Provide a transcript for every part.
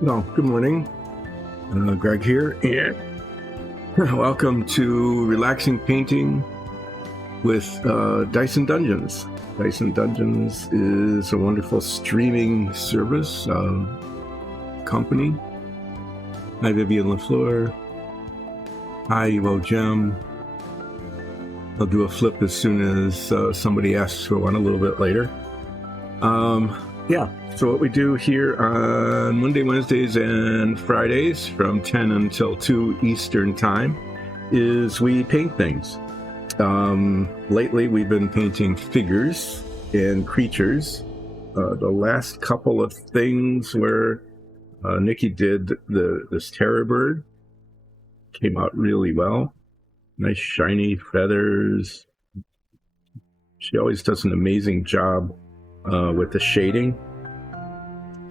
Well, good morning. Greg here, and welcome to Relaxing Painting with Dyson Dungeons. Dyson Dungeons is a wonderful streaming service company. Hi, Vivian LaFleur. Hi, Evo Gem. I'll do a flip as soon as somebody asks for one a little bit later. So what we do here on Monday, Wednesdays, and Fridays from 10 until 2 Eastern Time is we paint things. Lately, we've been painting figures and creatures. The last couple of things where Nikki did this terror bird. Came out really well. Nice shiny feathers. She always does an amazing job with the shading.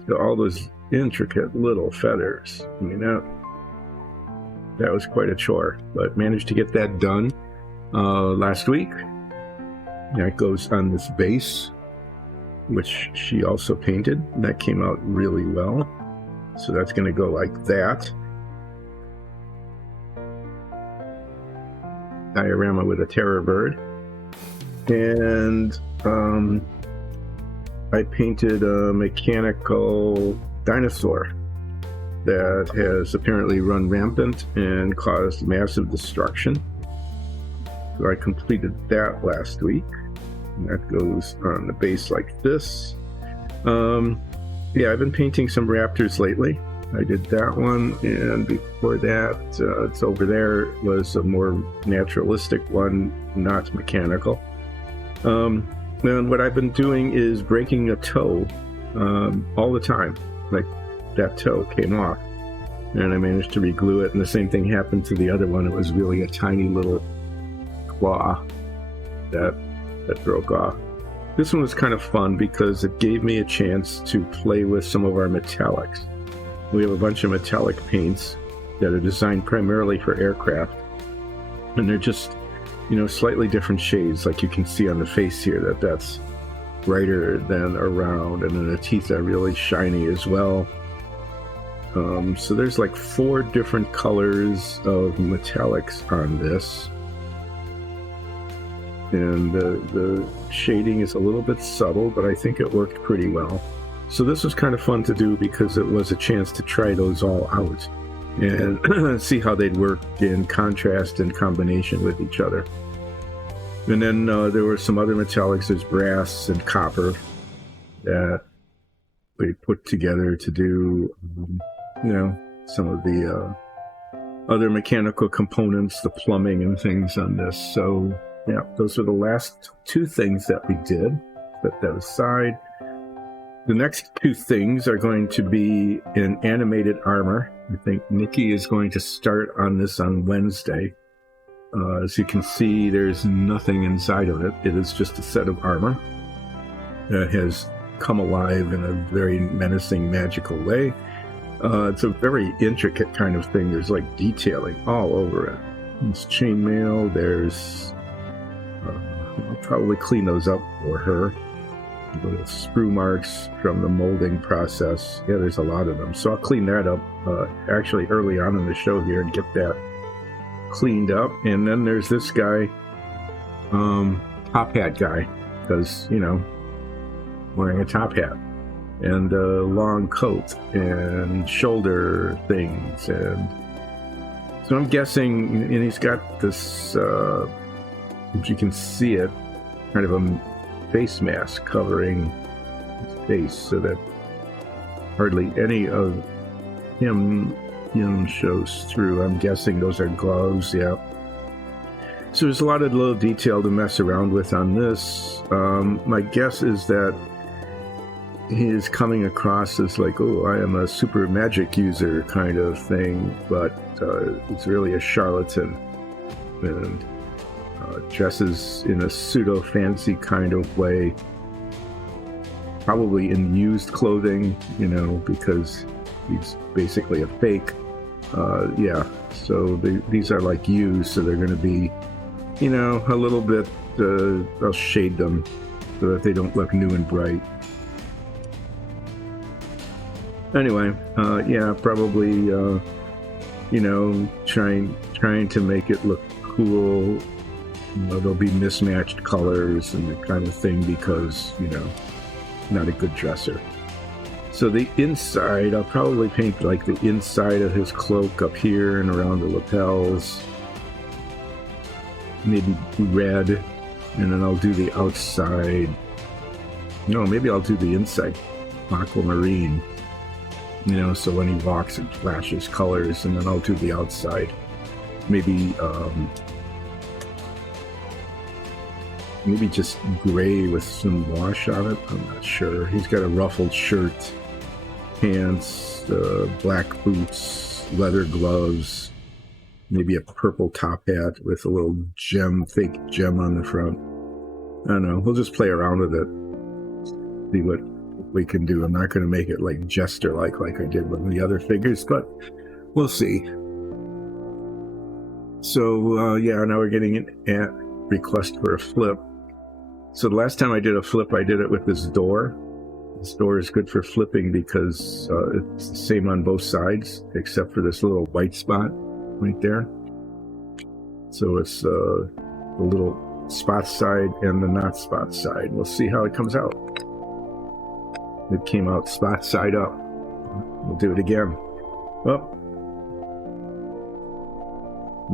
So all those intricate little feathers. I mean, that was quite a chore, but managed to get that done last week. That goes on this base, which she also painted. That came out really well. So that's going to go like that. Diorama with a terror bird. And I painted a mechanical dinosaur that has apparently run rampant and caused massive destruction. So I completed that last week. And that goes on the base like this. I've been painting some raptors lately. I did that one, and before that, it's over there, was a more naturalistic one, not mechanical. And what I've been doing is breaking a toe all the time. Like, that toe came off, and I managed to re-glue it, and the same thing happened to the other one. It was really a tiny little claw that broke off. This one was kind of fun because it gave me a chance to play with some of our metallics. We have a bunch of metallic paints that are designed primarily for aircraft, and they're just slightly different shades, like you can see on the face here that's brighter than around, and then the teeth are really shiny as well. So there's like 4 different colors of metallics on this, and the shading is a little bit subtle, but I think it worked pretty well. So this was kind of fun to do because it was a chance to try those all out and see how they'd work in contrast and combination with each other. And then there were some other metallics. There's brass and copper that we put together to do, some of the other mechanical components, the plumbing and things on this. So, yeah, those were the last 2 things that we did. Put that aside. The next 2 things are going to be in animated armor. I think Nikki is going to start on this on Wednesday. As you can see, there's nothing inside of it. It is just a set of armor that has come alive in a very menacing, magical way. It's a very intricate kind of thing. There's like detailing all over it. There's chainmail. There's... I'll probably clean those up for her. Little sprue marks from the molding process. Yeah, there's a lot of them. So I'll clean that up actually early on in the show here and get that cleaned up. And then there's this guy, top hat guy, because, wearing a top hat and a long coat and shoulder things. And so I'm guessing, and he's got this, if you can see it, kind of a face mask covering his face so that hardly any of him shows through. I'm guessing those are gloves, yeah. So there's a lot of little detail to mess around with on this. My guess is that he is coming across as like, oh, I am a super magic user kind of thing, but it's really a charlatan and dresses in a pseudo-fancy kind of way, probably in used clothing, because he's basically a fake. So these are like used, so they're going to be, a little bit, I'll shade them so that they don't look new and bright. Anyway, yeah, probably, you know, trying to make it look cool. You know, there'll be mismatched colors and that kind of thing because, you know, not a good dresser. So the inside, I'll probably paint like the inside of his cloak up here and around the lapels. Maybe red, and then I'll do the outside. No, maybe I'll do the inside aquamarine. You know, so when he walks it flashes colors, and then I'll do the outside. Maybe maybe just gray with some wash on it. I'm not sure. He's got a ruffled shirt, pants, black boots, leather gloves, maybe a purple top hat with a little fake gem on the front. I don't know. We'll just play around with it. See what we can do. I'm not going to make it like jester-like I did with the other figures, but we'll see. So, yeah, now we're getting an request for a flip. So the last time I did a flip, I did it with this door. This door is good for flipping because it's the same on both sides, except for this little white spot right there. So it's the little spot side and the not spot side. We'll see how it comes out. It came out spot side up. We'll do it again. Oh.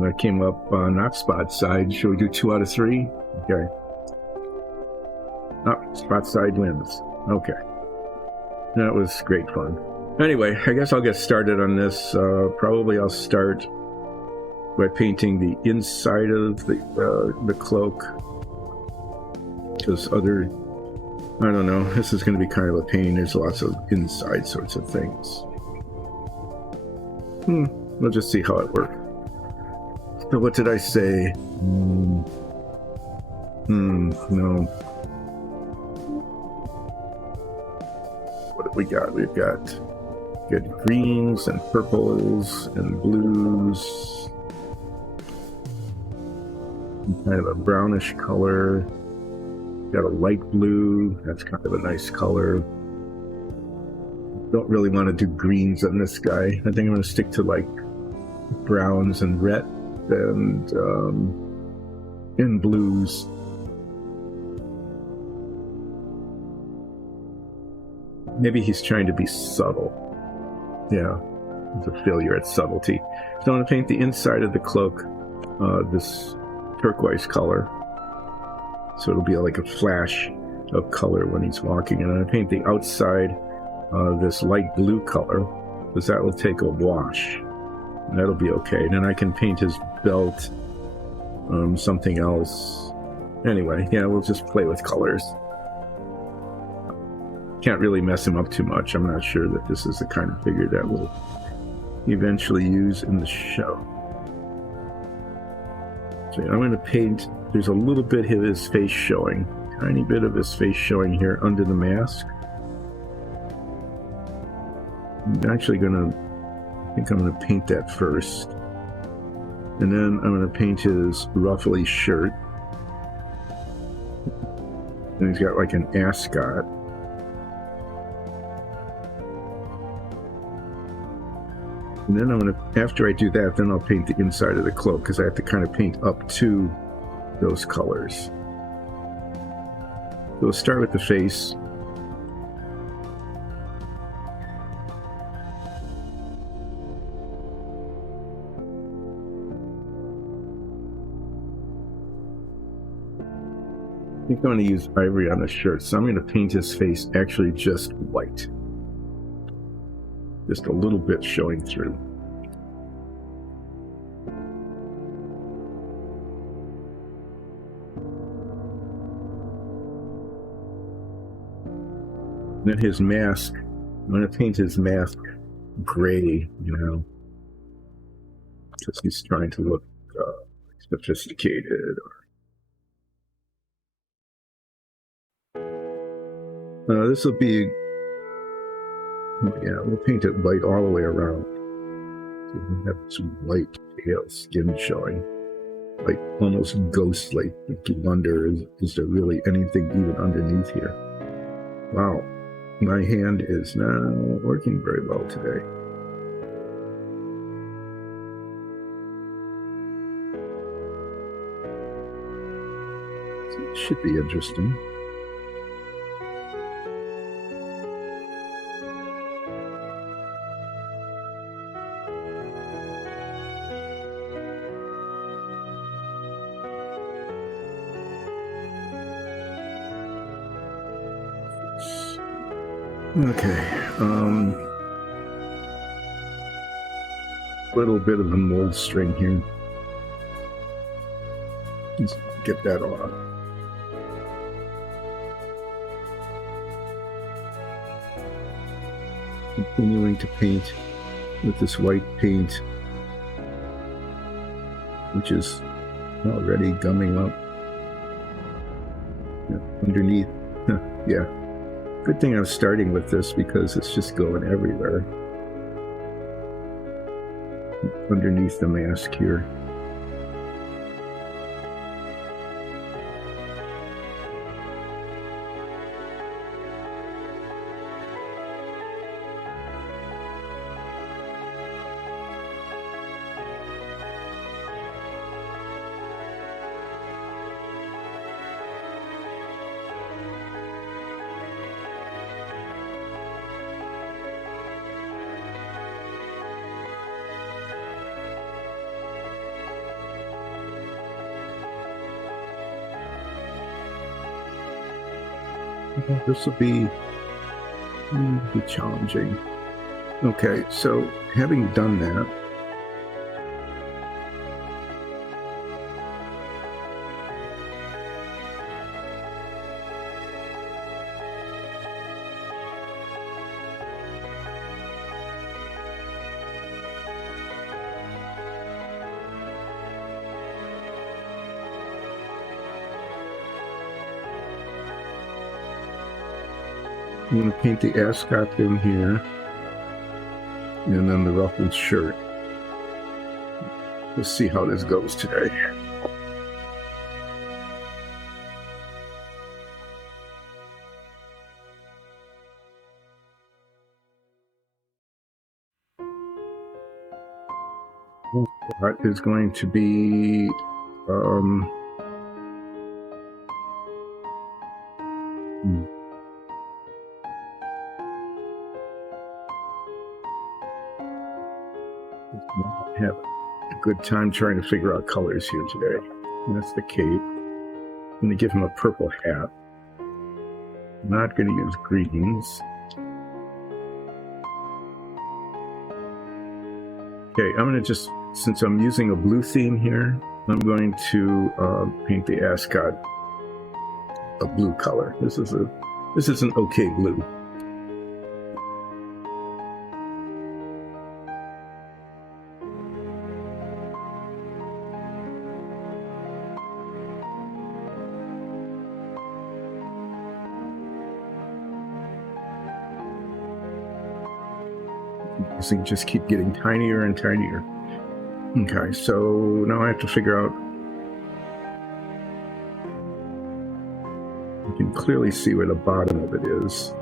That came up not spot side. Should we do 2 out of 3? Okay. Oh, spot side wins. Okay. That was great fun. Anyway, I guess I'll get started on this. Probably I'll start by painting the inside of the cloak. Because I don't know, this is going to be kind of a pain. There's lots of inside sorts of things. We'll just see how it works. So what did I say? No. What have we got? We've got good greens and purples and blues. Kind of a brownish color. Got a light blue. That's kind of a nice color. Don't really want to do greens on this guy. I think I'm going to stick to like browns and red and blues. Maybe he's trying to be subtle. Yeah, he's a failure at subtlety. So I'm going to paint the inside of the cloak this turquoise color. So it'll be like a flash of color when he's walking. And I'm going to paint the outside this light blue color, because that will take a wash. And that'll be okay. And then I can paint his belt something else. Anyway, yeah, we'll just play with colors. Can't really mess him up too much. I'm not sure that this is the kind of figure that we'll eventually use in the show. So I'm going to paint, there's a little bit of his face showing, tiny bit of his face showing here under the mask. I'm actually going to, I think I'm going to paint that first. And then I'm going to paint his ruffly shirt. And he's got like an ascot. And then I'm going to, after I do that, then I'll paint the inside of the cloak, because I have to kind of paint up to those colors. So we'll start with the face. I think I'm going to use ivory on the shirt, so I'm going to paint his face actually just white. Just a little bit showing through. And then his mask, I'm going to paint his mask gray, you know, because he's trying to look sophisticated. This will be, yeah, we'll paint it white all the way around. So we have some white pale skin showing, like almost ghost-like. You wonder, is there really anything even underneath here? Wow, My hand is not working very well today. It should be interesting. Okay, little bit of the mold string here. Let's get that off. Continuing to paint with this white paint, which is already gumming up. Underneath, yeah. Good thing I'm starting with this because it's just going everywhere. Underneath the mask here. This will be challenging. Okay, so having done that, I'm going to paint the ascot in here, and then the ruffled shirt. Let's see how this goes today. That is going to be have a good time trying to figure out colors here today. And that's the cape. I'm going to give him a purple hat. I'm not going to use greens. Okay, I'm going to just, since I'm using a blue theme here, I'm going to paint the ascot a blue color. This is an okay blue. These things just keep getting tinier and tinier. Okay, so now I have to figure out. You can clearly see where the bottom of it is.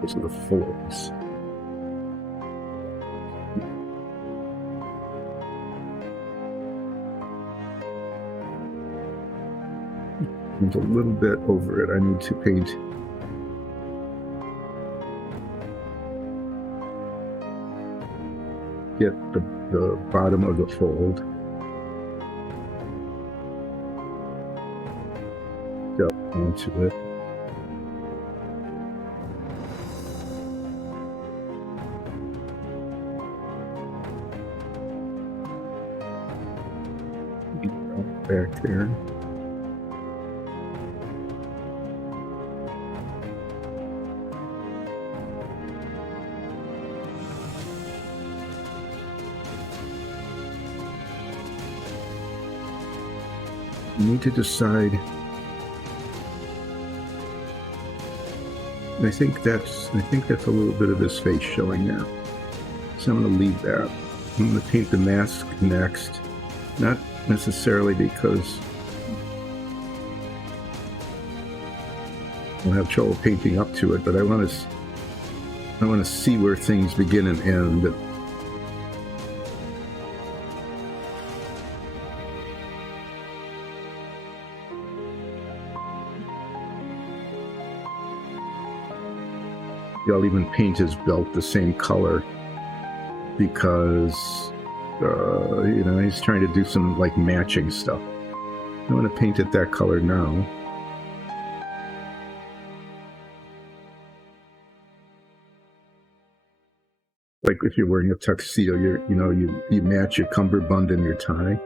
Those are the folds. There's a little bit over it I need to paint. Get the bottom of the fold. Go into it. Back there. You need to decide. I think that's a little bit of his face showing there. So I'm going to leave that. I'm going to paint the mask next. Not necessarily because I'll have trouble painting up to it, but I want to see where things begin and end. I'll even paint his belt the same color because, you know, he's trying to do some like matching stuff. I want to paint it that color now. Like if you're wearing a tuxedo, you match your cummerbund and your tie.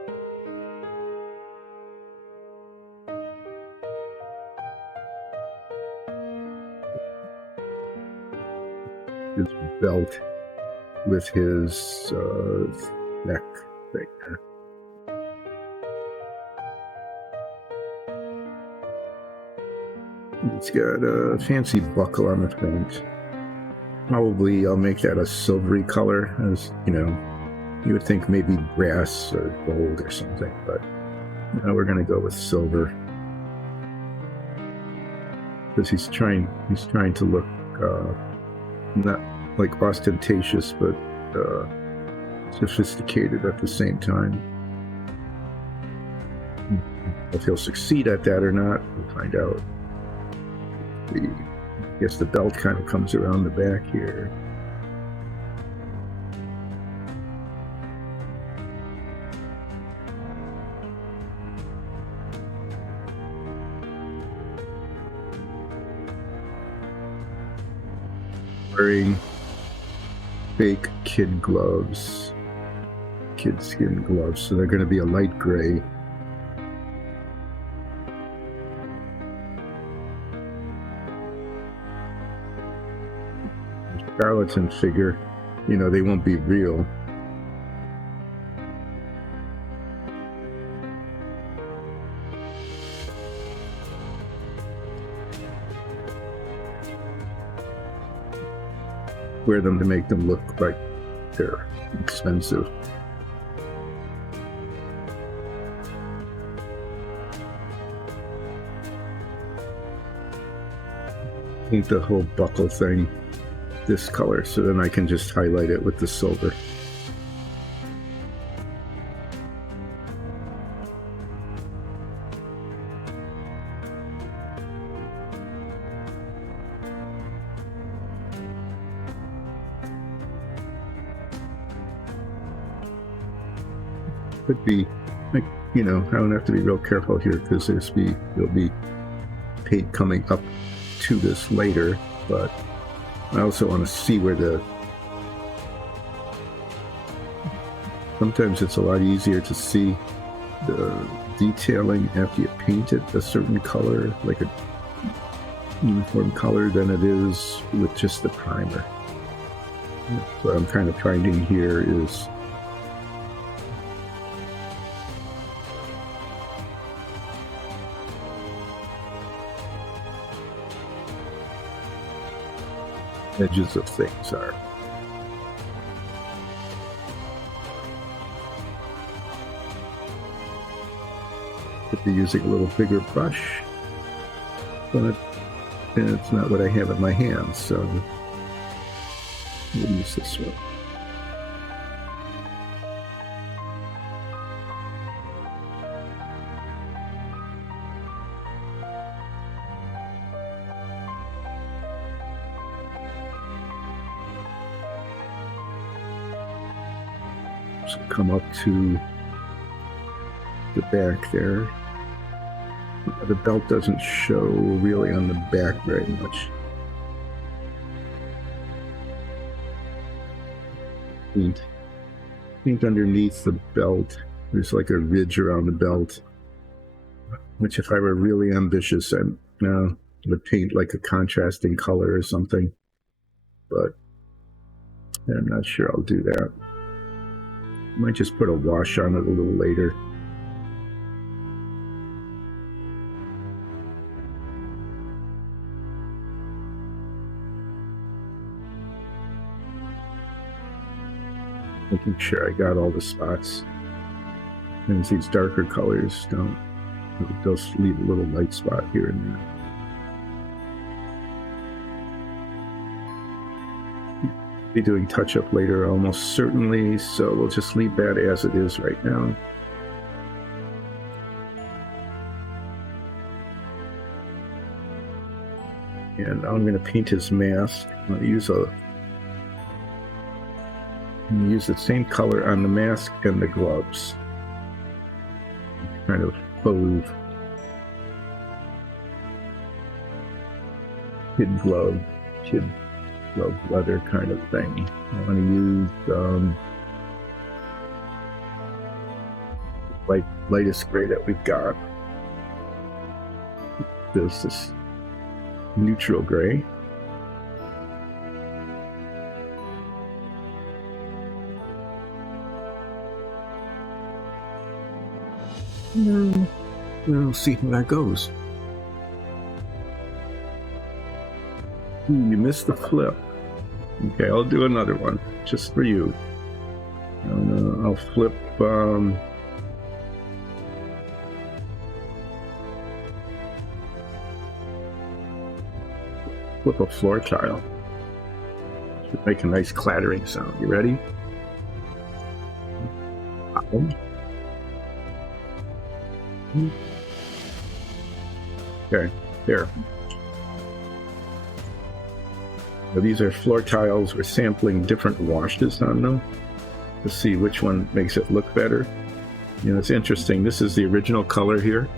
His belt with his neck right there. It's got a fancy buckle on the front. Probably I'll make that a silvery color, as you know, you would think maybe brass or gold or something, but now we're going to go with silver because he's trying to look not like ostentatious, but sophisticated at the same time. If he'll succeed at that or not, we'll find out. I guess the belt kind of comes around the back here. Wearing fake kid gloves, kid skin gloves, so they're going to be a light gray. Charlatan figure, you know, they won't be real. Wear them to make them look like they're expensive. Paint the whole buckle thing this color, so then I can just highlight it with the silver. Could be, like, you know, I don't have to be real careful here because there'll be paint coming up to this later, but I also want to see where sometimes it's a lot easier to see the detailing after you paint it a certain color, like a uniform color, than it is with just the primer. What I'm kind of finding here is edges of things are. Could be using a little bigger brush, but it's not what I have in my hands, so we'll use this one. Come up to the back there. The belt doesn't show really on the back very much. Paint underneath the belt. There's like a ridge around the belt, which if I were really ambitious, I would paint like a contrasting color or something, but I'm not sure I'll do that. Might just put a wash on it a little later. Making sure I got all the spots. And these darker colors they'll leave a little light spot here and there. be doing touch-up later, almost certainly, so we'll just leave that as it is right now. And I'm going to paint his mask. I'm going to use the same color on the mask and the gloves. Kind of faux kid glove leather kind of thing. I want to use lightest gray that we've got. There's this neutral gray. We'll see how that goes. You missed the flip. Okay, I'll do another one just for you. I'll flip a floor tile. Should make a nice clattering sound. You ready? Okay, there. Now these are floor tiles. We're sampling different washes on them to see which one makes it look better. You know, it's interesting. This is the original color here,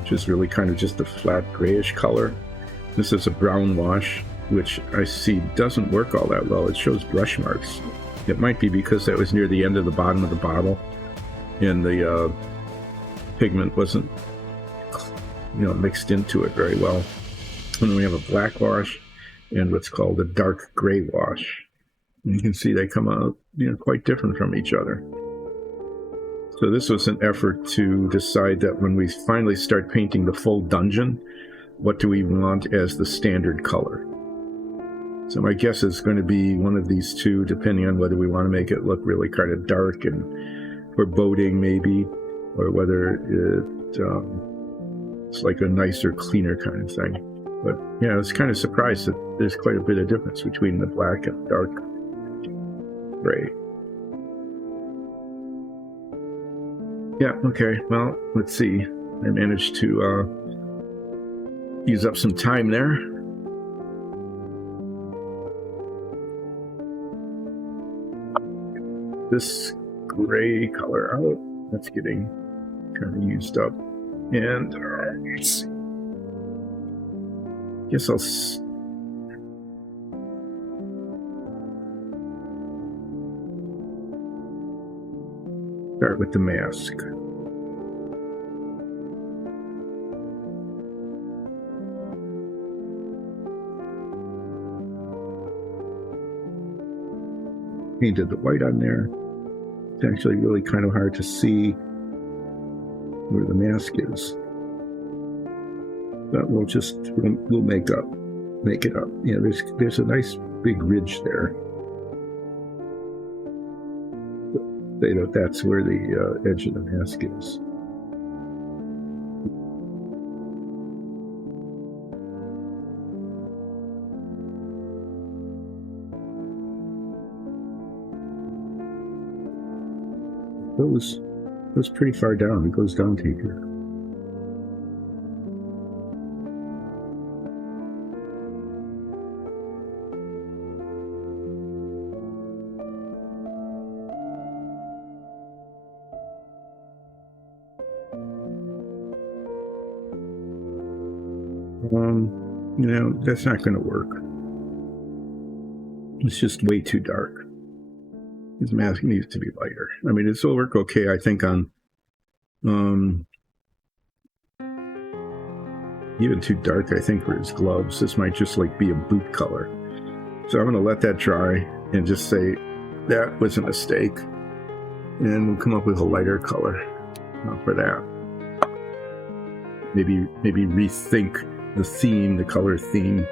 which is really kind of just a flat grayish color. This is a brown wash, which I see doesn't work all that well. It shows brush marks. It might be because that was near the end of the bottom of the bottle and the pigment wasn't, mixed into it very well. And then we have a black wash and what's called a dark gray wash. And you can see they come out, quite different from each other. So this was an effort to decide that when we finally start painting the full dungeon, what do we want as the standard color? So my guess is going to be one of these two, depending on whether we want to make it look really kind of dark and foreboding maybe, or whether it's like a nicer, cleaner kind of thing. But yeah, I was kind of surprised that there's quite a bit of difference between the black and dark gray. Yeah, okay, well, let's see. I managed to use up some time there. This gray color out, that's getting kind of used up. And let's see. Guess I'll start with the mask. Painted the white on there. It's actually really kind of hard to see where the mask is. But we'll make it up. Yeah, there's a nice big ridge there. Say that that's where the edge of the mask is. It goes pretty far down. It goes down to here. That's not going to work. It's just way too dark. His mask needs to be lighter. I mean, it'll work okay, I think, on even too dark, I think, for his gloves. This might just be a boot color. So I'm going to let that dry and just say that was a mistake. And we'll come up with a lighter color for that. Maybe rethink the theme, the color theme.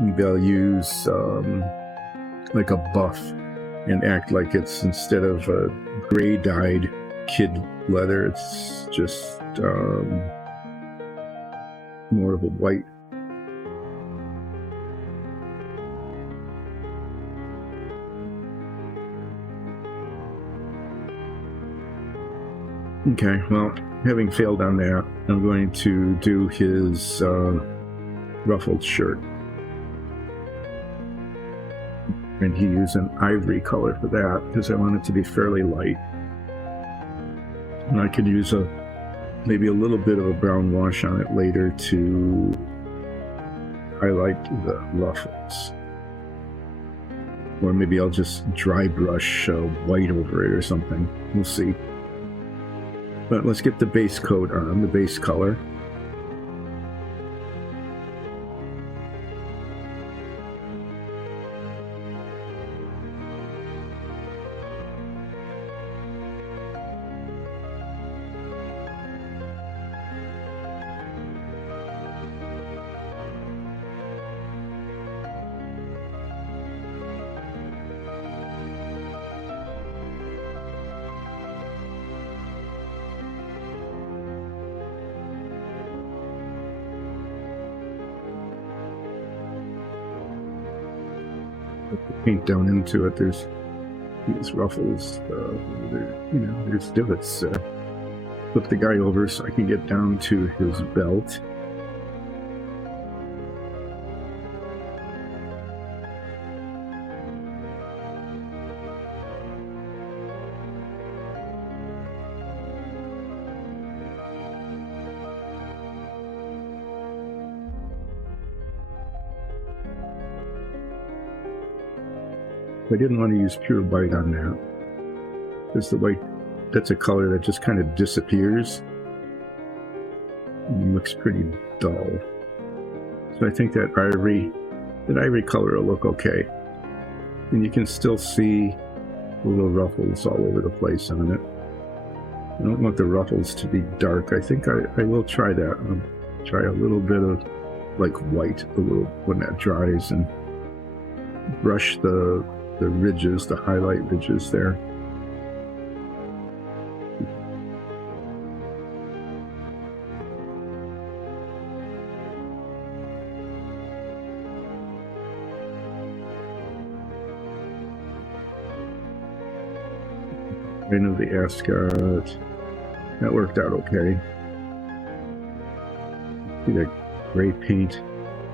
Maybe I'll use like a buff and act like it's, instead of a gray dyed kid leather, it's just more of a white. Okay, well, having failed on that, I'm going to do his ruffled shirt. And he used an ivory color for that because I want it to be fairly light. And I could use maybe a little bit of a brown wash on it later to highlight the ruffles. Or maybe I'll just dry brush white over it or something. We'll see. But let's get the base coat on, the base color. Put the paint down into it. There's these ruffles, there's divots. Flip the guy over so I can get down to his belt. I didn't want to use pure white on that, because the white, that's a color that just kind of disappears and looks pretty dull. So I think that ivory color will look okay. And you can still see the little ruffles all over the place on it. I don't want the ruffles to be dark. I think I will try that. I'll try a little bit of like white a little when that dries, and brush the ridges, the highlight ridges there. Right into the ascot. That worked out okay. See that gray paint?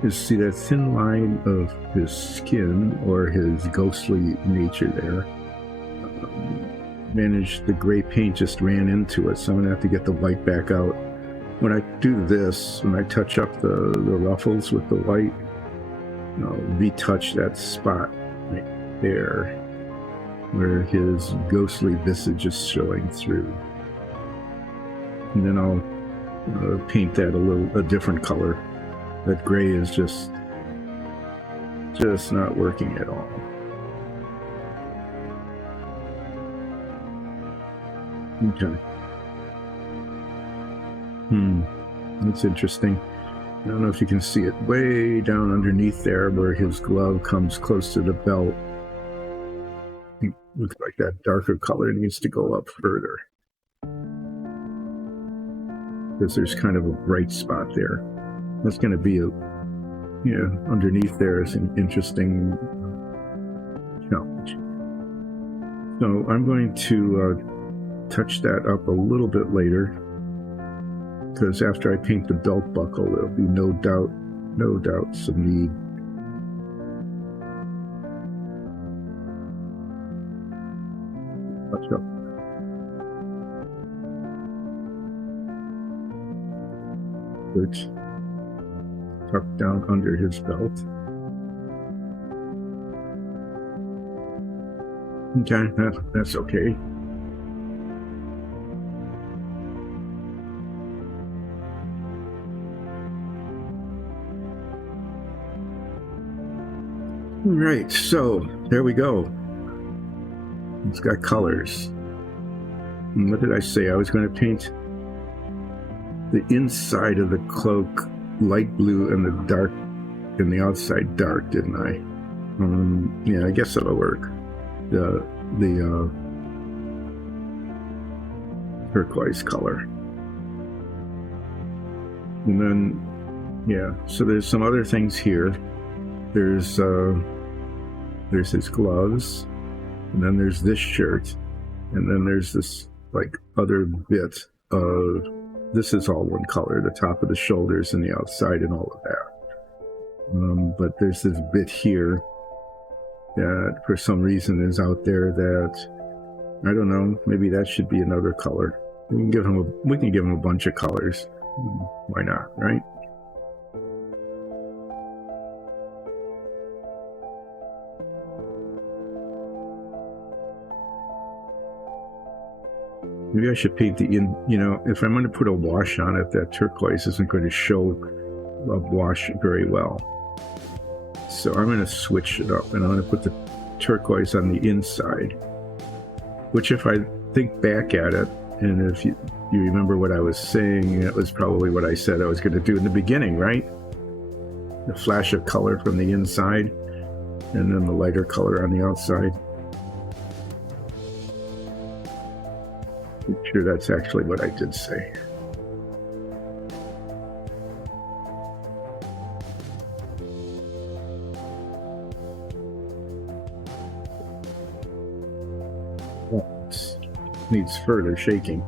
See that thin line of his skin, or his ghostly nature there. The gray paint just ran into it, so I'm gonna have to get the white back out. When I do this, when I touch up the ruffles with the white, I'll retouch that spot right there where his ghostly visage is showing through. And then I'll paint that a different color. That gray is just not working at all. Okay. That's interesting. I don't know if you can see it way down underneath there where his glove comes close to the belt. It looks like that darker color needs to go up further, because there's kind of a bright spot there. That's going to be underneath there is an interesting challenge. So I'm going to touch that up a little bit later, because after I paint the belt buckle, there'll be no doubt some need. Touch up. Good. Tucked down under his belt. Okay, that's okay. Right, so there we go. It's got colors. And what did I say? I was going to paint the inside of the cloak light blue and the outside dark, didn't I? Yeah, I guess that'll work. The turquoise color. And then, yeah, so there's some other things here. There's his gloves, and then there's this shirt, and then there's this like other bit of, this is all one color, the top of the shoulders and the outside and all of that. But there's this bit here that for some reason is out there that, I don't know, maybe that should be another color. We can give him a bunch of colors. Why not, right? Maybe I should paint the if I'm going to put a wash on it, that turquoise isn't going to show a wash very well. So I'm going to switch it up, and I'm going to put the turquoise on the inside, which if I think back at it, and if you remember what I was saying, that was probably what I said I was going to do in the beginning, right? The flash of color from the inside, and then the lighter color on the outside. I'm sure that's actually what I did say. Well, it needs further shaking.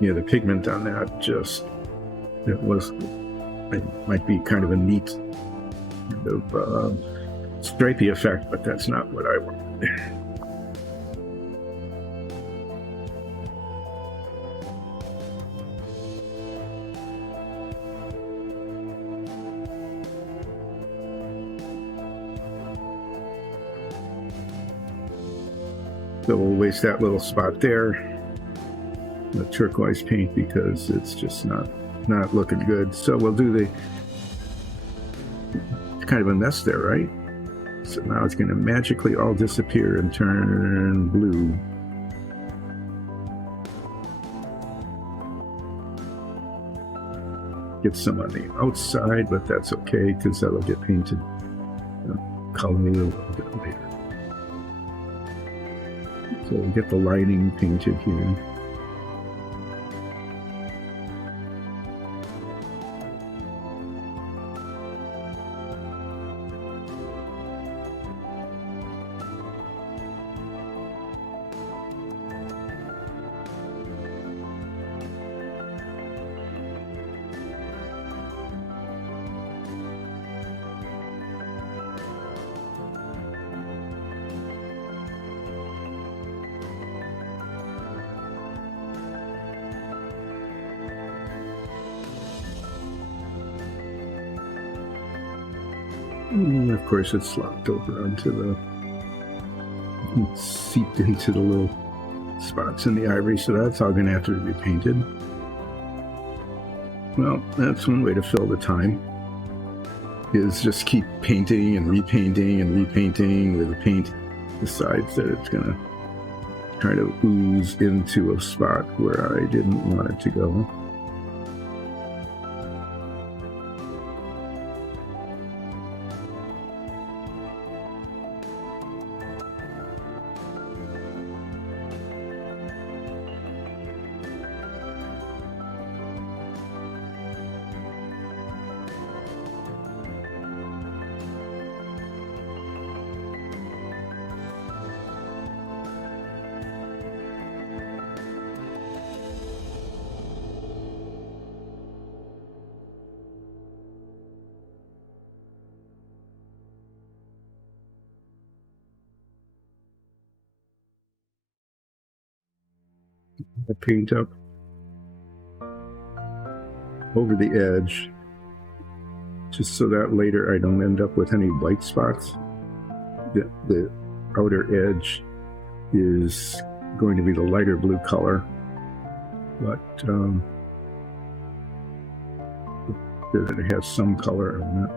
Yeah, the pigment on that it might be kind of a neat kind of stripy effect, but that's not what I want. So we'll waste that little spot there, the turquoise paint, because it's just not looking good. So we'll do it's kind of a mess there, right? So now it's going to magically all disappear and turn blue. Get some on the outside, but that's okay because that'll get painted color a little bit later. So we'll get the lining painted here. And of course, it's slopped over onto seeped into the little spots in the ivory, so that's all going to have to be painted. Well, that's one way to fill the time, is just keep painting and repainting where the paint decides that it's going to kind of ooze into a spot where I didn't want it to go. I paint up over the edge just so that later I don't end up with any white spots. The outer edge is going to be the lighter blue color, but it has some color on it.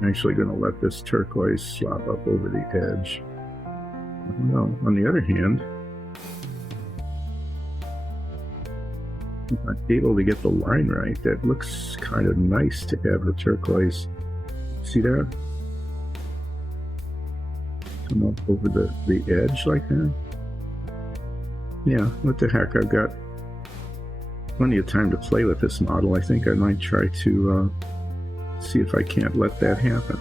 I'm actually going to let this turquoise slop up over the edge. I don't know. On the other hand, if I'm able to get the line right, that looks kind of nice to have the turquoise. See that? Come up over the edge like that. Yeah, what the heck, I've got plenty of time to play with this model. I think I might try to see if I can't let that happen.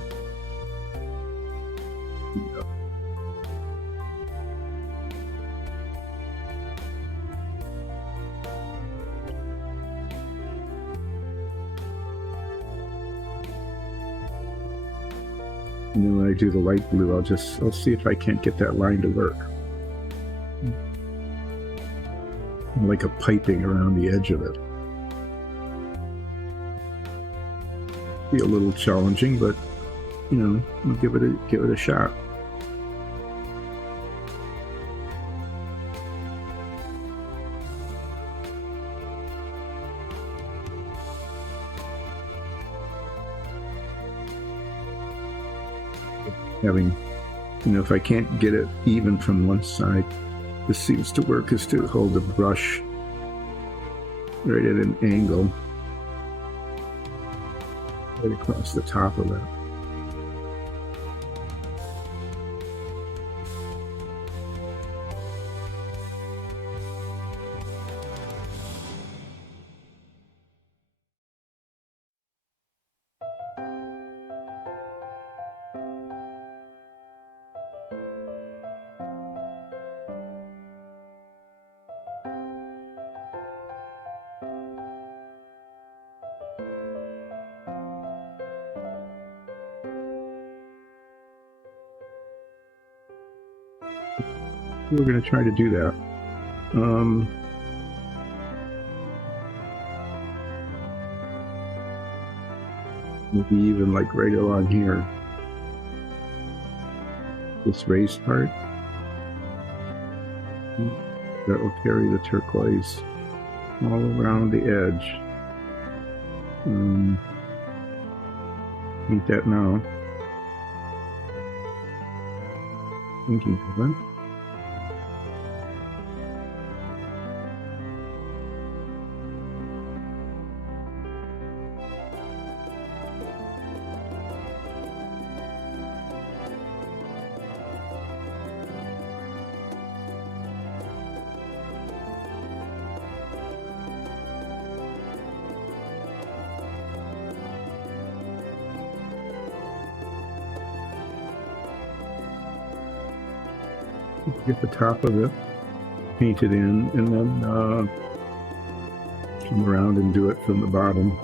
And then when I do the light blue, I'll see if I can't get that line to work. Like a piping around the edge of it. Be a little challenging, but you know, we'll give it a shot. Having, you know, if I can't get it even from one side, this seems to work, is to hold the brush right at an angle right across the top of it. We're going to try to do that. Maybe even like right along here. This raised part. That will carry the turquoise all around the edge. Paint that now. Thinking of it. Get the top of it painted in, and then come around and do it from the bottom.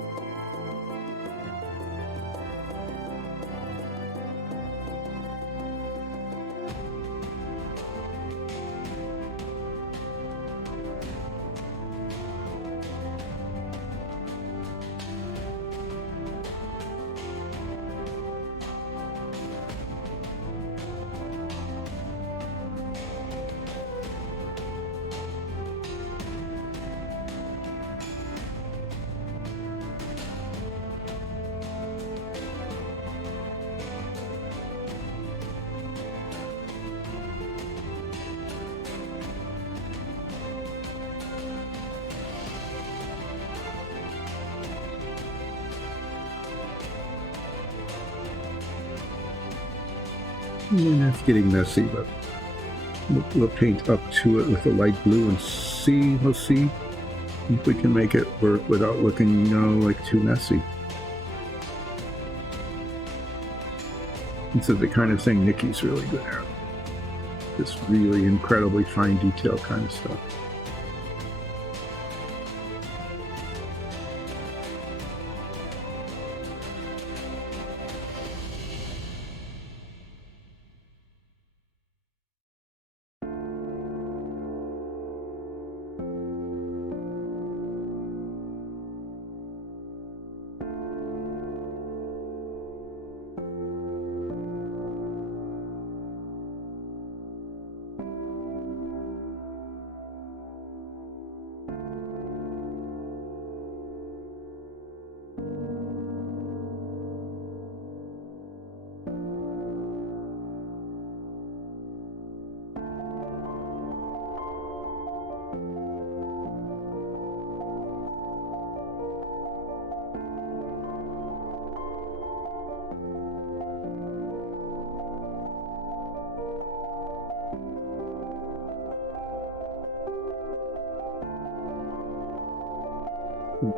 Yeah, it's getting messy, but we'll paint up to it with a light blue and we'll see if we can make it work without looking, you know, like too messy. This is the kind of thing Nikki's really good at. This really incredibly fine detail kind of stuff.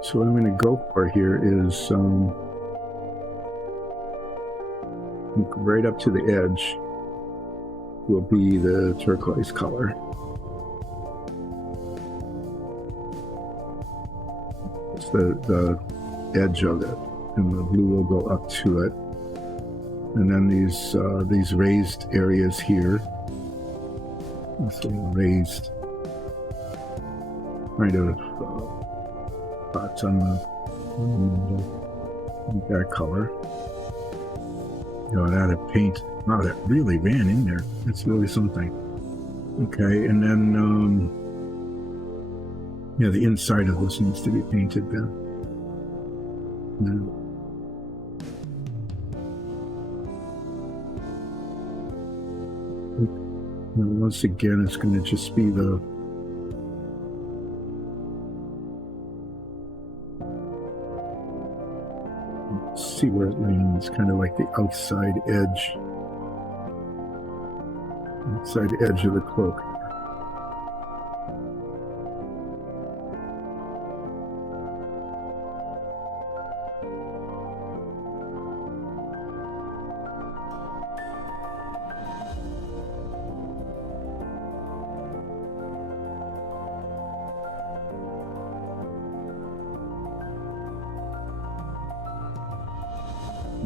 So what I'm going to go for here is right up to the edge will be the turquoise color. It's the edge of it, and the blue will go up to it. And then these raised areas here. This little raised kind of spots on that color. You know, that paint. Wow, that really ran in there. It's really something. Okay, and then yeah, the inside of this needs to be painted then. Yeah. And once again, it's going to just be the see where it lands, kind of like the outside edge of the cloak.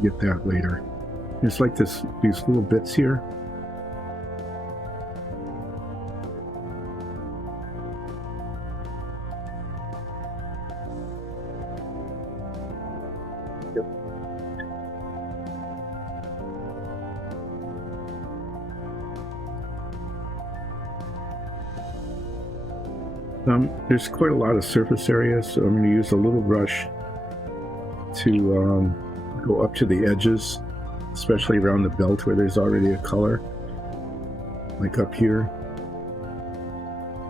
Get that later. It's like these little bits here. Yep. There's quite a lot of surface area, so I'm going to use a little brush to go up to the edges, especially around the belt where there's already a color, like up here.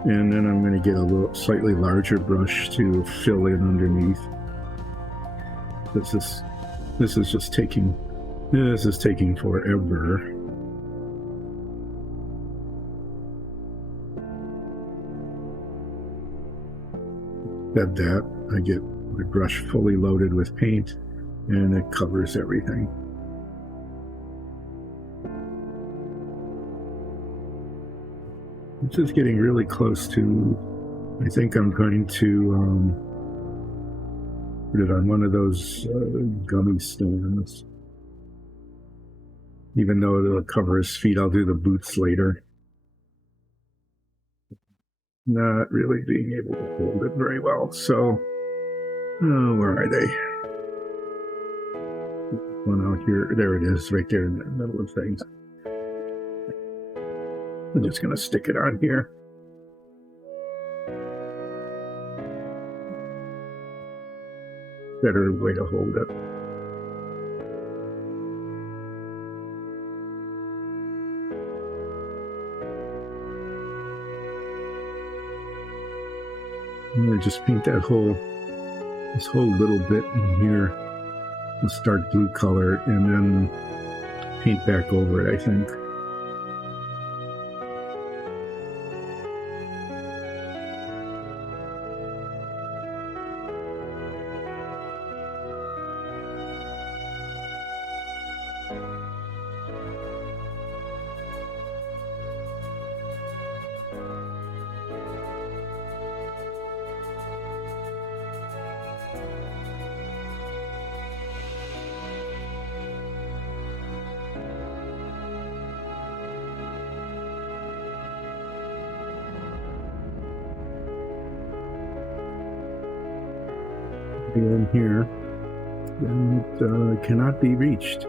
And then I'm going to get a little slightly larger brush to fill in underneath. This is just taking forever. At that, I get my brush fully loaded with paint, and it covers everything. This is getting really close to, I think I'm going to put it on one of those gummy stands. Even though it'll cover his feet, I'll do the boots later. Not really being able to hold it very well, so where are they? One out here. There it is, right there in the middle of things. I'm just going to stick it on here. Better way to hold it. I'm going to just paint this whole little bit in here. This dark blue color, and then paint back over it, I think. In here, and it cannot be reached.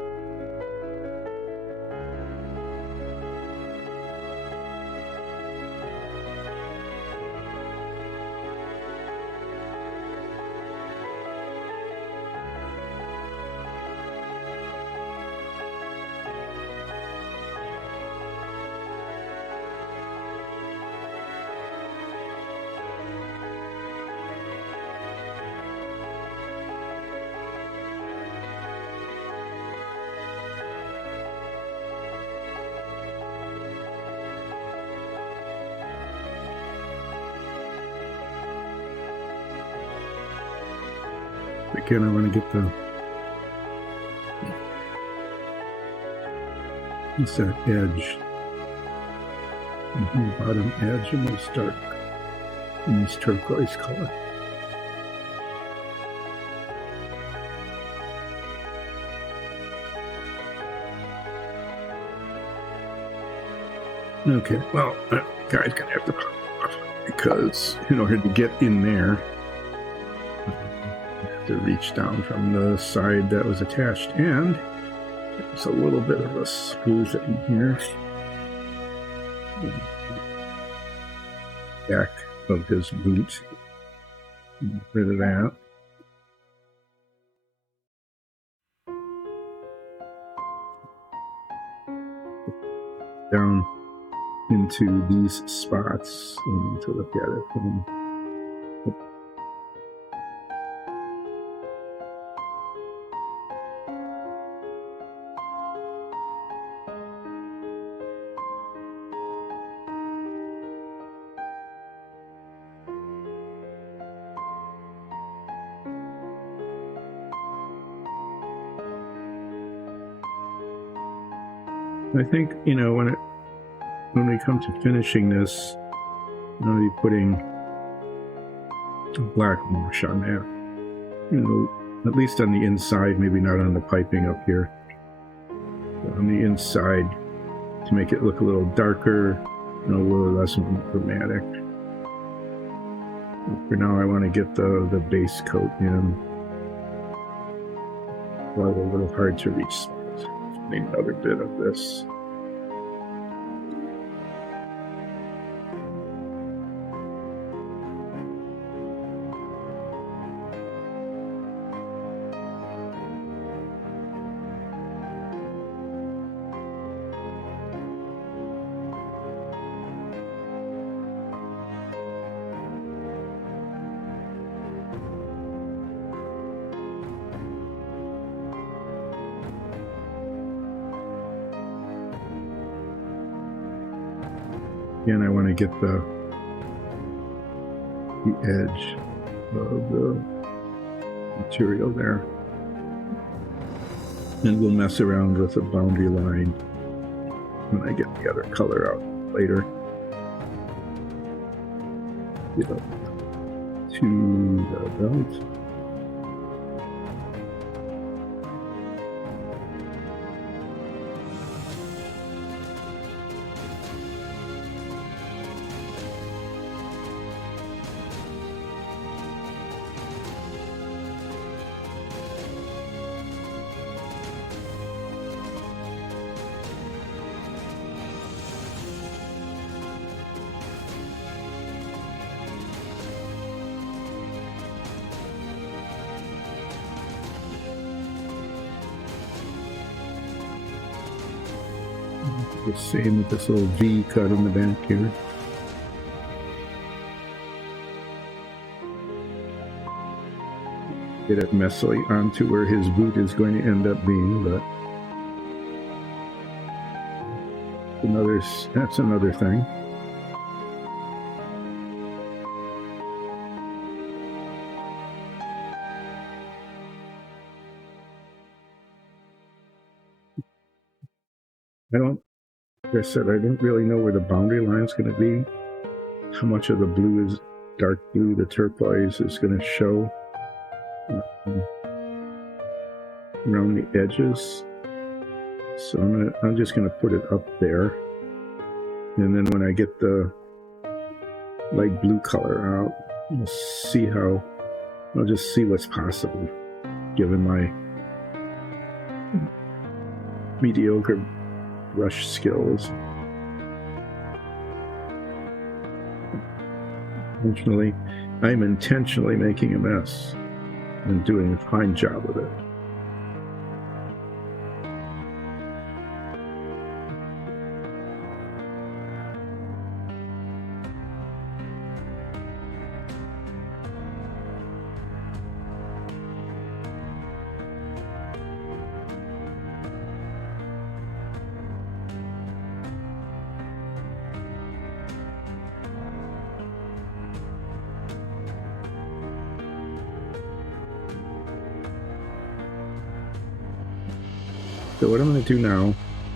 Again, I want to get that edge, the bottom edge, and we'll start in this turquoise color. Okay, well, that guy's gonna have to pop off because in order to get in there, I have to reach down from the side that was attached, and there's a little bit of a screw thing here. Back of his boot. Get rid of that. Down into these spots and to look at it from. I think, you know, when we come to finishing this, I'm going to be putting black wash on that. You know, at least on the inside, maybe not on the piping up here. But on the inside, to make it look a little darker and a little less dramatic. For now, I want to get the base coat in. Probably a little hard to reach spot. Need another bit of this. Again, I want to get the edge of the material there. And we'll mess around with the boundary line when I get the other color out later. Get up to the belt. The same with this little V cut in the back here. Get it messily onto where his boot is going to end up being, but that's another thing. Like I said, I don't really know where the boundary line is going to be. How much of the blue is dark blue, the turquoise is going to show around the edges. So I'm just going to put it up there. And then when I get the light blue color out, I'll just see what's possible, given my mediocre brush skills. I'm intentionally making a mess and doing a fine job of it. So what I'm going to do now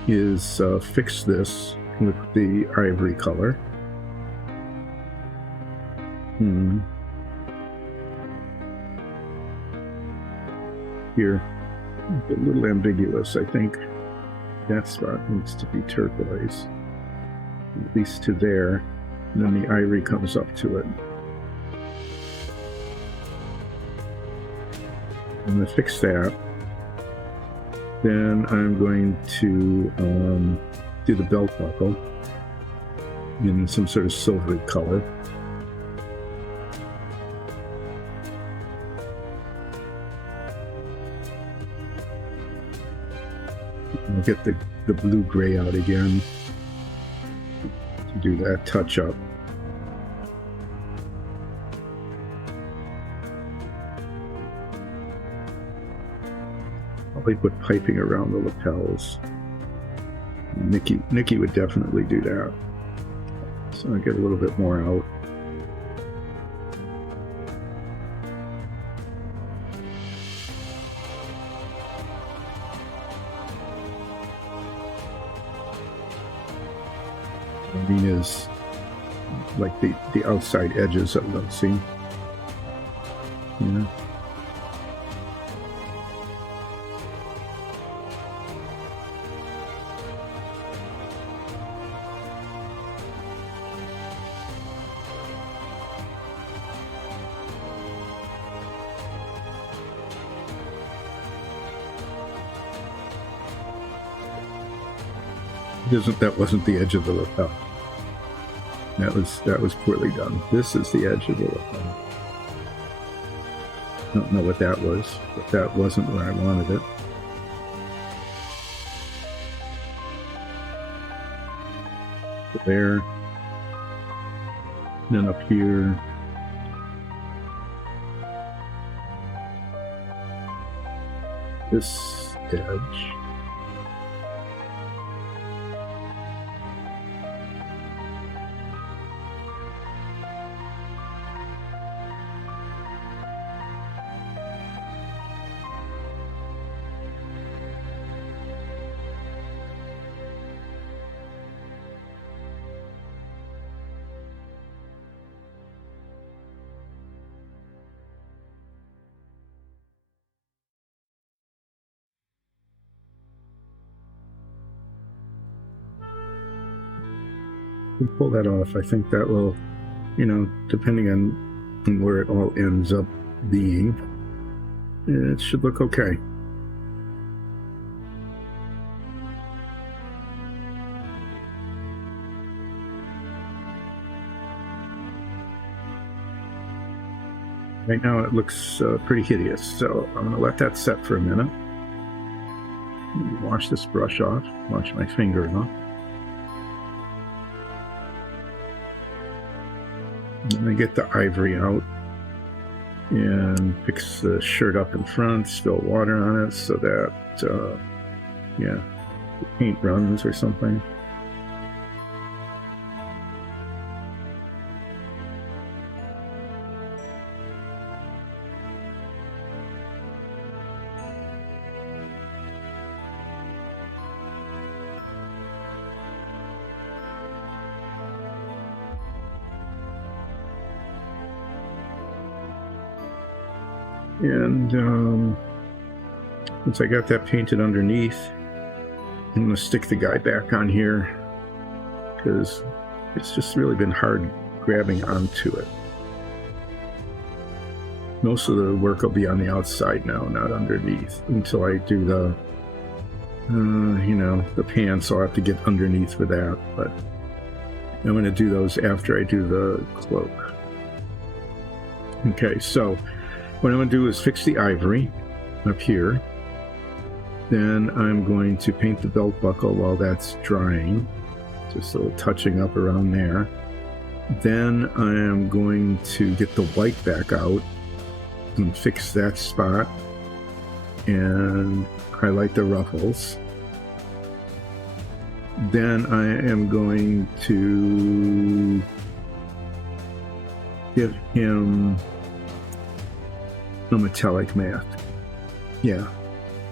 is fix this with the ivory color. Here, a little ambiguous. I think that spot needs to be turquoise. at least to there, and then the ivory comes up to it. I'm going to fix that. Then I'm going to do the belt buckle in some sort of silvery color. I'll get the blue-gray out again to do that touch-up. Probably put piping around the lapels. Nikki would definitely do that. So I'll get a little bit more out. I mean, is like the outside edges of them, see? Yeah. That wasn't the edge of the lapel. That was poorly done. This is the edge of the lapel. Don't know what that was, but that wasn't where I wanted it. So there. And then up here. This edge. Pull that off. I think that will, depending on where it all ends up being, it should look okay. Right now it looks pretty hideous, so I'm going to let that set for a minute. Wash this brush off, wash my finger off. And I get the ivory out and fix the shirt up in front, spill water on it so that, the paint runs or something. And once I got that painted underneath, I'm going to stick the guy back on here because it's just really been hard grabbing onto it. Most of the work will be on the outside now, not underneath, until I do the, the pants. I'll have to get underneath for that, but I'm going to do those after I do the cloak. Okay, so what I'm going to do is fix the ivory up here. Then I'm going to paint the belt buckle while that's drying. Just a little touching up around there. Then I am going to get the white back out and fix that spot and highlight the ruffles. Then I am going to give him a metallic matte. Yeah,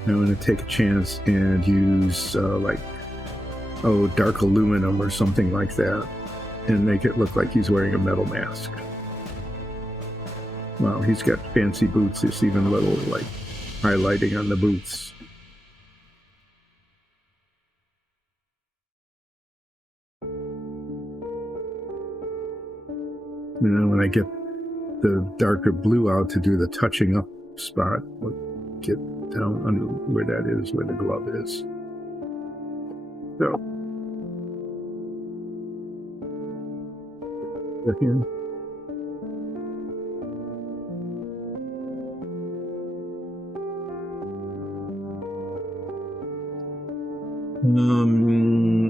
I'm going to take a chance and use dark aluminum or something like that and make it look like he's wearing a metal mask. Wow, he's got fancy boots. There's even a little highlighting on the boots. And then when I get the darker blue out to do the touching up spot, we'll get down under where that is, where the glove is. So, here.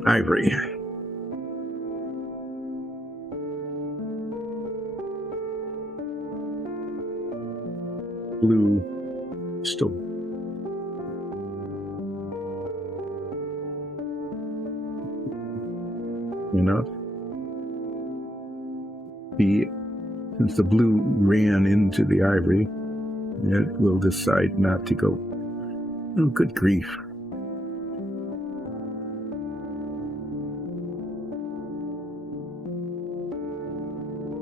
Ivory. Blue still enough. Since the blue ran into the ivory, it will decide not to go. Oh, good grief.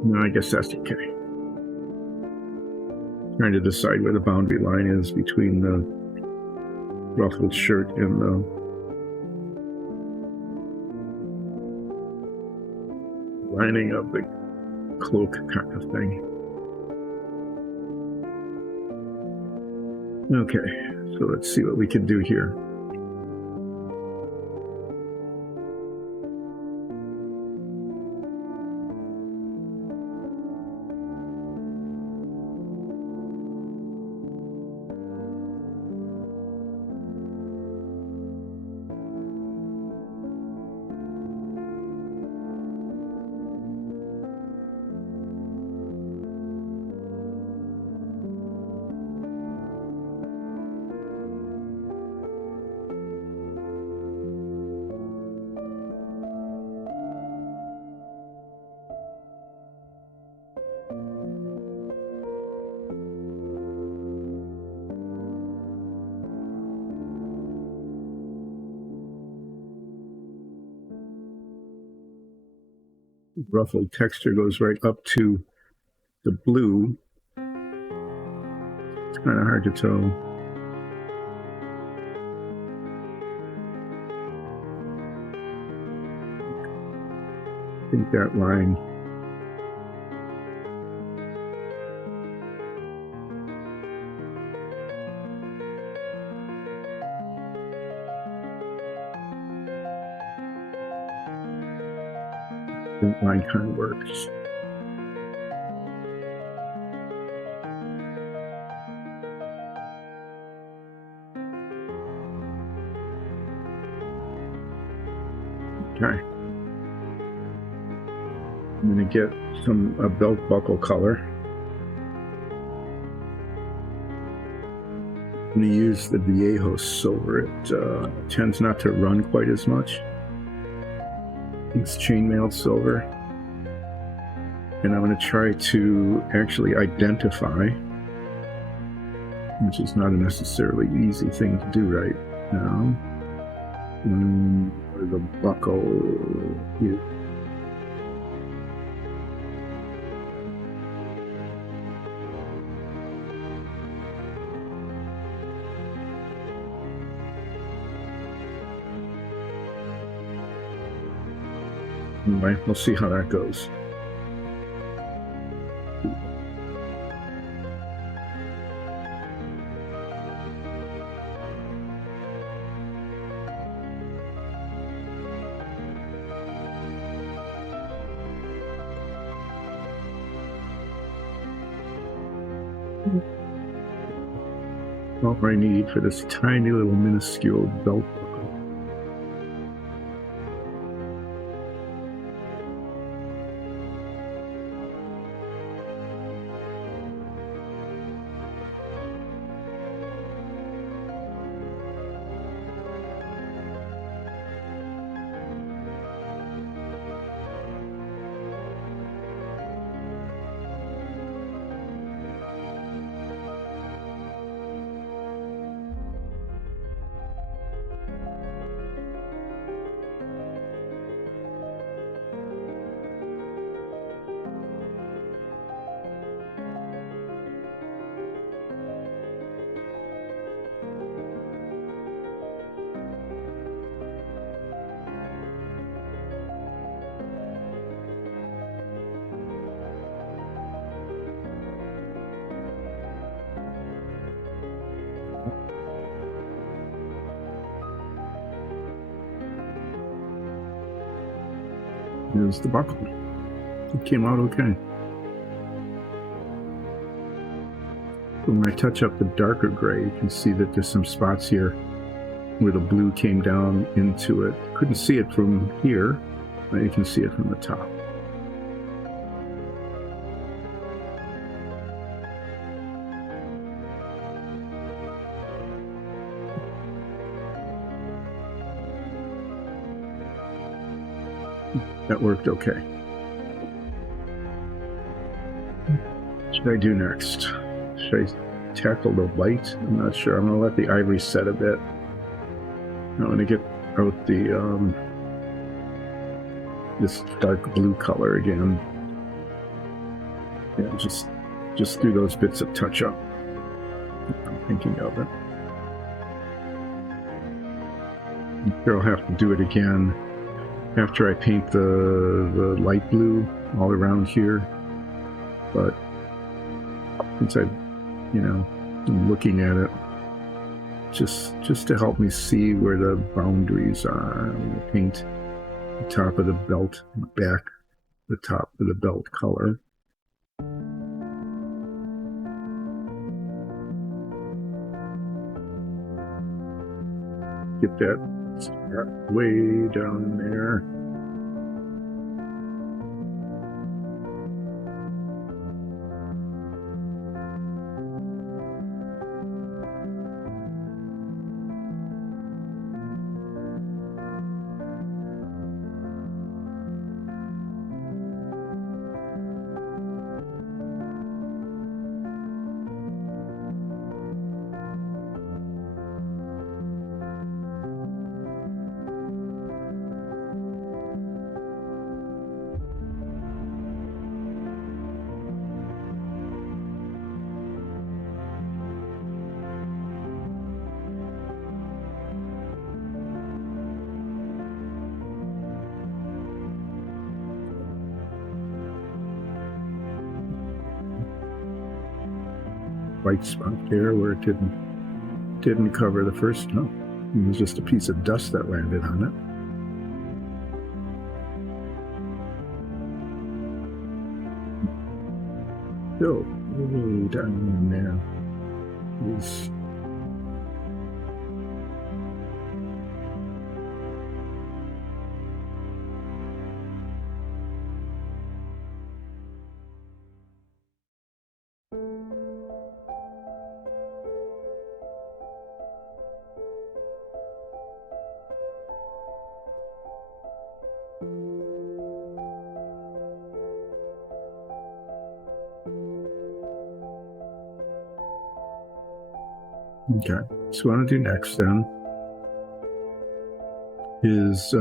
No, I guess that's okay. Trying to decide where the boundary line is between the ruffled shirt and the lining of the cloak kind of thing. Okay, so let's see what we can do here. Ruffled texture goes right up to the blue. It's kind of hard to tell. I think that line kind of works. Okay. I'm going to get a belt buckle color. I'm going to use the Viejo silver. It tends not to run quite as much. It's chainmail silver. And I'm going to try to actually identify, which is not a necessarily easy thing to do right now, where the buckle is. Anyway, we'll see how that goes. All I need for this tiny little minuscule belt buckle. is the buckle. It came out okay. When I touch up the darker gray, you can see that there's some spots here where the blue came down into it. Couldn't see it from here, but you can see it from the top. That worked okay. What should I do next? Should I tackle the white? I'm not sure. I'm going to let the ivory set a bit. I'm going to get out the this dark blue color again. Yeah, just do those bits of touch up. I'm thinking of it. I'm sure I'll have to do it again after I paint the light blue all around here. But since I'm looking at it, just to help me see where the boundaries are, I'm going to paint the top of the belt, back the top of the belt color. Get that way down there. White spot there where it didn't cover the first. No, it was just a piece of dust that landed on it. Go way down there. Is okay, so what I want to do next then is,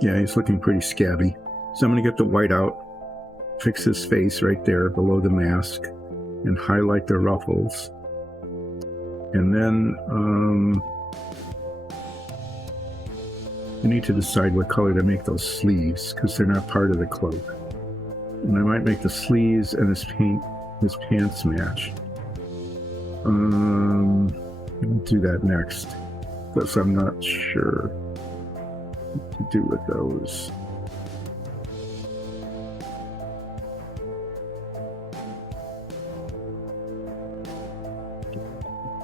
yeah, he's looking pretty scabby. So I'm going to get the white out, fix his face right there below the mask, and highlight the ruffles. And then I need to decide what color to make those sleeves, because they're not part of the cloak. And I might make the sleeves and his pants match. I'll do that next, because I'm not sure what to do with those.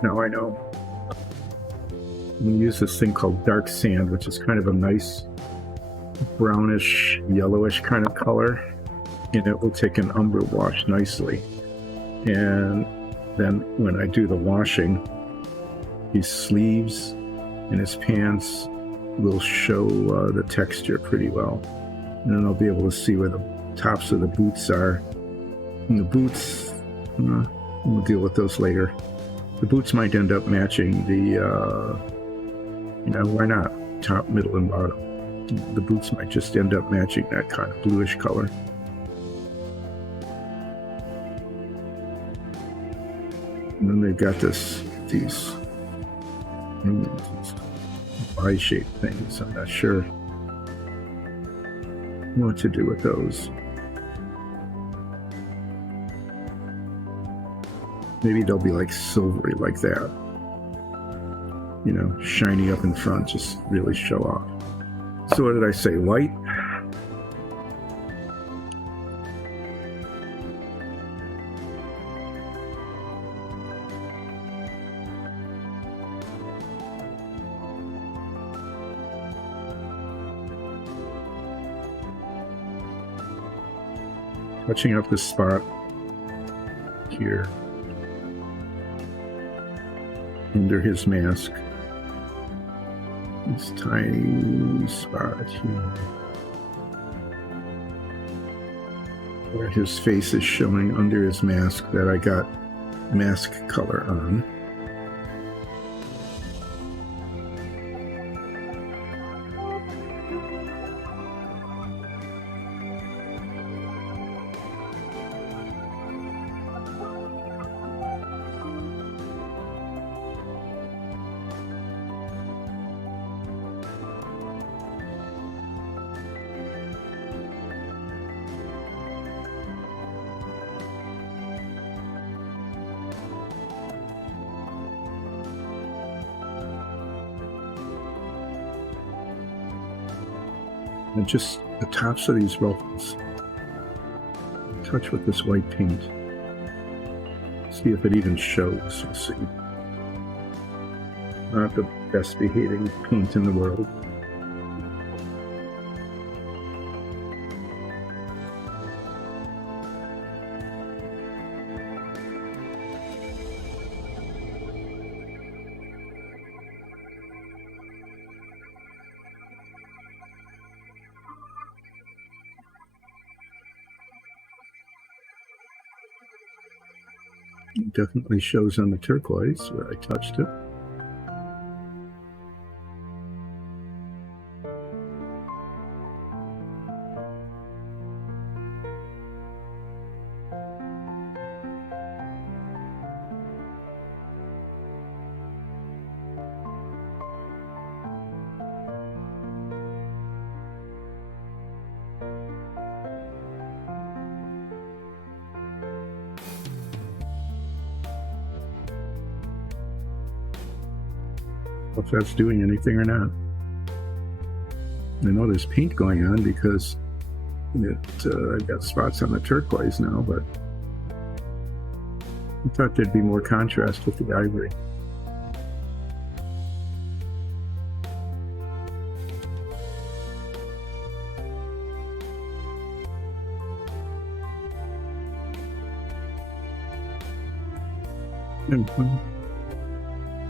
Now I know. I'm going to use this thing called dark sand, which is kind of a nice brownish, yellowish kind of color, and it will take an umber wash nicely. And then when I do the washing, his sleeves and his pants will show the texture pretty well. And then I'll be able to see where the tops of the boots are. And the boots, we'll deal with those later. The boots might end up matching the, why not? Top, middle, and bottom. The boots might just end up matching that kind of bluish color. And then they've got these Y-shaped things. I'm not sure what to do with those. Maybe they'll be like silvery like that. Shiny up in front, just really show off. So what did I say? White, touching up this spot here under his mask. This tiny spot here where his face is showing under his mask that I got mask color on. And just the tops of these ruffles, touch with this white paint. See if it even shows. We'll see. Not the best behaving paint in the world. It definitely shows on the turquoise where I touched it. If that's doing anything or not. I know there's paint going on because I've got spots on the turquoise now, but I thought there'd be more contrast with the ivory.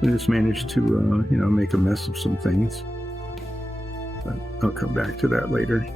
I just managed to, make a mess of some things. But I'll come back to that later.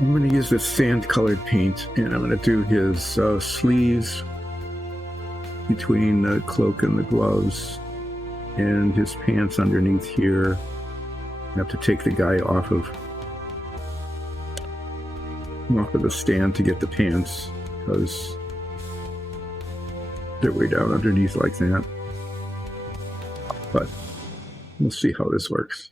I'm going to use this sand-colored paint, and I'm going to do his sleeves between the cloak and the gloves, and his pants underneath here. I have to take the guy off of the stand to get the pants, because they're way down underneath like that. But we'll see how this works.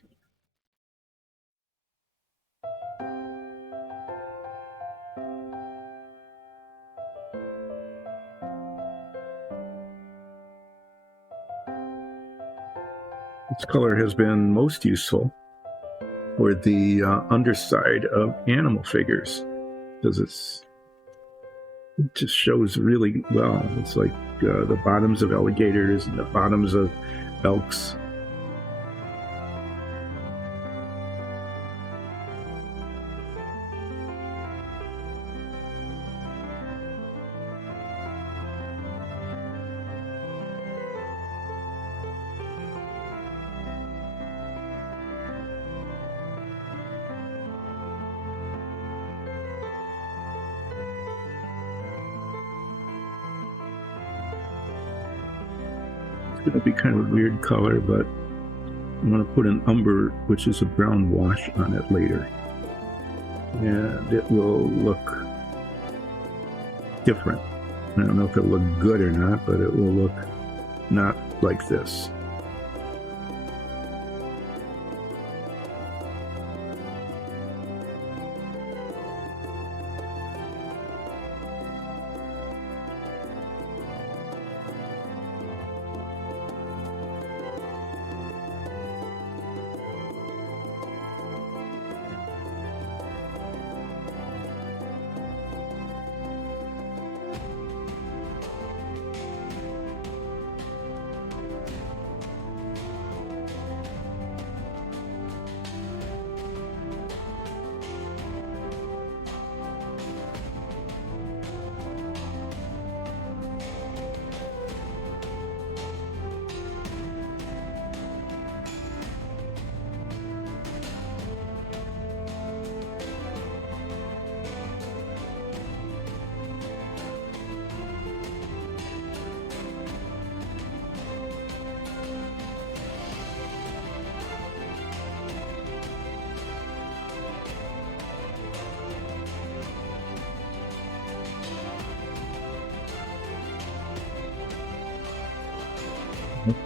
This color has been most useful for the underside of animal figures, because it just shows really well. It's like the bottoms of alligators and the bottoms of elks. It's going to be kind of a weird color, but I'm going to put an umber, which is a brown wash, on it later. And it will look different. I don't know if it'll look good or not, but it will look not like this.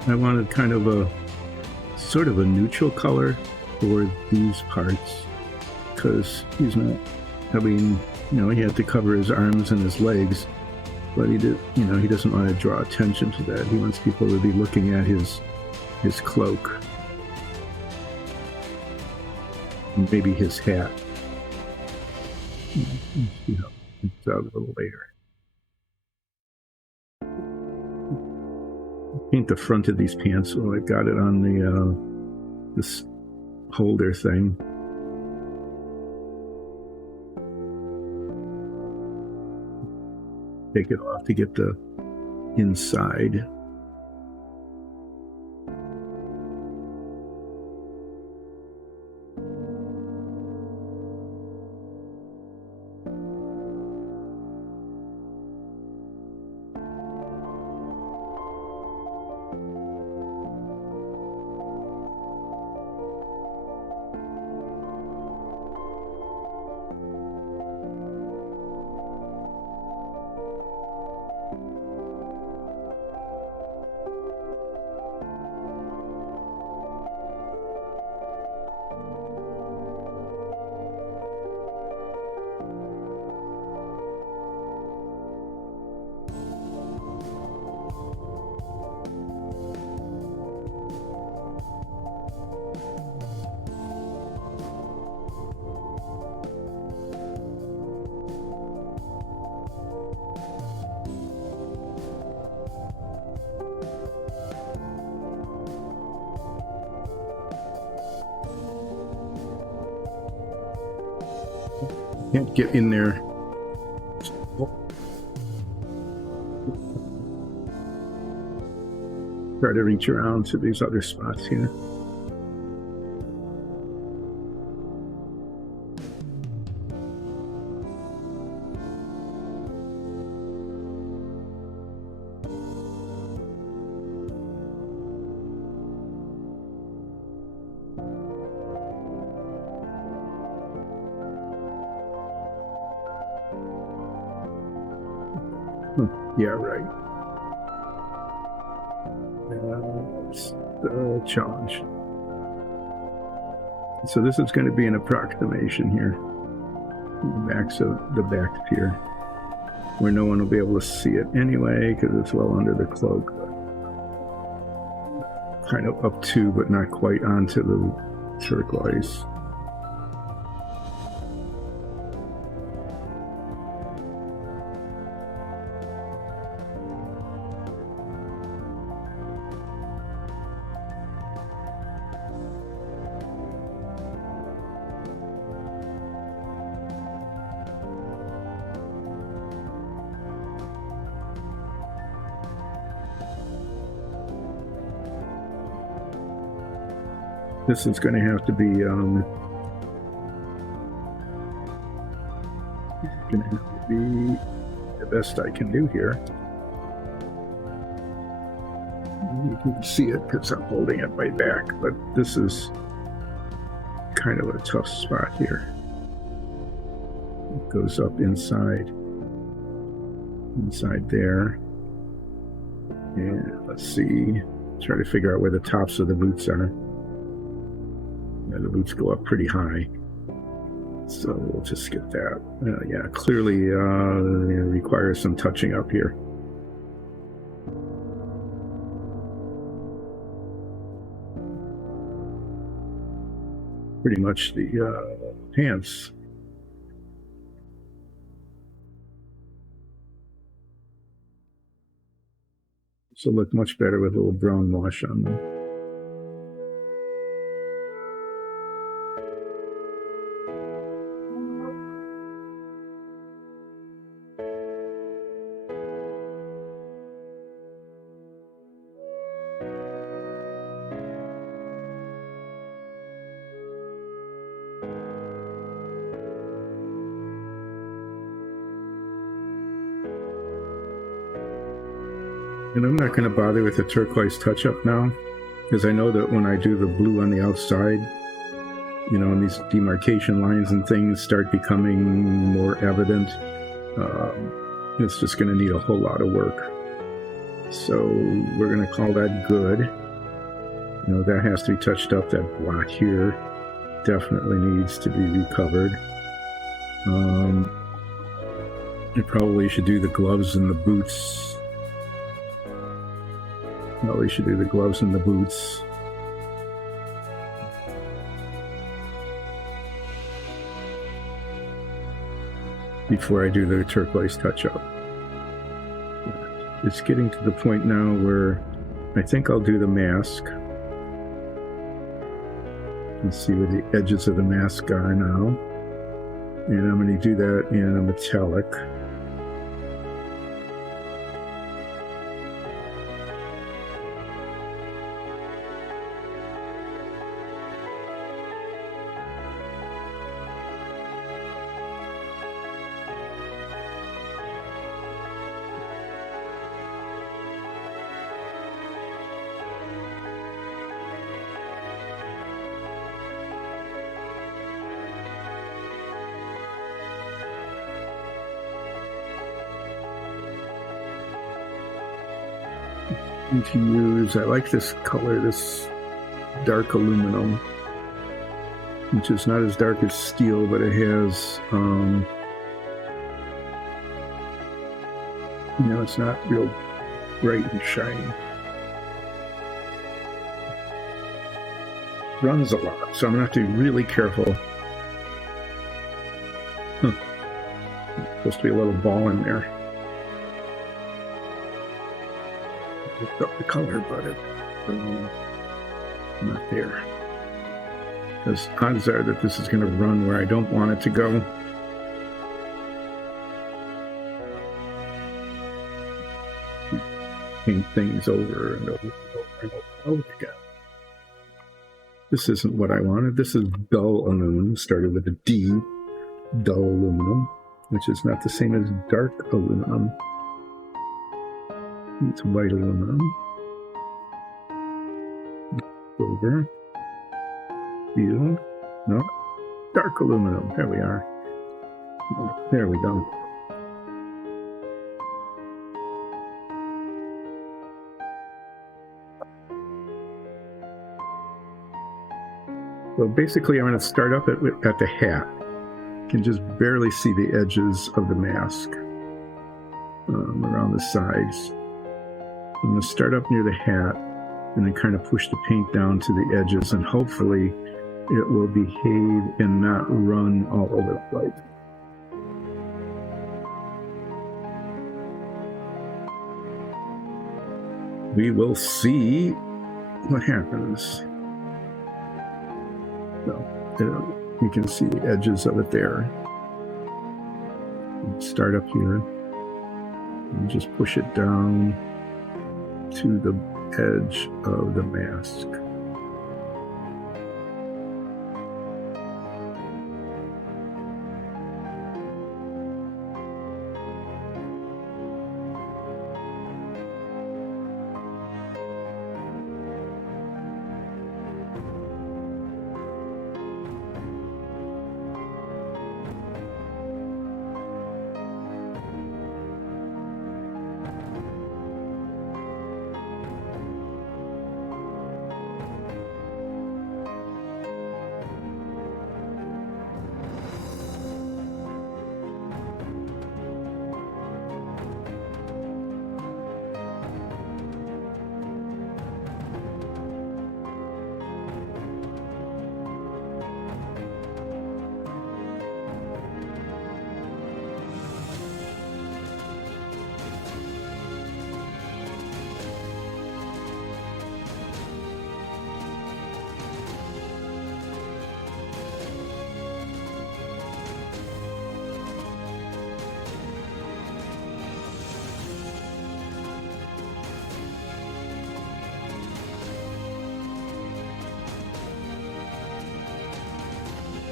I wanted kind of a sort of a neutral color for these parts, because he's not, I mean, you know, he had to cover his arms and his legs, but he did, you know, he doesn't want to draw attention to that. He wants people to be looking at his cloak, and maybe his hat. You know, it's out a little later. Paint the front of these pants, so I got it on the this holder thing. Take it off to get the inside. Can't get in there. Try to reach around to these other spots here. Yeah, right. That's the challenge. So this is going to be an approximation here. The backs here, where no one will be able to see it anyway, because it's well under the cloak. Kind of up to, but not quite onto the turquoise. This is going to have to be the best I can do here. You can see it because I'm holding it right back, but this is kind of a tough spot here. It goes up inside there, and let's see, try to figure out where the tops of the boots are. The boots go up pretty high, so we'll just get that. Yeah, clearly it requires some touching up here. Pretty much the pants. So look much better with a little brown wash on them. And I'm not going to bother with the turquoise touch-up now, because I know that when I do the blue on the outside, you know, and these demarcation lines and things start becoming more evident, it's just going to need a whole lot of work. So we're going to call that good. You know, that has to be touched up. That blot here definitely needs to be recovered. You probably should do the gloves and the boots. Probably should do the gloves and the boots. Before I do the turquoise touch-up. It's getting to the point now where I think I'll do the mask. Let's see where the edges of the mask are now. And I'm going to do that in a metallic. To use, I like this color, this dark aluminum, which is not as dark as steel, but it has, you know, it's not real bright and shiny. Runs a lot, so I'm gonna have to be really careful. Supposed to be a little ball in there. Looked up the color, but it's not there. Because odds are that this is going to run where I don't want it to go. Paint things over and over and over and over again. This isn't what I wanted. This is dull aluminum, started with a D, dull aluminum, which is not the same as dark aluminum. It's white aluminum. Silver. Steel. No. Dark aluminum. There we are. There we go. So basically I'm going to start up at the hat. You can just barely see the edges of the mask around the sides. I'm going to start up near the hat and then kind of push the paint down to the edges, and hopefully it will behave and not run all over the place. We will see what happens. So, you can see the edges of it there. Start up here and just push it down to the edge of the mask.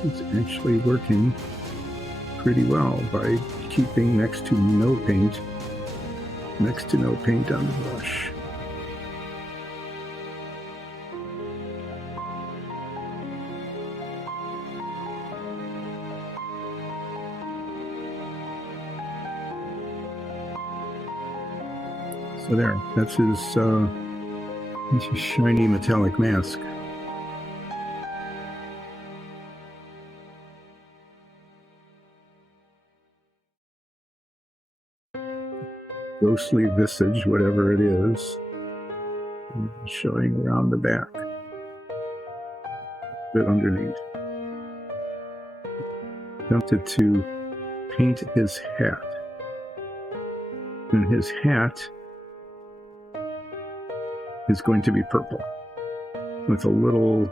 It's actually working pretty well by keeping next to no paint on the brush. So there, that's his shiny metallic mask. Ghostly visage, whatever it is, showing around the back, a bit underneath. Attempted to paint his hat, and his hat is going to be purple with a little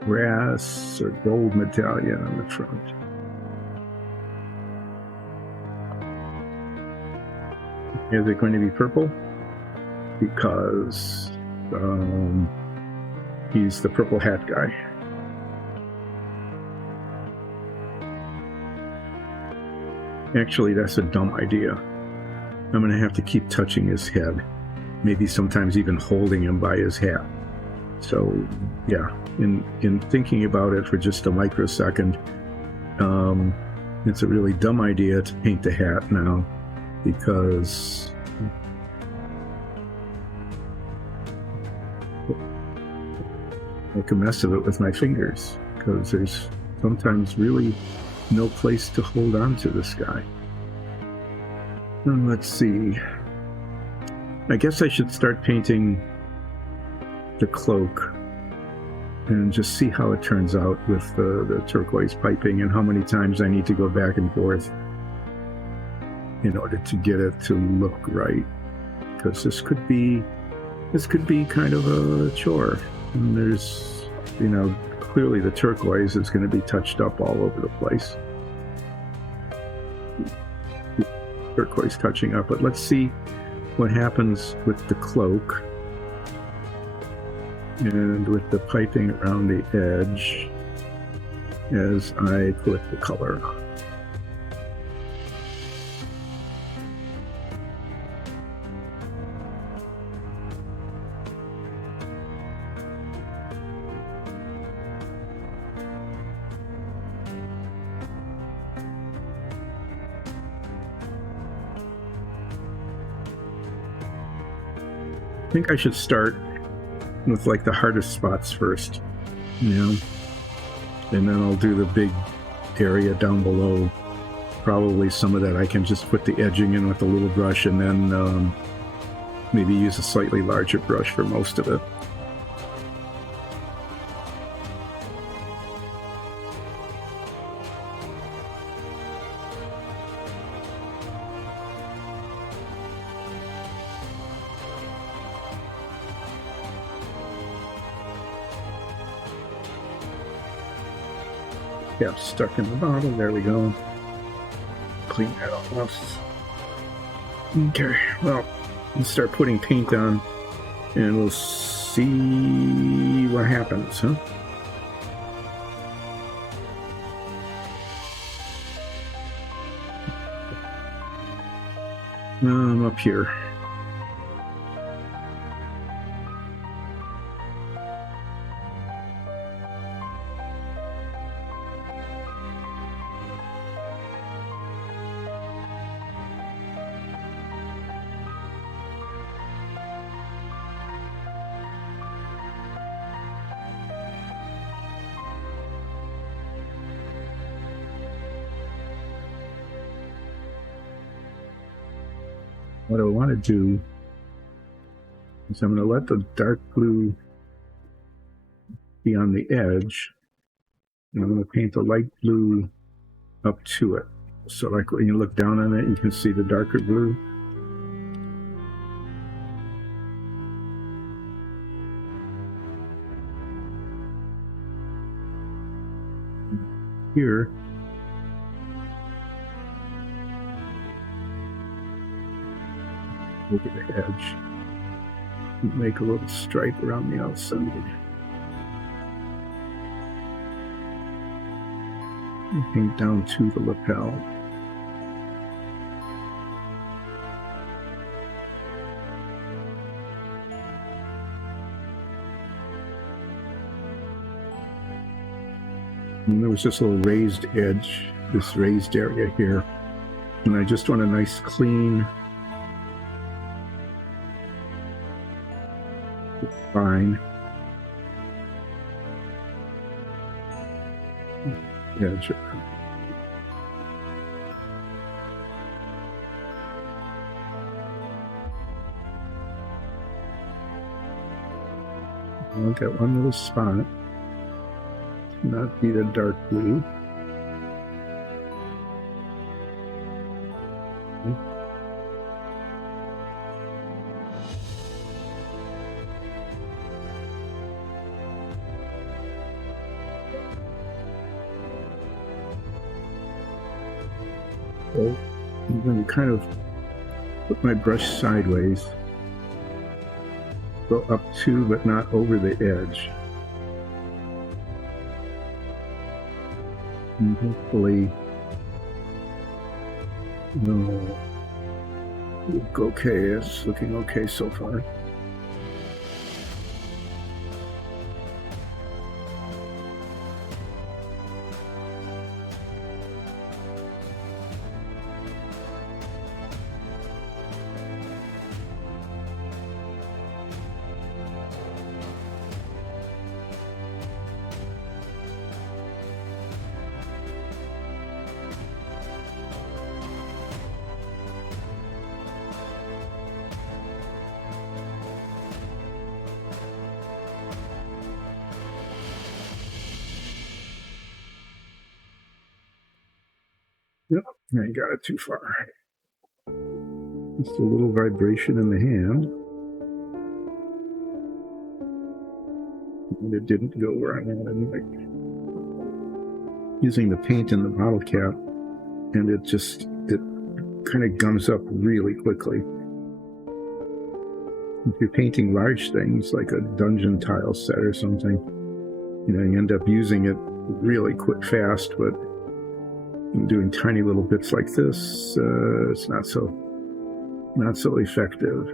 brass or gold medallion on the front. Is it going to be purple? Because he's the purple hat guy. Actually, that's a dumb idea. I'm going to have to keep touching his head. Maybe sometimes even holding him by his hat. So, yeah, in thinking about it for just a microsecond, it's a really dumb idea to paint the hat now, because I make a mess of it with my fingers, because there's sometimes really no place to hold on to this guy. Let's see. I guess I should start painting the cloak and just see how it turns out with the turquoise piping, and how many times I need to go back and forth in order to get it to look right. Because this could be kind of a chore. And there's, clearly the turquoise is going to be touched up all over the place. Turquoise touching up, but let's see what happens with the cloak and with the piping around the edge as I put the color on. I think I should start with like the hardest spots first, and then I'll do the big area down below. Probably some of that I can just put the edging in with a little brush, and then maybe use a slightly larger brush for most of it. Yeah, stuck in the bottom. There we go. Clean that off. Okay, well, let's start putting paint on, and we'll see what happens, huh? I'm up here. What I want to do is I'm going to let the dark blue be on the edge, and I'm going to paint the light blue up to it. So like when you look down on it, you can see the darker blue. Here, over the edge, make a little stripe around the outside. And paint down to the lapel. And there was this little raised edge, this raised area here. And I just want a nice clean fine. Edge. I'll get one little spot. Not be the dark blue. So I'm going to kind of put my brush sideways. Go up to, but not over the edge. And hopefully, look okay. It's looking okay so far. Yep, I got it too far. Just a little vibration in the hand. And it didn't go where I wanted. Like using the paint in the bottle cap, and it kind of gums up really quickly. If you're painting large things like a dungeon tile set or something, you end up using it really quick, fast, but doing tiny little bits like this, it's not so effective.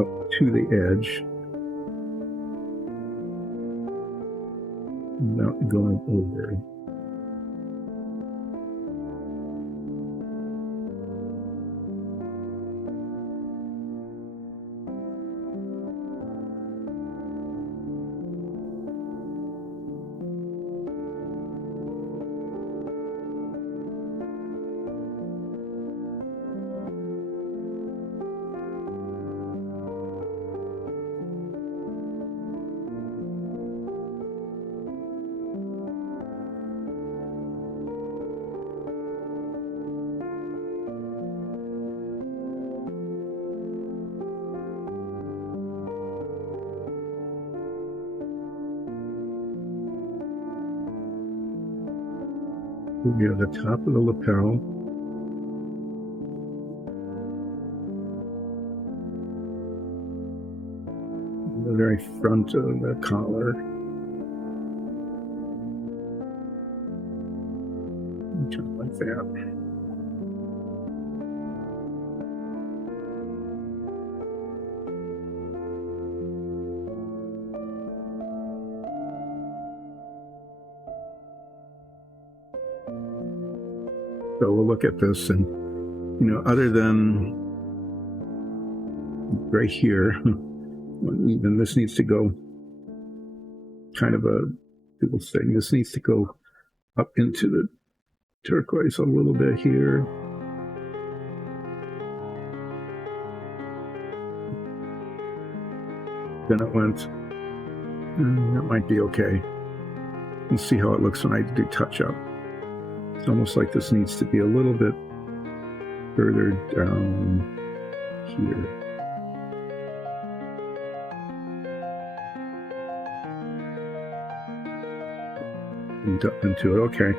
Up to the edge, not going over. We'll get the top of the lapel. The very front of the collar. Something like that. So we'll look at this, and other than right here, even this needs to go kind of a little thing. This needs to go up into the turquoise a little bit here. Then it went, that might be okay. We'll see how it looks when I do touch up. It's almost like this needs to be a little bit further down here. And up into it, okay.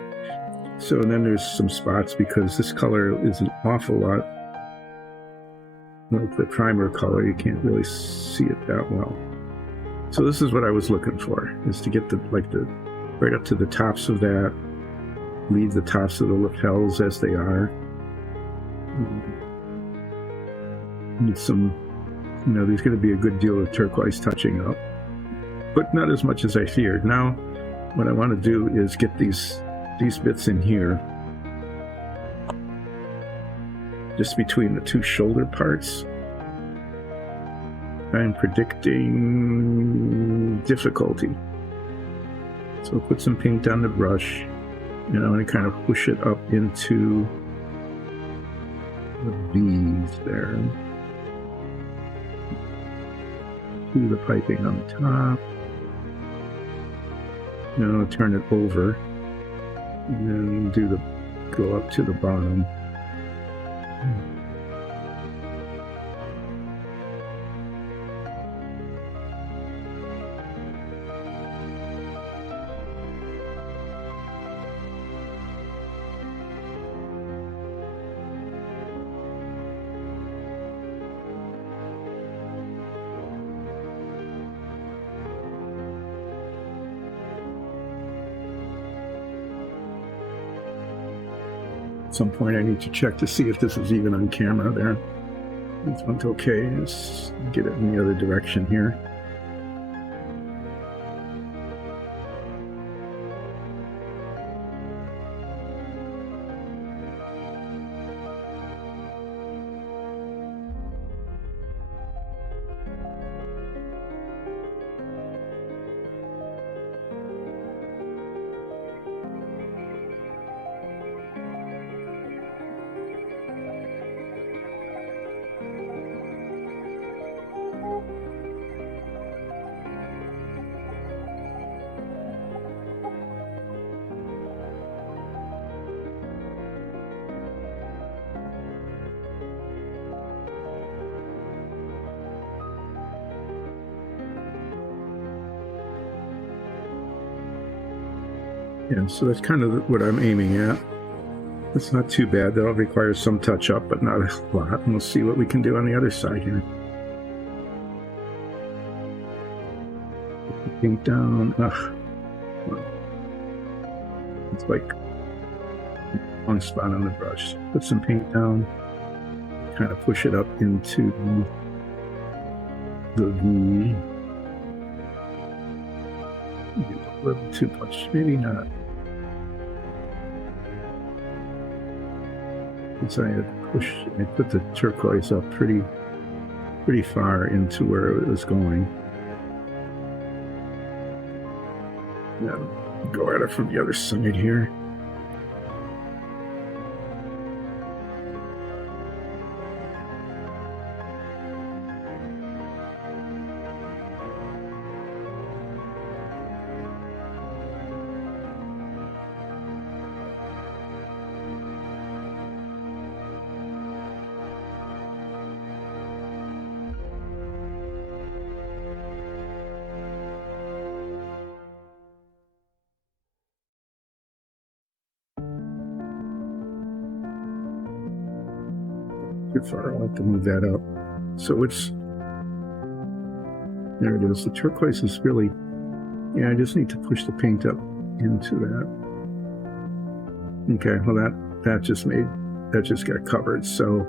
So then there's some spots because this color is an awful lot like the primer color. You can't really see it that well. So this is what I was looking for, is to get the right up to the tops of that. Leave the tops of the lapels as they are. Need some, there's going to be a good deal of turquoise touching up, but not as much as I feared. Now, what I want to do is get these bits in here just between the two shoulder parts. I'm predicting difficulty. So I'll put some paint on the brush, and I'm going to kind of push it up into the V's there. Do the piping on the top. Now I'll turn it over, and then go up to the bottom. At some point I need to check to see if this is even on camera there. This one's okay. Let's get it in the other direction here. Yeah, so that's kind of what I'm aiming at. It's not too bad. That'll require some touch up, but not a lot. And we'll see what we can do on the other side here. Put the paint down. Ugh. Well, it's like one spot on the brush. Put some paint down. Kind of push it up into the V. A little too much, maybe not. So I put the turquoise up pretty far into where it was going. Now go at it from the other side here. Too far, I'll have to move that up. So it's, there it is. The turquoise is really, yeah, I just need to push the paint up into that. Okay, well that just got covered. So,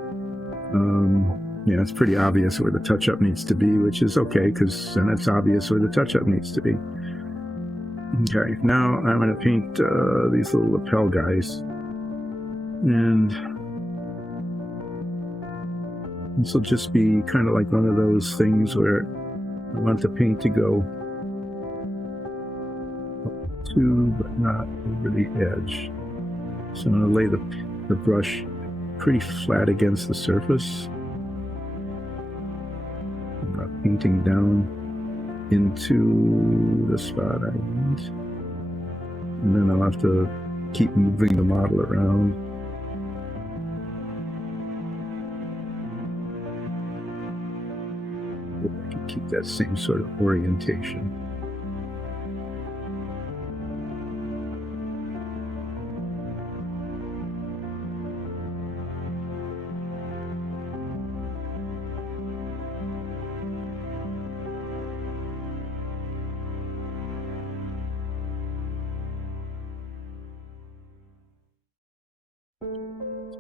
yeah, it's pretty obvious where the touch-up needs to be, which is okay, because then it's obvious where the touch-up needs to be. Okay, now I'm going to paint these little lapel guys. And this will just be kind of like one of those things where I want the paint to go up to, but not over the edge. So I'm going to lay the brush pretty flat against the surface. I'm not painting down into the spot I want. And then I'll have to keep moving the model around. I can keep that same sort of orientation.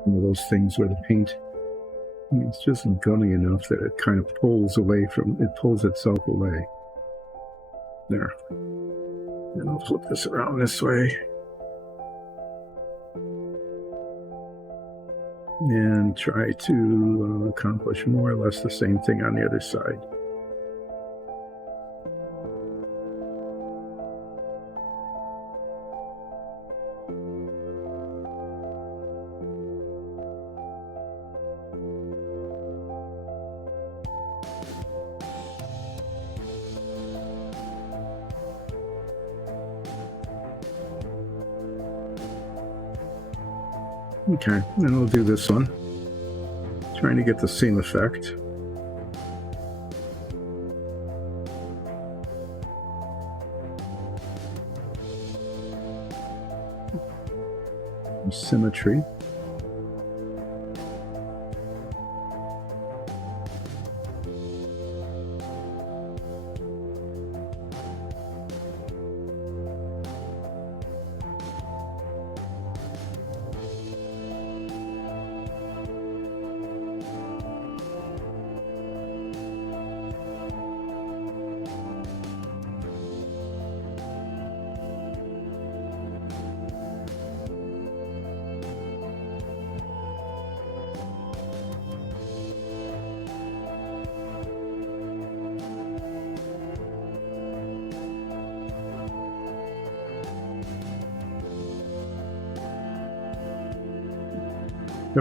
One of those things where the paint, it's just gummy enough that it kind of pulls itself away. There. And I'll flip this around this way. and try to accomplish more or less the same thing on the other side. Okay, then we'll do this one. Trying to get the same effect. Symmetry.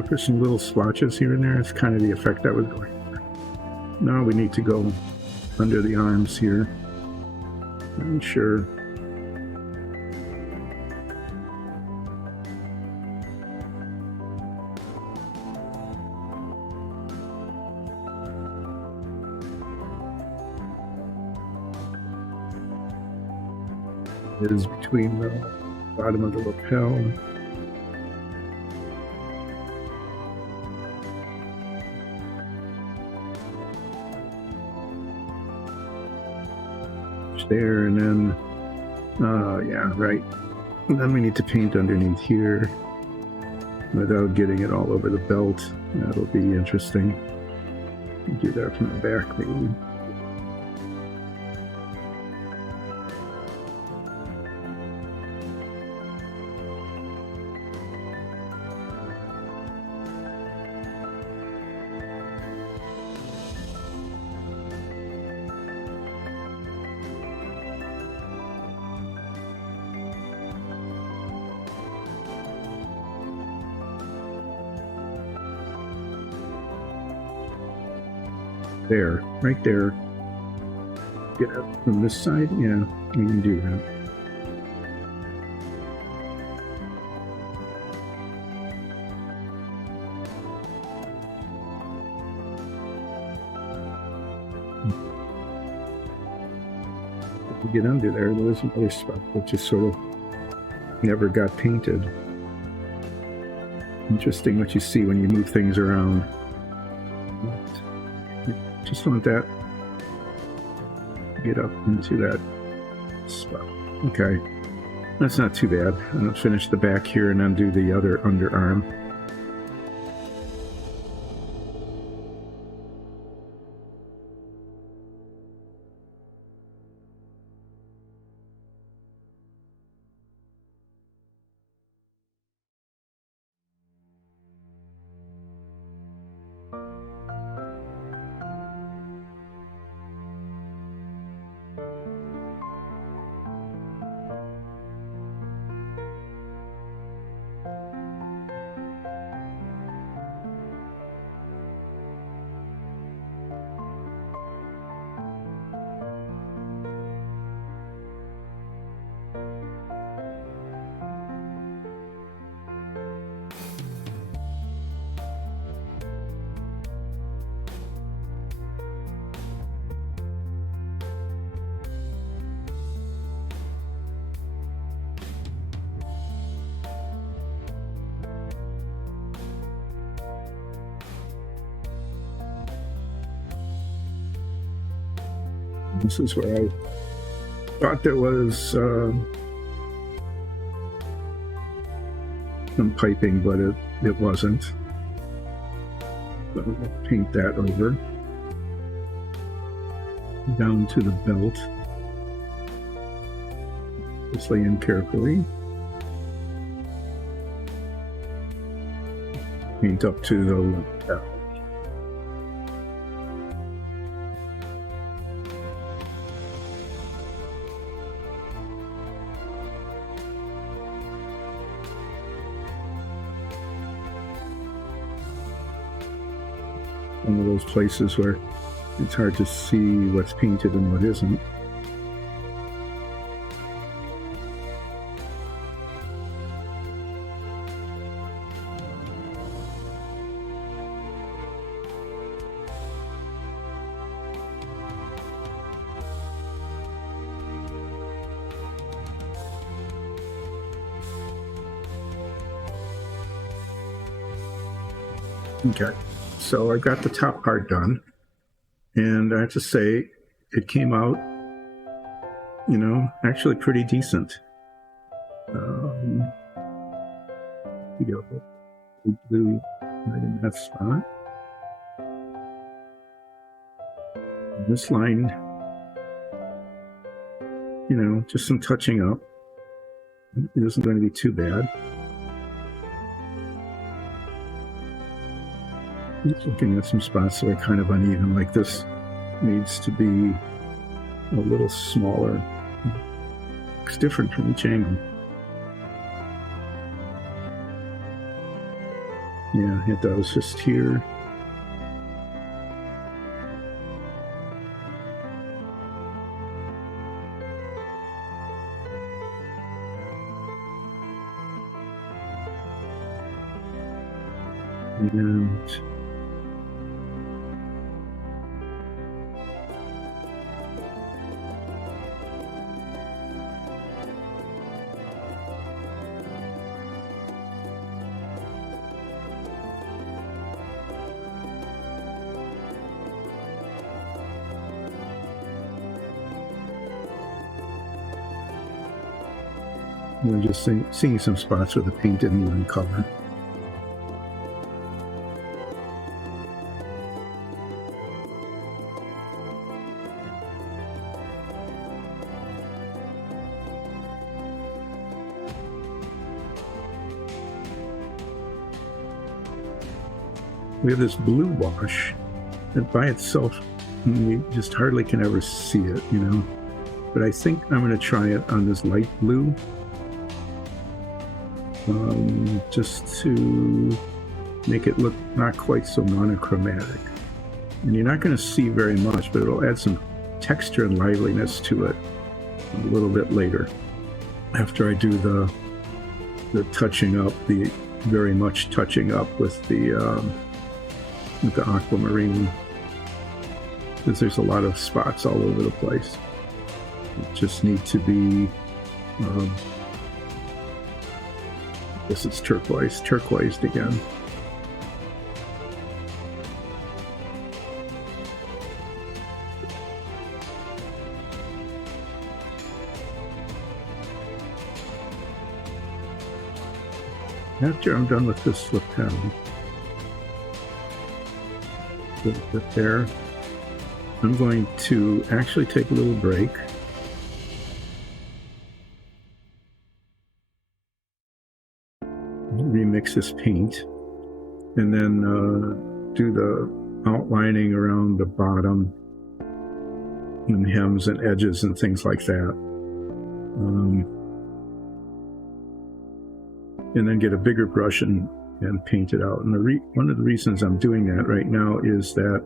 For some little splotches here and there. It's kind of the effect I was going for. Now we need to go under the arms here. I'm sure. It is between the bottom of the lapel. There, and then yeah, right, and then we need to paint underneath here without getting it all over the belt. That'll be interesting. Do that from the back maybe. There, right there. Get up from this side. Yeah, we can do that. If we get under there, there's another spot that just sort of never got painted. Interesting what you see when you move things around. Just want that get up into that spot. Okay, that's not too bad. I'll finish the back here and undo the other underarm. This is where I thought there was some piping, but it wasn't. So I'll paint that over down to the belt. Just lay in carefully. paint up to the lapel. One of those places where it's hard to see what's painted and what isn't. Okay, so I've got the top part done, and I have to say it came out, you know, actually pretty decent. You go blue right in that spot. This line, you know, just some touching up. It isn't going to be too bad. Just looking at some spots that are kind of uneven, like this needs to be a little smaller. It's different from each angle. Yeah, it does, just here. And we're just seeing some spots where the paint didn't even cover. We have this blue wash that by itself, we just hardly can ever see it, you know. But I think I'm going to try it on this light blue. Just to make it look not quite so monochromatic. And you're not going to see very much, but it'll add some texture and liveliness to it a little bit later, after I do the touching up, the very much touching up with the aquamarine, because there's a lot of spots all over the place. It just need to be this is turquoised again. After I'm done with this lapel, put it there, I'm going to actually take a little break. Remix this paint, and then do the outlining around the bottom and hems and edges and things like that. And then get a bigger brush and paint it out. And one of the reasons I'm doing that right now is that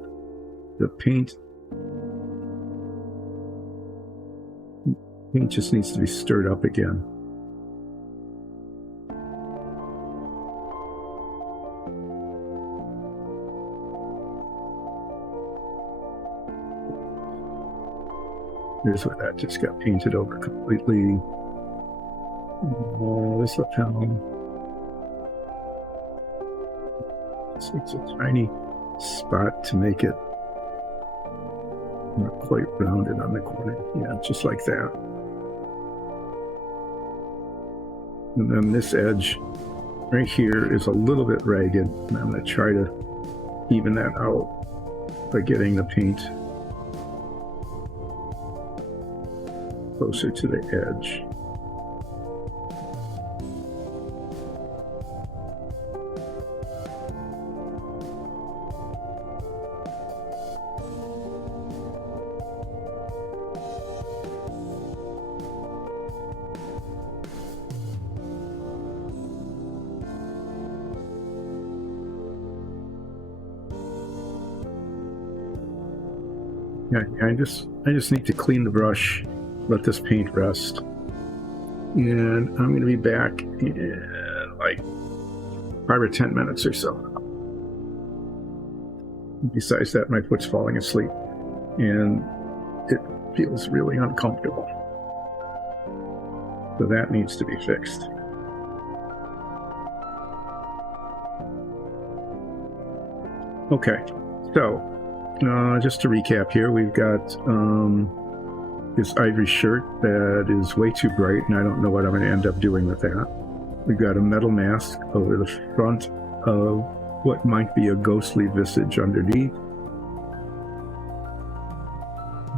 the paint just needs to be stirred up again. Here's where that just got painted over completely. This lapel. It's a tiny spot to make it not quite rounded on the corner. Yeah, just like that. And then this edge right here is a little bit ragged, and I'm going to try to even that out by getting the paint closer to the edge. Yeah, I just need to clean the brush, let this paint rest, and I'm going to be back in like 5 or 10 minutes or so. Besides that, my foot's falling asleep, and it feels really uncomfortable. So that needs to be fixed. Okay, so just to recap here, we've got this ivory shirt that is way too bright, and I don't know what I'm going to end up doing with that. We've got a metal mask over the front of what might be a ghostly visage underneath.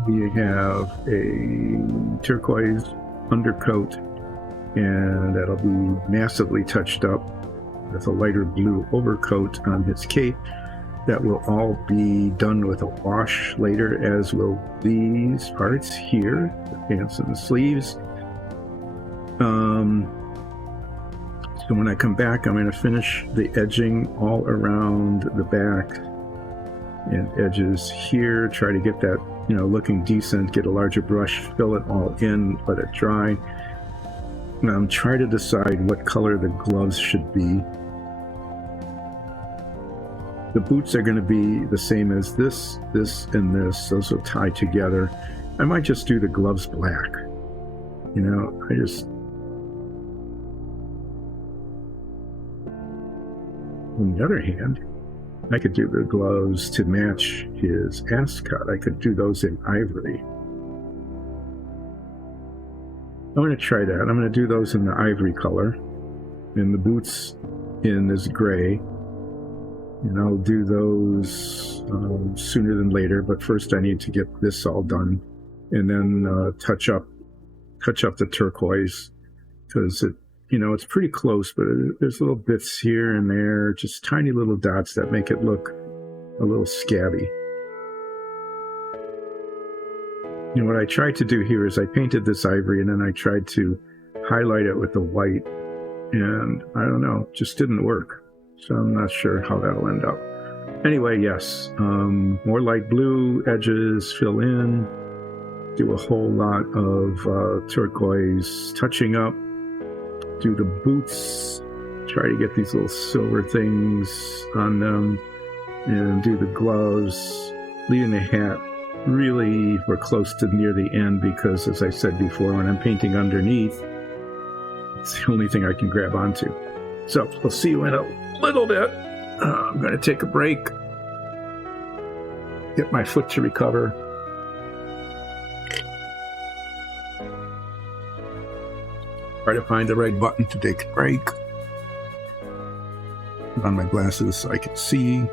We have a turquoise undercoat, and that'll be massively touched up with a lighter blue overcoat on his cape. That will all be done with a wash later, as will these parts here, the pants and the sleeves. So when I come back, I'm going to finish the edging all around the back and edges here, try to get that, looking decent, get a larger brush, fill it all in, let it dry. Try to decide what color the gloves should be. The boots are going to be the same as this, and this. Those will tie together. I might just do the gloves black. On the other hand, I could do the gloves to match his ass cut. I could do those in ivory. I'm going to try that. I'm going to do those in the ivory color, and the boots in this gray. And I'll do those sooner than later, but first I need to get this all done, and then touch up the turquoise, because it's pretty close, but there's little bits here and there, just tiny little dots that make it look a little scabby. What I tried to do here is I painted this ivory, and then I tried to highlight it with the white, and I don't know, it just didn't work. So I'm not sure how that'll end up. Anyway, yes, more light blue edges, fill in, do a whole lot of turquoise touching up, do the boots, try to get these little silver things on them, and do the gloves, leaving the hat. Really, we're close to near the end because, as I said before, when I'm painting underneath, it's the only thing I can grab onto. So we'll see you in a little bit. I'm going to take a break, get my foot to recover. Try to find the right button to take a break. Put on my glasses so I can see.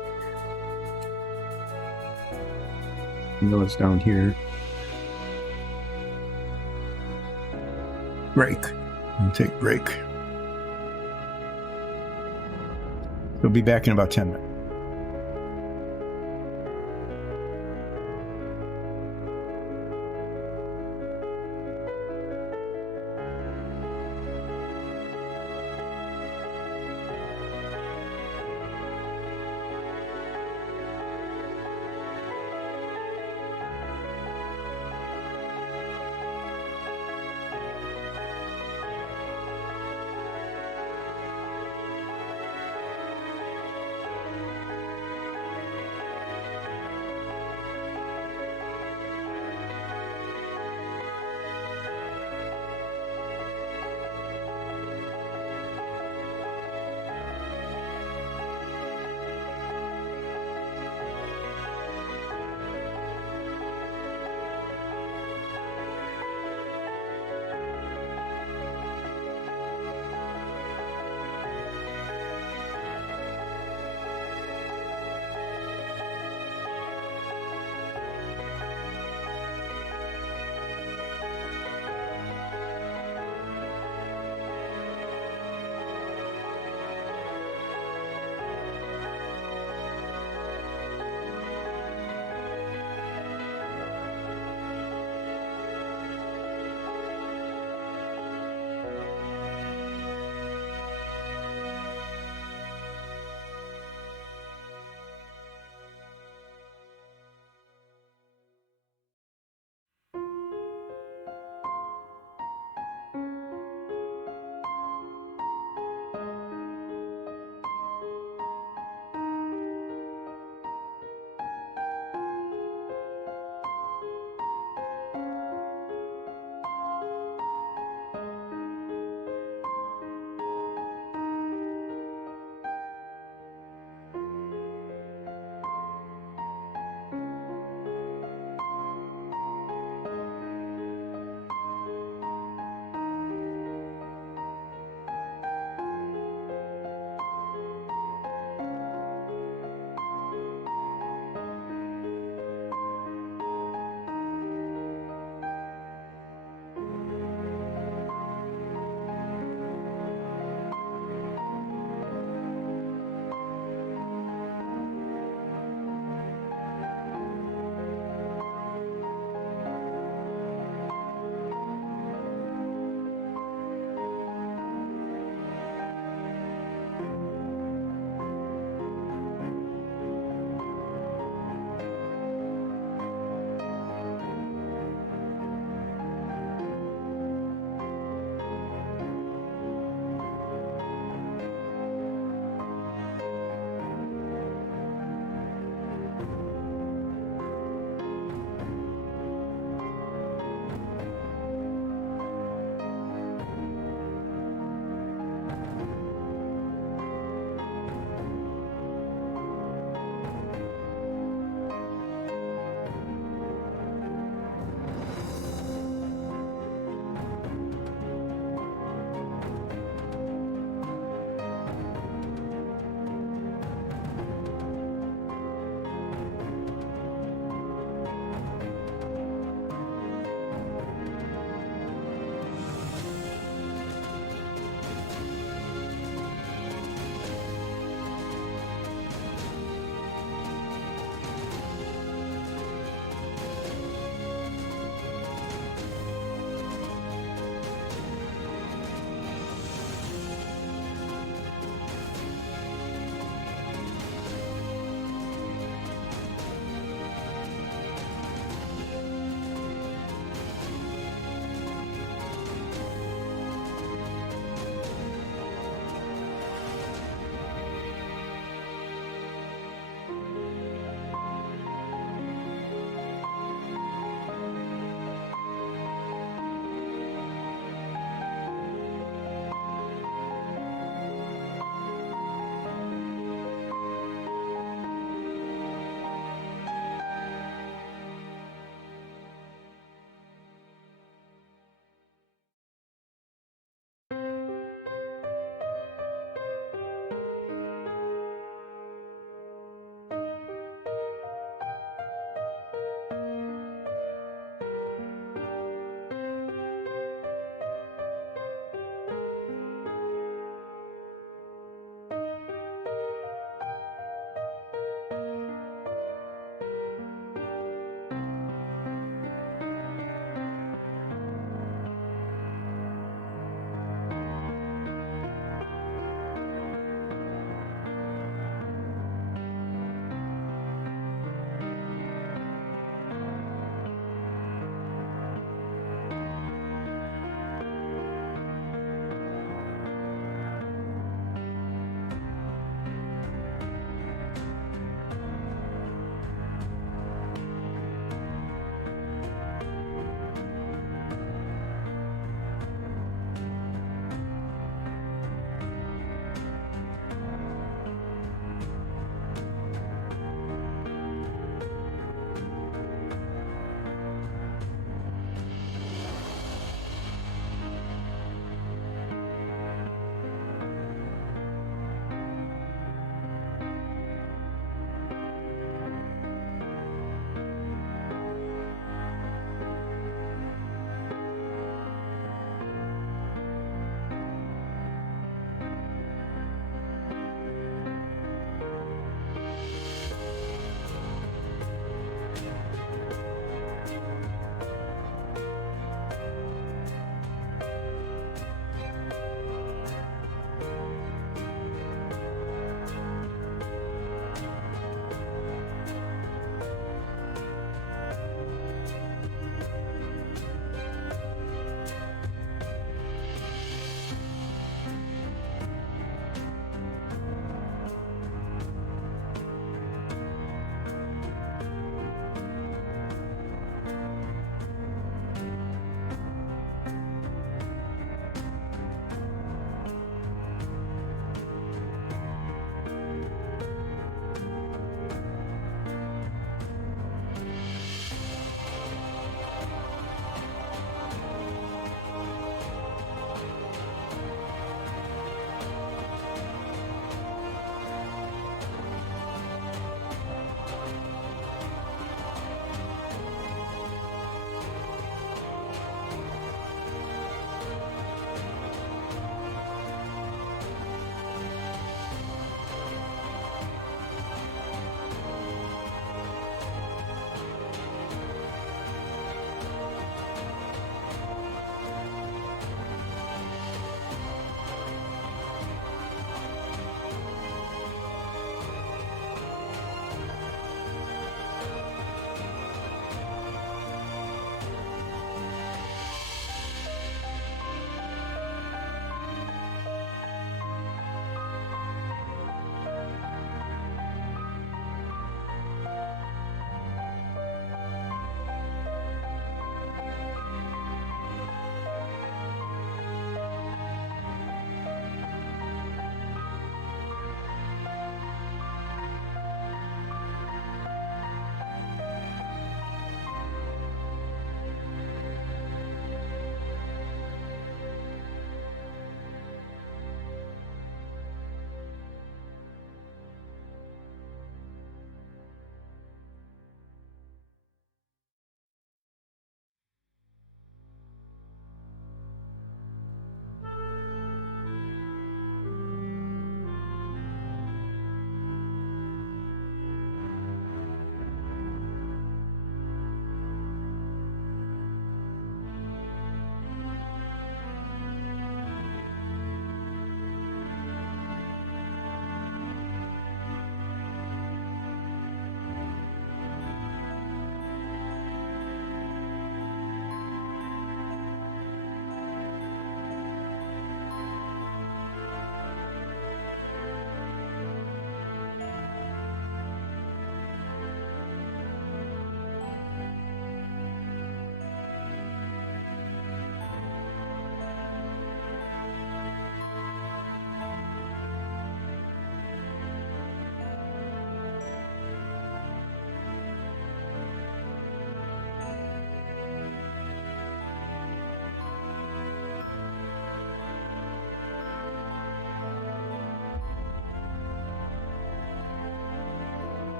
It's down here. Break. And take break. We'll be back in about 10 minutes.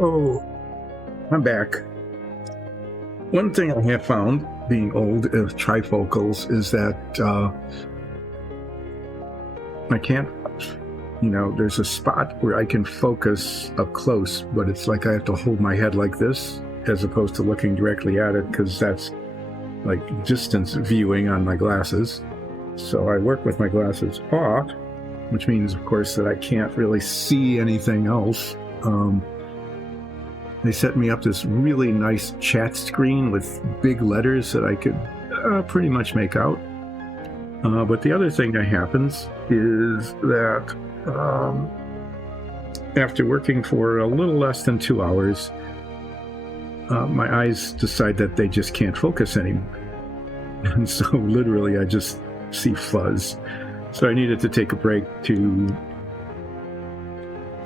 Oh, I'm back. One thing I have found, being old of trifocals, is that I can't, there's a spot where I can focus up close, but it's like I have to hold my head like this as opposed to looking directly at it, because that's like distance viewing on my glasses. So I work with my glasses off, which means, of course, that I can't really see anything else. They set me up this really nice chat screen with big letters that I could pretty much make out. But the other thing that happens is that after working for a little less than 2 hours, my eyes decide that they just can't focus anymore. And so literally I just see fuzz. So I needed to take a break to,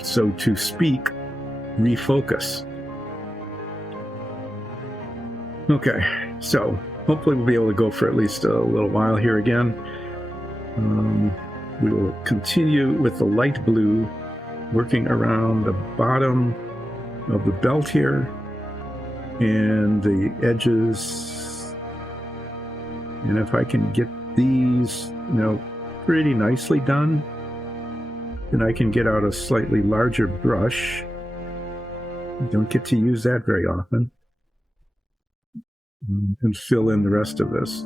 so to speak, refocus. Okay, so hopefully we'll be able to go for at least a little while here again. We will continue with the light blue, working around the bottom of the belt here and the edges. And if I can get these, pretty nicely done, then I can get out a slightly larger brush. You don't get to use that very often. And fill in the rest of this.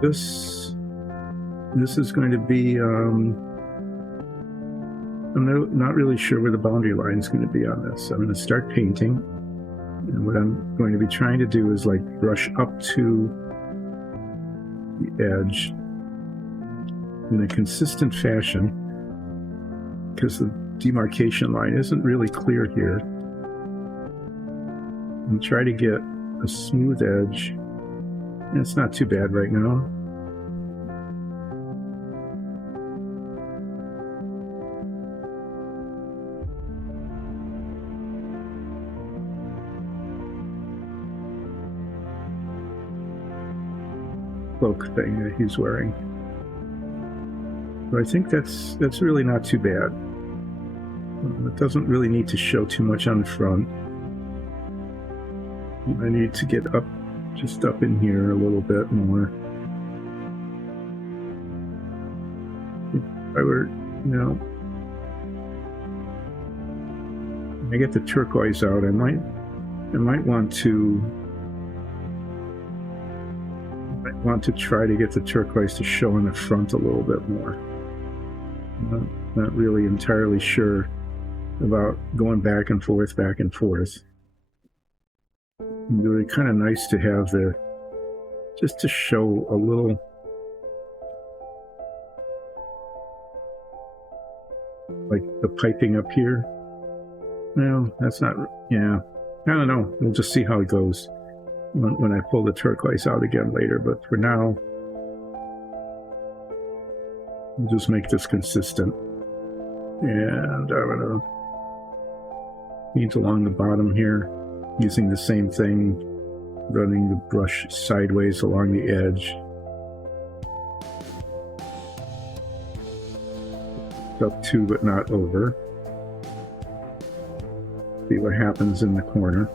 This is going to be, I'm not really sure where the boundary line is going to be on this. I'm going to start painting, and what I'm going to be trying to do is like brush up to the edge in a consistent fashion, because the demarcation line isn't really clear here. And try to get a smooth edge. And it's not too bad right now. Cloak thing that he's wearing. But I think that's really not too bad. It doesn't really need to show too much on the front. I need to get up, just up in here a little bit more. If I were, I get the turquoise out, I might want to try to get the turquoise to show in the front a little bit more. I'm not really entirely sure about going back and forth. It's really kind of nice to have just to show a little, like the piping up here. No, that's not, I don't know. We'll just see how it goes when I pull the turquoise out again later. But for now, we'll just make this consistent. And I'm going to paint along the bottom here, using the same thing, running the brush sideways along the edge. Up to, but not over. See what happens in the corner.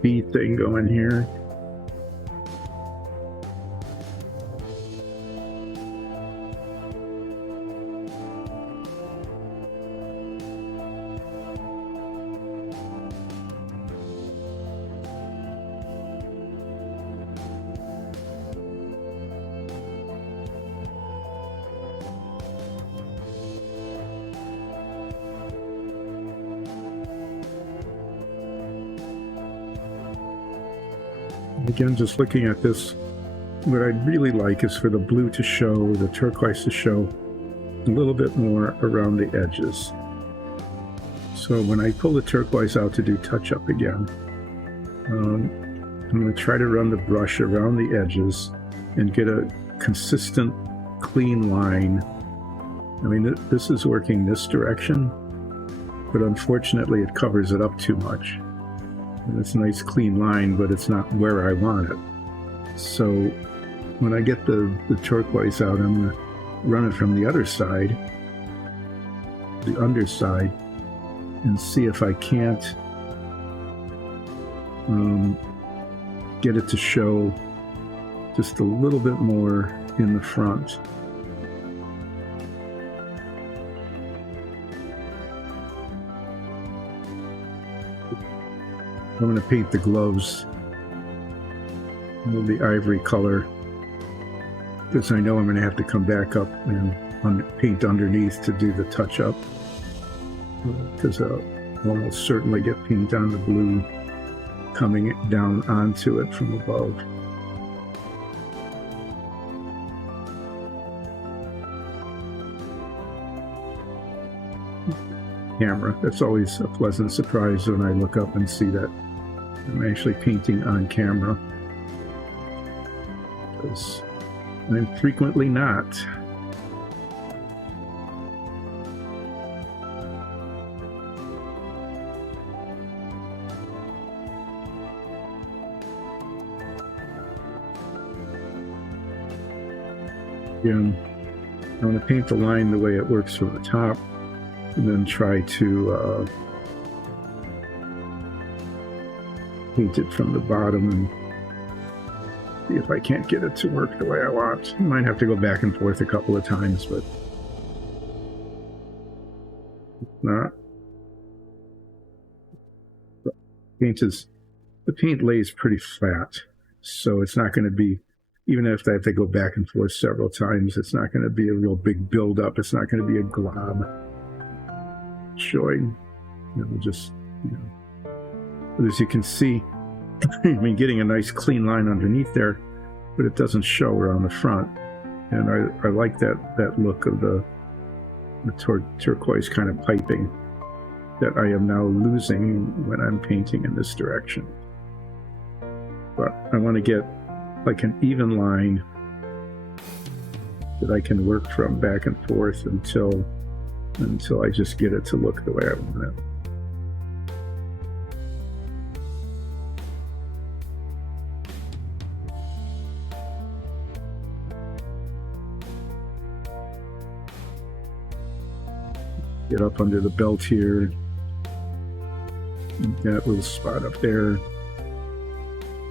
B thing going here. Again, just looking at this, what I'd really like is for the blue to show, the turquoise to show a little bit more around the edges. So when I pull the turquoise out to do touch up again, I'm going to try to run the brush around the edges and get a consistent, clean line. I mean, this is working this direction, but unfortunately it covers it up too much. And it's a nice clean line, but it's not where I want it. So when I get the turquoise out, I'm going to run it from the other side, the underside, and see if I can't get it to show just a little bit more in the front. I'm going to paint the gloves with the ivory color, because I know I'm going to have to come back up and paint underneath to do the touch-up, because I'll almost certainly get paint on the blue coming down onto it from above. Camera. That's always a pleasant surprise when I look up and see that I'm actually painting on camera, because I'm frequently not. Again, I want to paint the line the way it works from the top, and then try to paint it from the bottom and see if I can't get it to work the way I want. I might have to go back and forth a couple of times, but not. The paint lays pretty flat, so it's not going to be, even if I have to go back and forth several times, it's not going to be a real big build-up. It's not going to be a glob showing, just, But as you can see, I mean, getting a nice clean line underneath there, but it doesn't show around the front. And I like that look of the turquoise kind of piping that I am now losing when I'm painting in this direction. But I want to get like an even line that I can work from back and forth until I just get it to look the way I want it. Get up under the belt here, that little spot up there,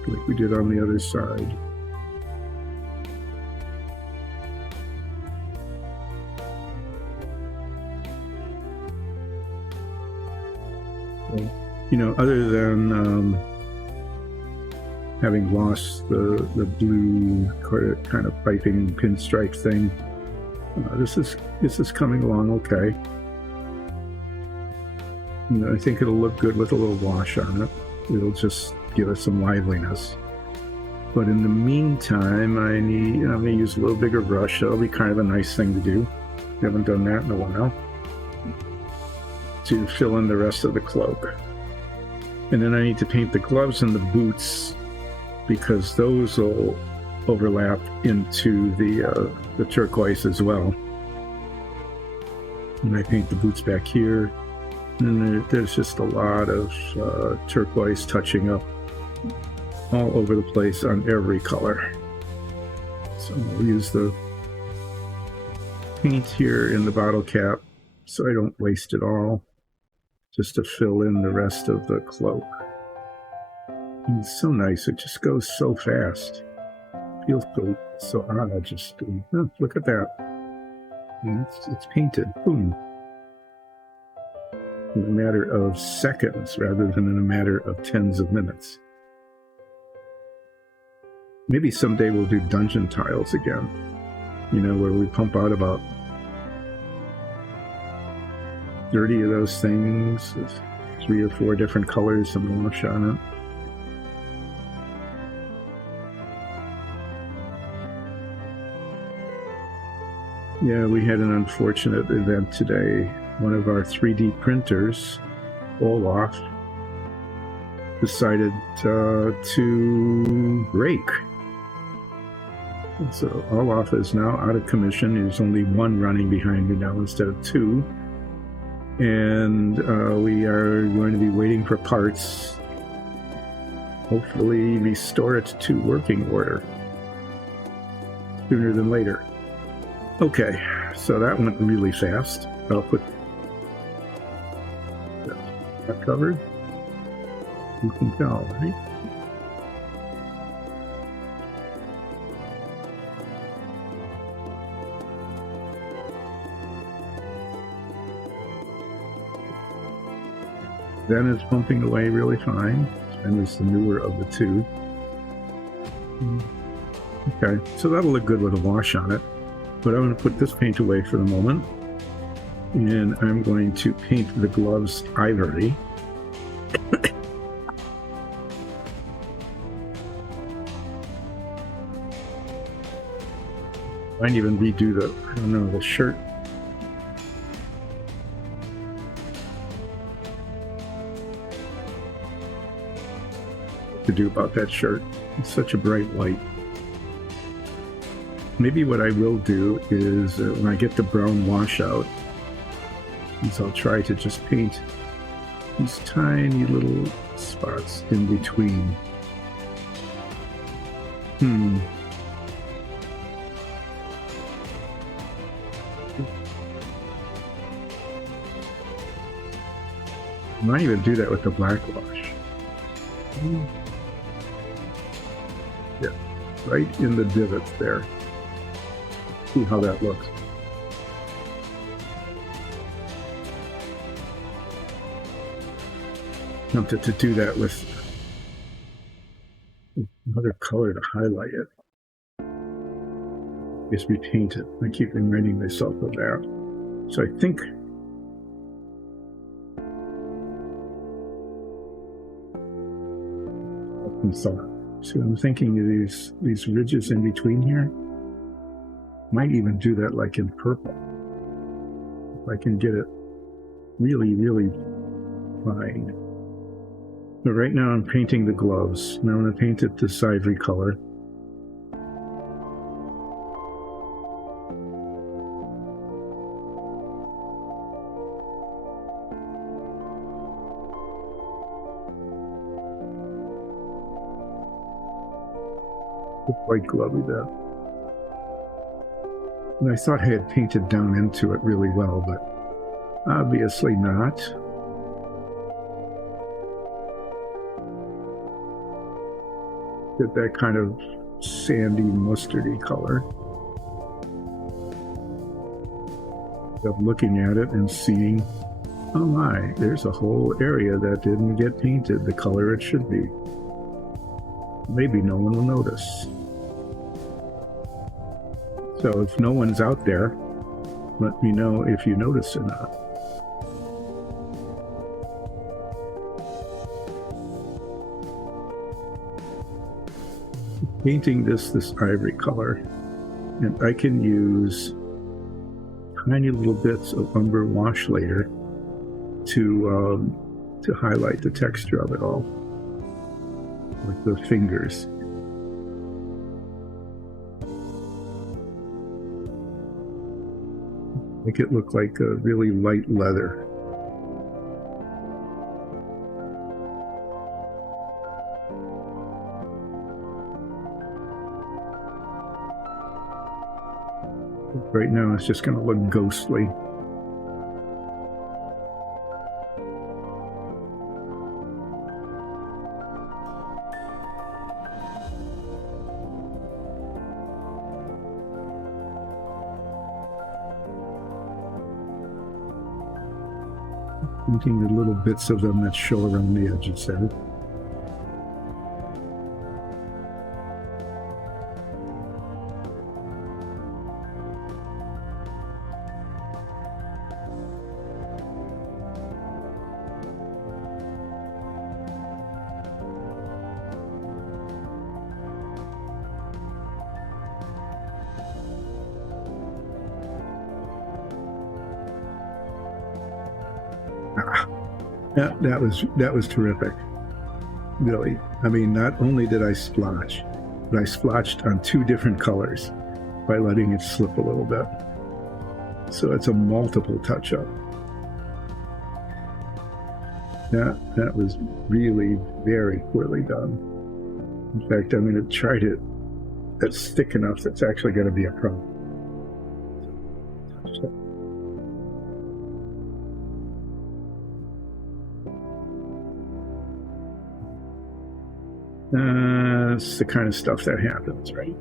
like we did on the other side. Other than having lost the blue kind of piping pinstripe thing, this is coming along okay. I think it'll look good with a little wash on it. It'll just give us some liveliness. But in the meantime, I'm going to use a little bigger brush. That'll be kind of a nice thing to do. Haven't done that in a while. To fill in the rest of the cloak. And then I need to paint the gloves and the boots, because those will overlap into the turquoise as well. And I paint the boots back here. And there's just a lot of turquoise touching up all over the place on every color. So I'll use the paint here in the bottle cap so I don't waste it all, just to fill in the rest of the cloak. And it's so nice, it just goes so fast. It feels so odd, just look at that. And it's painted, boom. In a matter of seconds rather than in a matter of tens of minutes. Maybe someday we'll do dungeon tiles again, where we pump out about 30 of those things with 3 or 4 different colors and wash on it. Yeah, we had an unfortunate event today. One of our 3D printers, Olaf, decided to break. So Olaf is now out of commission. There's only one running behind me now instead of two. And we are going to be waiting for parts. Hopefully restore it to working order sooner than later. Okay, so that went really fast. I'll put that covered. You can tell, right? Ben is pumping away really fine. Ben is the newer of the two. Okay, so that'll look good with a wash on it. But I'm going to put this paint away for the moment. And I'm going to paint the gloves ivory. Might even redo the, I don't know, the shirt. What to do about that shirt? It's such a bright white. Maybe what I will do is when I get the brown washout, is I'll try to just paint these tiny little spots in between. I might even do that with the black wash. Yeah, right in the divots there. See how that looks. Tempted to do that with another color to highlight it. Just repaint it. I keep reminding myself of that. So I think so I'm thinking of these ridges in between here. Might even do that like in purple. If I can get it really, really fine. But right now I'm painting the gloves. Now I'm going to paint it this ivory color. The white glovey there. And I thought I had painted down into it really well, but obviously not. Get that kind of sandy, mustardy color. I'm looking at it and seeing, oh my, there's a whole area that didn't get painted the color it should be. Maybe no one will notice. So if no one's out there, let me know if you notice or not. Painting this ivory color, and I can use tiny little bits of umber wash later to highlight the texture of it all with the fingers. Make it look like a really light leather. Right now it's just going to look ghostly. Painting the little bits of them that show around the edges there. Yeah, that was terrific. really. I mean, not only did I splotch, but I splotched on 2 different colors by letting it slip a little bit. So it's a multiple touch-up. That was really very poorly done. In fact, I'm going to try to. That's thick enough that's actually going to be a problem. It's the kind of stuff that happens, right?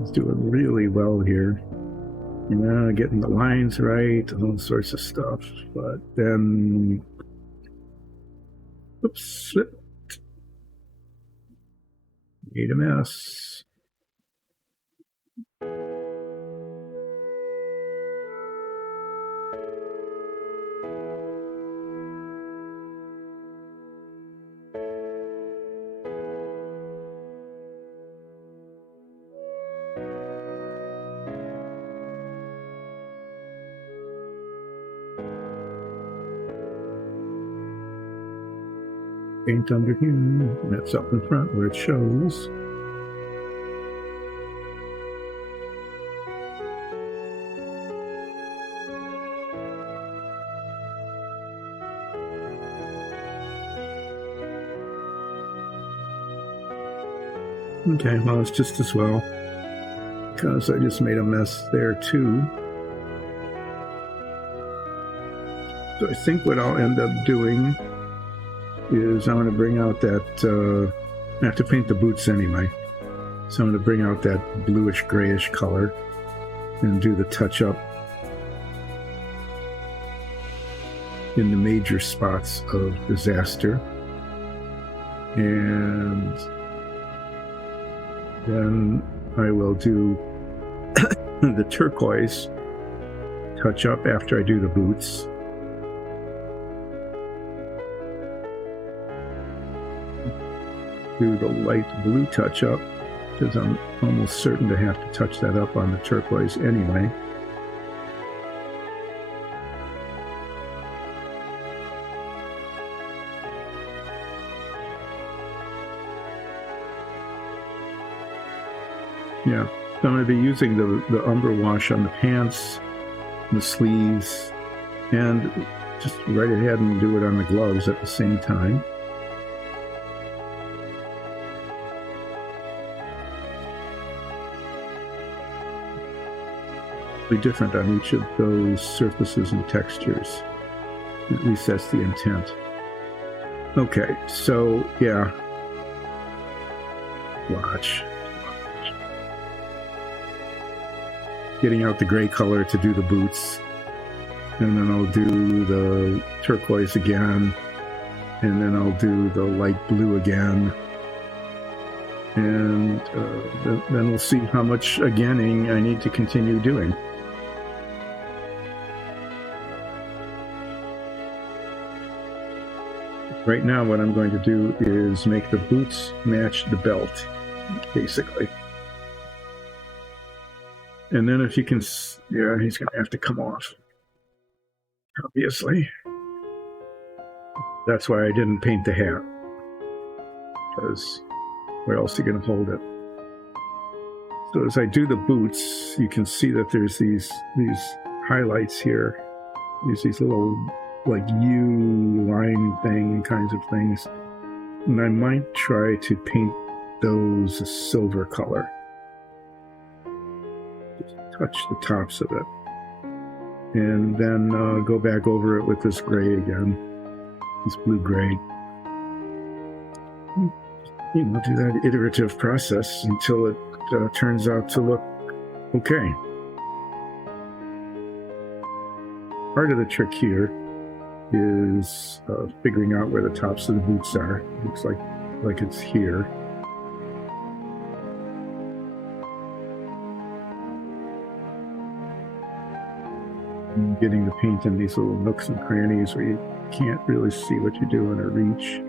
He's doing really well here. Getting the lines right, all sorts of stuff. But then, oops, slipped. Made a mess. Paint under here, and that's up in front where it shows. Okay, well, it's just as well, because I just made a mess there too. So I think what I'll end up doing is I'm going to bring out that, I have to paint the boots anyway, so I'm going to bring out that bluish grayish color and do the touch-up in the major spots of disaster. And then I will do the turquoise touch-up after I do the boots. Do the light blue touch-up, because I'm almost certain to have to touch that up on the turquoise anyway. Yeah, so I'm going to be using the umber wash on the pants, the sleeves, and just right ahead and do it on the gloves at the same time. Different on each of those surfaces and textures. At least that's the intent. Okay, so yeah. Watch. Getting out the gray color to do the boots. And then I'll do the turquoise again. And then I'll do the light blue again. And then we'll see how much againing I need to continue doing. Right now, what I'm going to do is make the boots match the belt, basically. And then if you can, yeah, he's going to have to come off, obviously. That's why I didn't paint the hat, because where else are you going to hold it? So as I do the boots, you can see that there's these highlights here. There's these little like U line thing kinds of things, and I might try to paint those a silver color. Just touch the tops of it, and then go back over it with this gray again, this blue gray. You know, do that iterative process until it turns out to look okay. Part of the trick here is figuring out where the tops of the boots are. It looks like it's here. And getting the paint in these little nooks and crannies where you can't really see what you're doing or reach.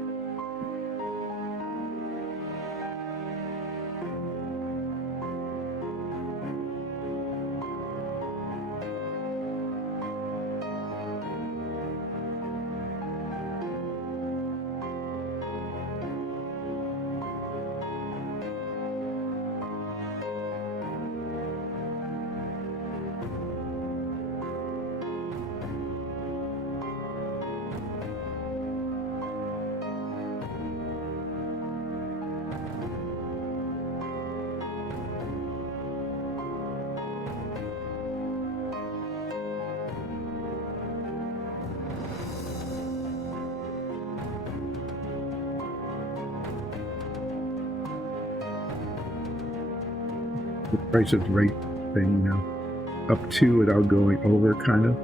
the Price is Right thing, up to without going over, kind of.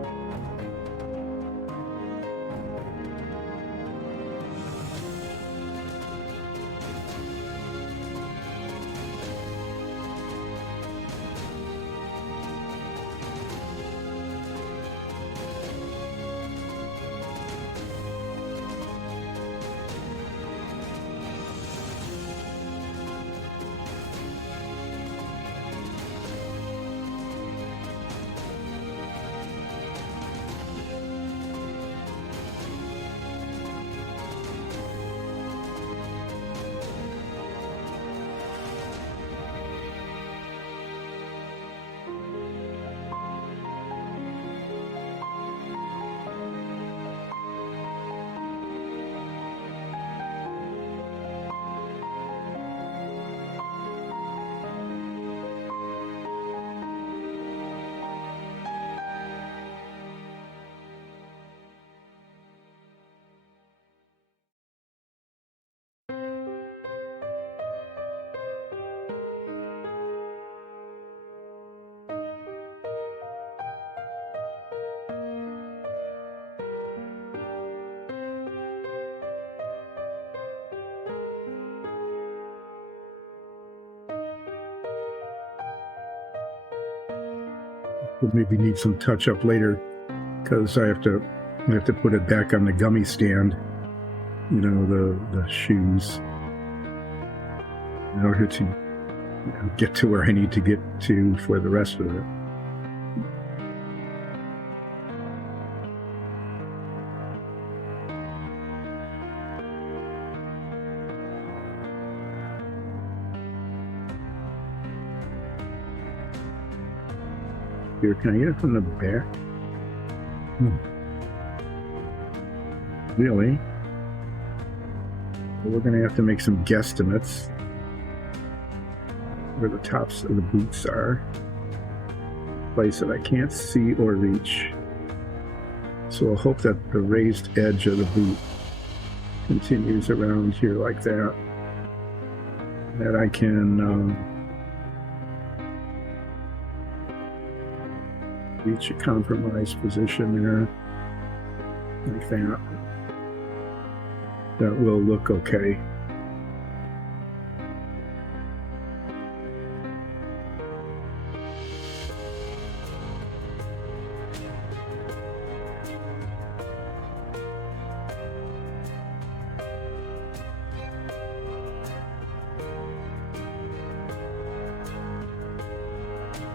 We'll maybe need some touch up later because I have to put it back on the gummy stand, the shoes, in order to get to where I need to get to for the rest of it. Here, can I get it from the back? Really? Well, we're going to have to make some guesstimates where the tops of the boots are. Place that I can't see or reach. So I'll hope that the raised edge of the boot continues around here like that. That I can reach a compromised position there, like that. That will look okay.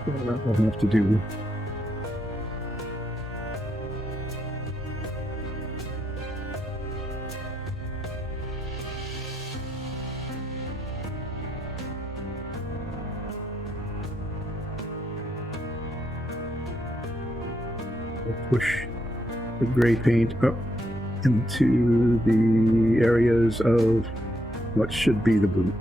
Well, that will have to do. Push the gray paint up into the areas of what should be the boot.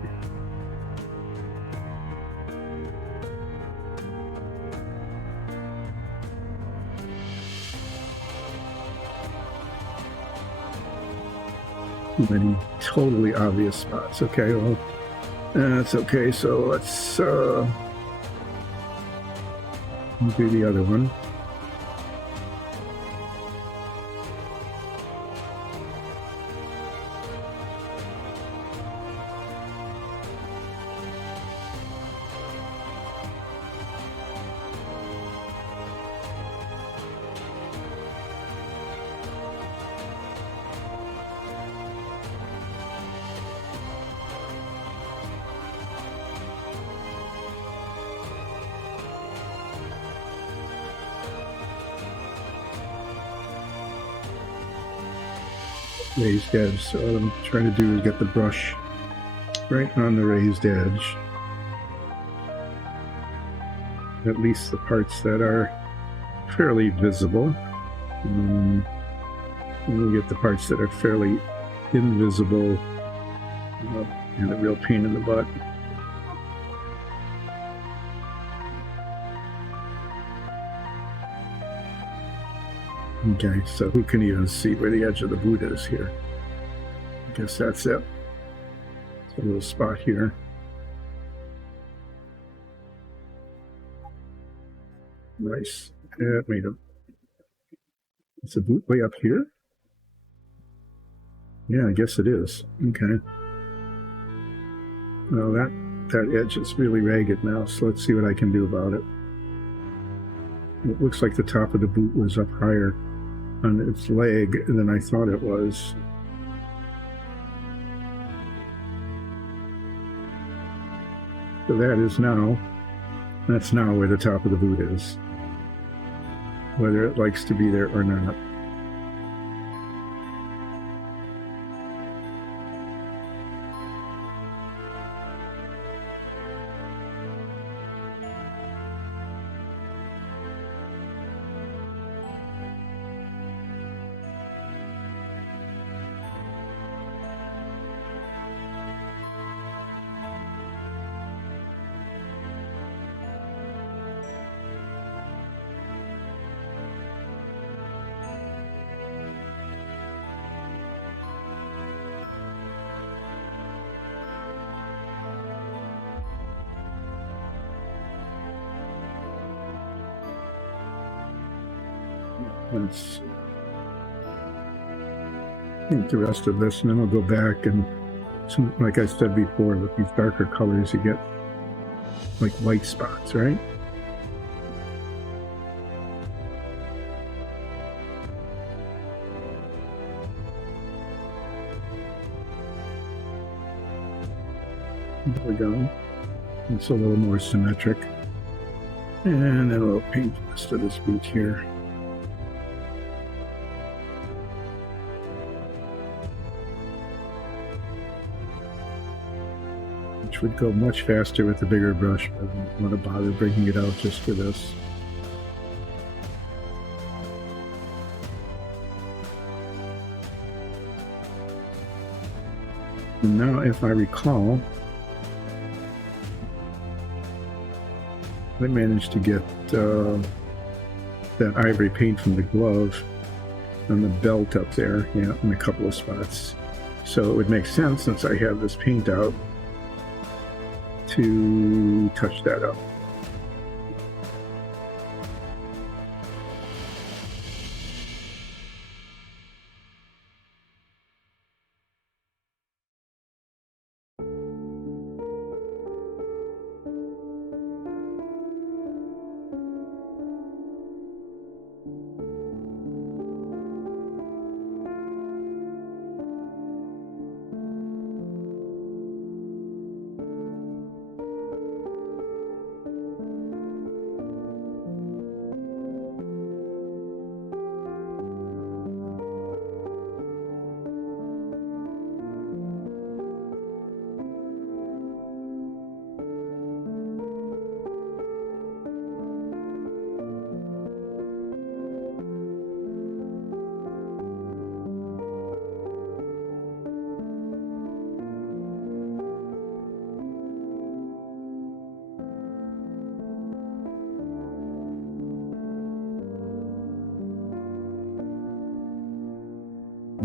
Too many totally obvious spots. Okay, well, that's okay. So let's do the other one. Raised edge. So what I'm trying to do is get the brush right on the raised edge. At least the parts that are fairly visible. And we get the parts that are fairly invisible and a real pain in the butt. Okay, so who can even see where the edge of the boot is here? I guess that's it. It's a little spot here. Nice. It made a. Is the boot way up here? Yeah, I guess it is. Okay. Well, that edge is really ragged now, so let's see what I can do about it. It looks like the top of the boot was up higher on its leg than I thought it was. So that's now where the top of the boot is. Whether it likes to be there or not. Let's paint the rest of this, and then I'll go back and, like I said before, with these darker colors, you get like white spots, right? There we go. It's a little more symmetric. And then I'll paint the rest of this boot here. Which would go much faster with a bigger brush, but I don't want to bother bringing it out just for this. And now, if I recall, I managed to get that ivory paint from the glove on the belt up there, yeah, in a couple of spots. So it would make sense, since I have this paint out, to touch that up.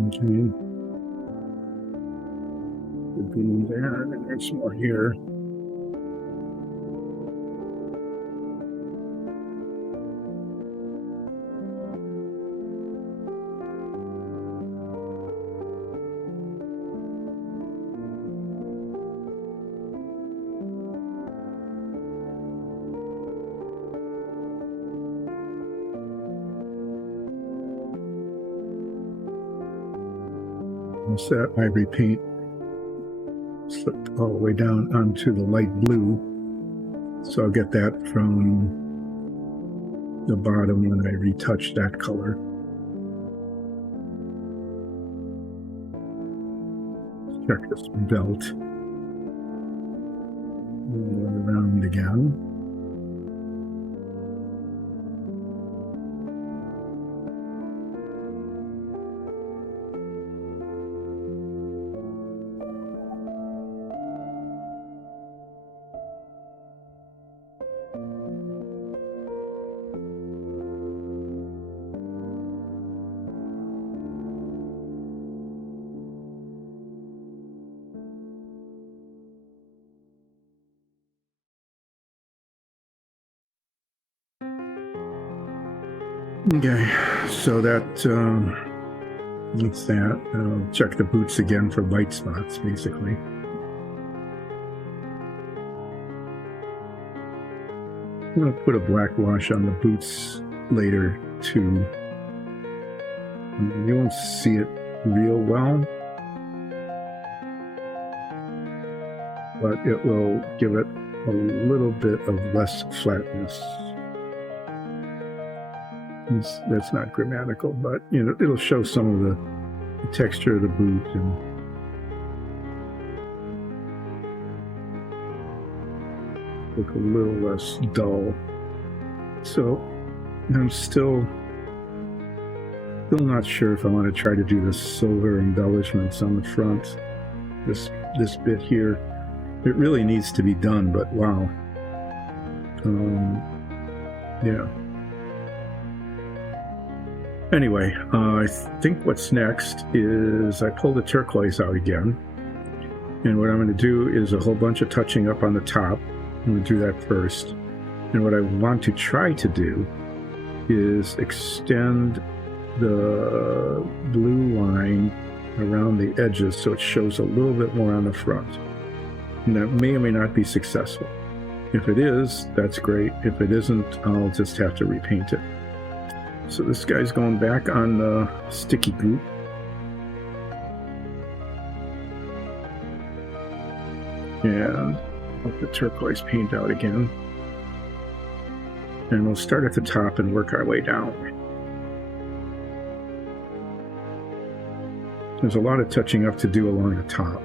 Okay. Could be there, and there's more here. Once that ivory paint slipped all the way down onto the light blue, so I'll get that from the bottom when I retouch that color. Check this belt. Around again. Okay, so that's that. I'll check the boots again for white spots, basically. I'm going to put a black wash on the boots later, too. You won't see it real well, but it will give it a little bit of less flatness. That's not grammatical, but you know, it'll show some of the texture of the boot and look a little less dull. So I'm still not sure if I want to try to do the silver embellishments on the front. This bit here, it really needs to be done, but wow. Yeah. Anyway, I think what's next is I pull the turquoise out again. And what I'm going to do is a whole bunch of touching up on the top. I'm going to do that first. And what I want to try to do is extend the blue line around the edges so it shows a little bit more on the front. And that may or may not be successful. If it is, that's great. If it isn't, I'll just have to repaint it. So this guy's going back on the sticky group. And I'll put the turquoise paint out again. And we'll start at the top and work our way down. There's a lot of touching up to do along the top.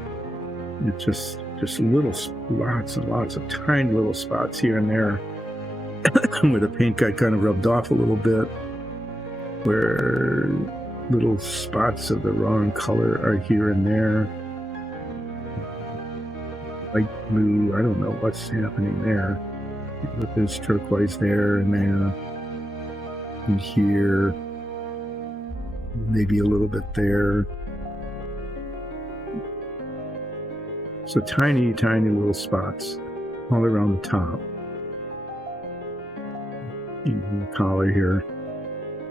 It's just little lots and lots of tiny little spots here and there where the paint got kind of rubbed off a little bit, where little spots of the wrong color are here and there. Light blue, I don't know what's happening there. But there's turquoise there and there, and here, maybe a little bit there. So tiny, tiny little spots all around the top. The collar here.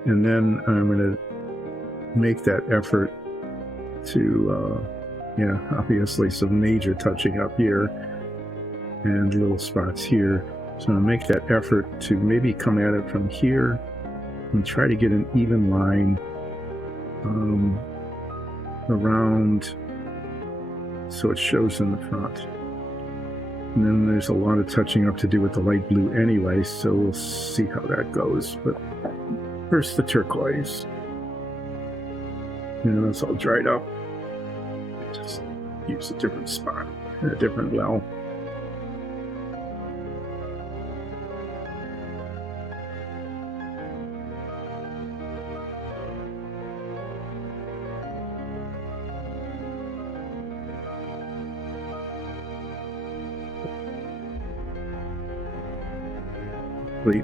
And then I'm going to make that effort to, obviously some major touching up here and little spots here. So I'm going to make that effort to maybe come at it from here and try to get an even line around so it shows in the front. And then there's a lot of touching up to do with the light blue anyway, so we'll see how that goes. But first the turquoise. You know, it's all dried up. Just use a different spot, a different well.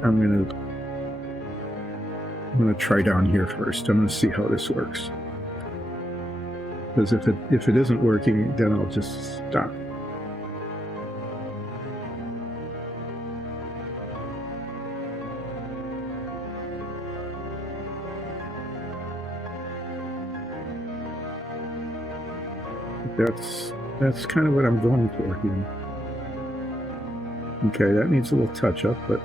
I'm gonna try down here first. I'm gonna see how this works. Because if it isn't working, then I'll just stop. That's kind of what I'm going for here. Okay, that needs a little touch up, but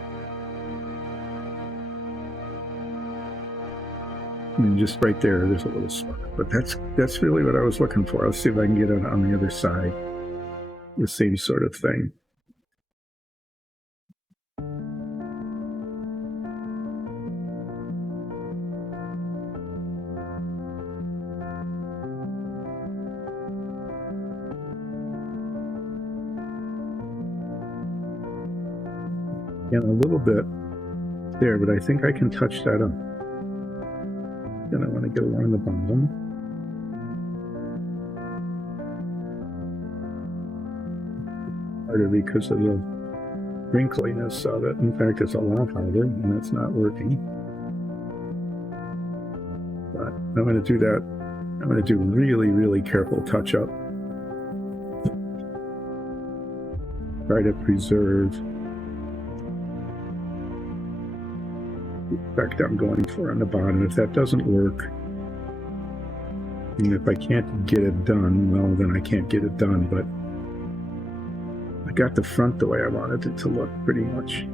I mean, just right there's a little spot. But that's really what I was looking for. Let's see if I can get it on the other side. The same sort of thing. And a little bit there, but I think I can touch that up. Then I want to go along the bottom. Harder because of the wrinkliness of it. In fact, it's a lot harder, and that's not working. But I'm going to do that. I'm going to do really, really careful touch up. Try to preserve effect I'm going for on the bottom. If that doesn't work, and if I can't get it done, well, then I can't get it done, but I got the front the way I wanted it to look, pretty much.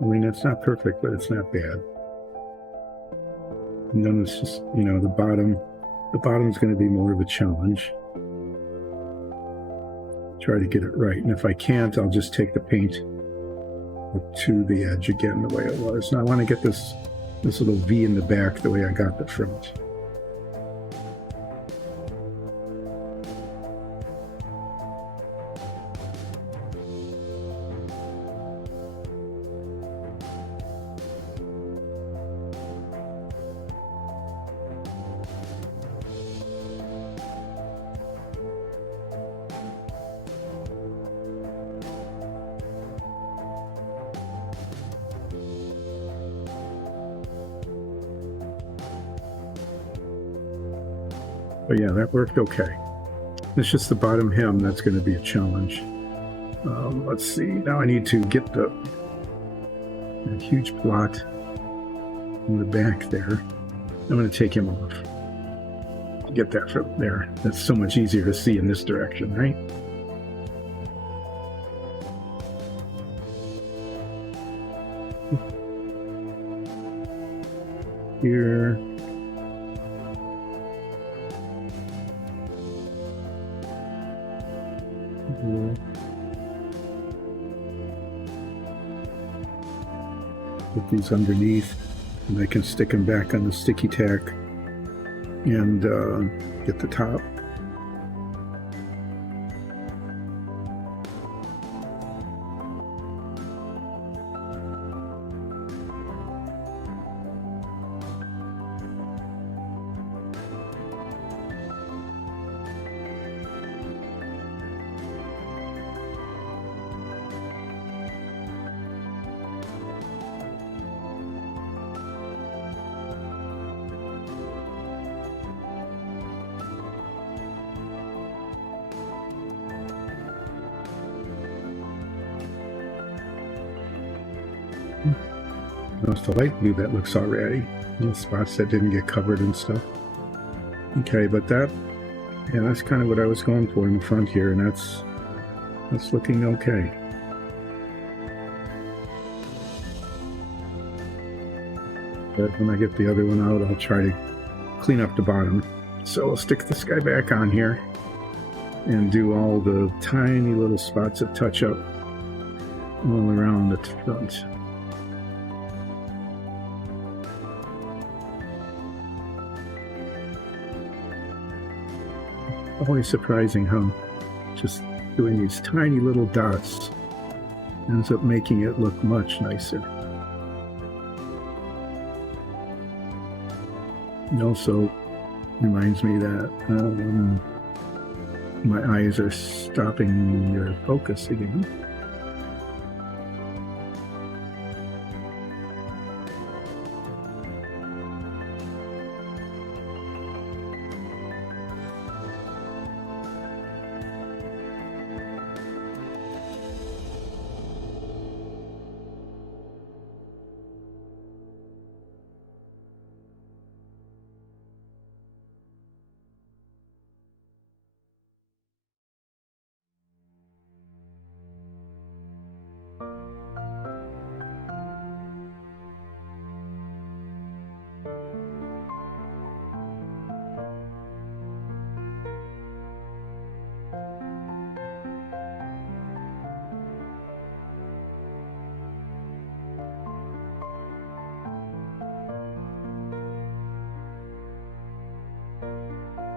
I mean, it's not perfect, but it's not bad. And then it's just, you know, the bottom's going to be more of a challenge. Try to get it right. And if I can't, I'll just take the paint to the edge again the way it was. Now I want to get this little V in the back the way I got the front. But yeah, that worked okay. It's just the bottom hem that's going to be a challenge. Let's see. Now I need to get the huge blot in the back there. I'm going to take him off. Get that from there. That's so much easier to see in this direction, right? Here. Put these underneath, and I can stick them back on the sticky tack and get the top. Notice the light blue that looks already. The spots that didn't get covered and stuff. Okay, but that's kind of what I was going for in the front here, and that's looking okay. But when I get the other one out, I'll try to clean up the bottom. So I'll stick this guy back on here and do all the tiny little spots of touch up all around the front. Always surprising how just doing these tiny little dots ends up making it look much nicer. It also reminds me that my eyes are stopping their focus again.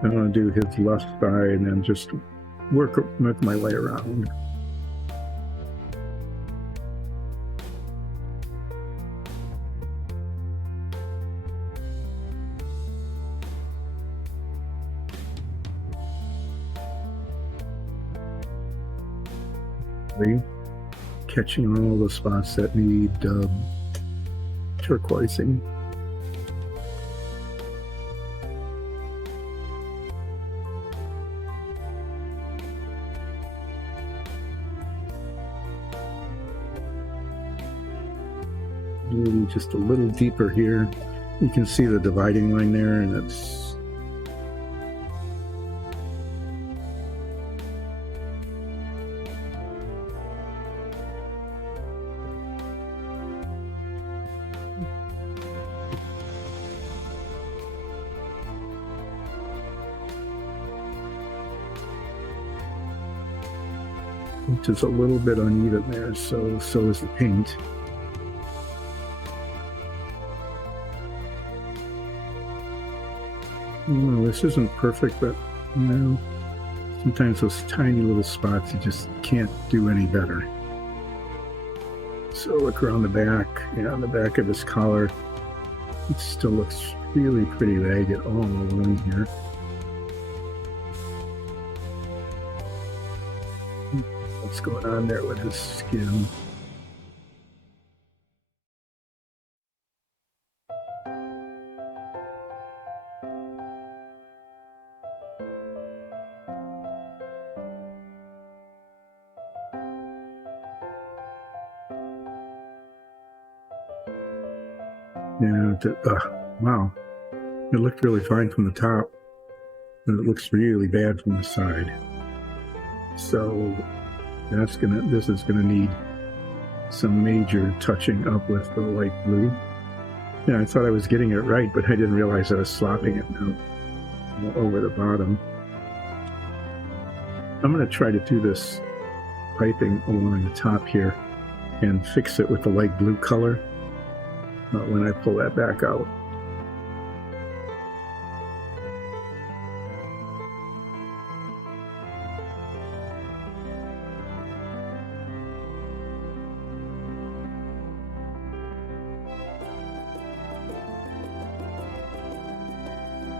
I'm going to do his left side and then just make my way around. Catching all the spots that need turquoising. Maybe just a little deeper here. You can see the dividing line there, and it's just a little bit uneven there, so is the paint. No, this isn't perfect, but you know, sometimes those tiny little spots you just can't do any better. So look around the back, on the back of his collar, it still looks really pretty ragged all along here. What's going on there with his skin? Yeah, wow. It looked really fine from the top, but it looks really bad from the side. So this is gonna need some major touching up with the light blue. Yeah, I thought I was getting it right, but I didn't realize I was slopping it now over the bottom. I'm gonna try to do this piping along the top here and fix it with the light blue color when I pull that back out.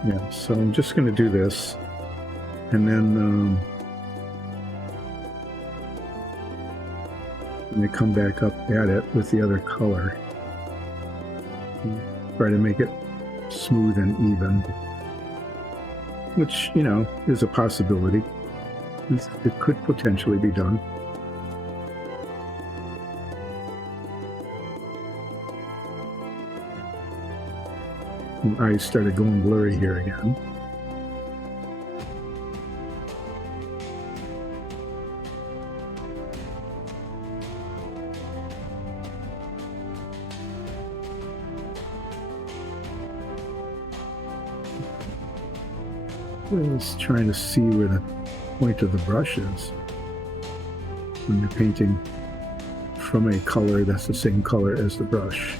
Yeah, so I'm just going to do this, and then I'm going to come back up at it with the other color. Try to make it smooth and even, which, is a possibility. It could potentially be done. My eyes started going blurry here again. I was trying to see where the point of the brush is when you're painting from a color that's the same color as the brush.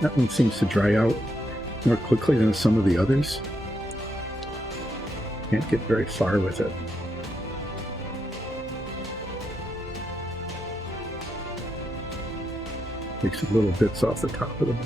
That one seems to dry out more quickly than some of the others. Can't get very far with it. Takes little bits off the top of them.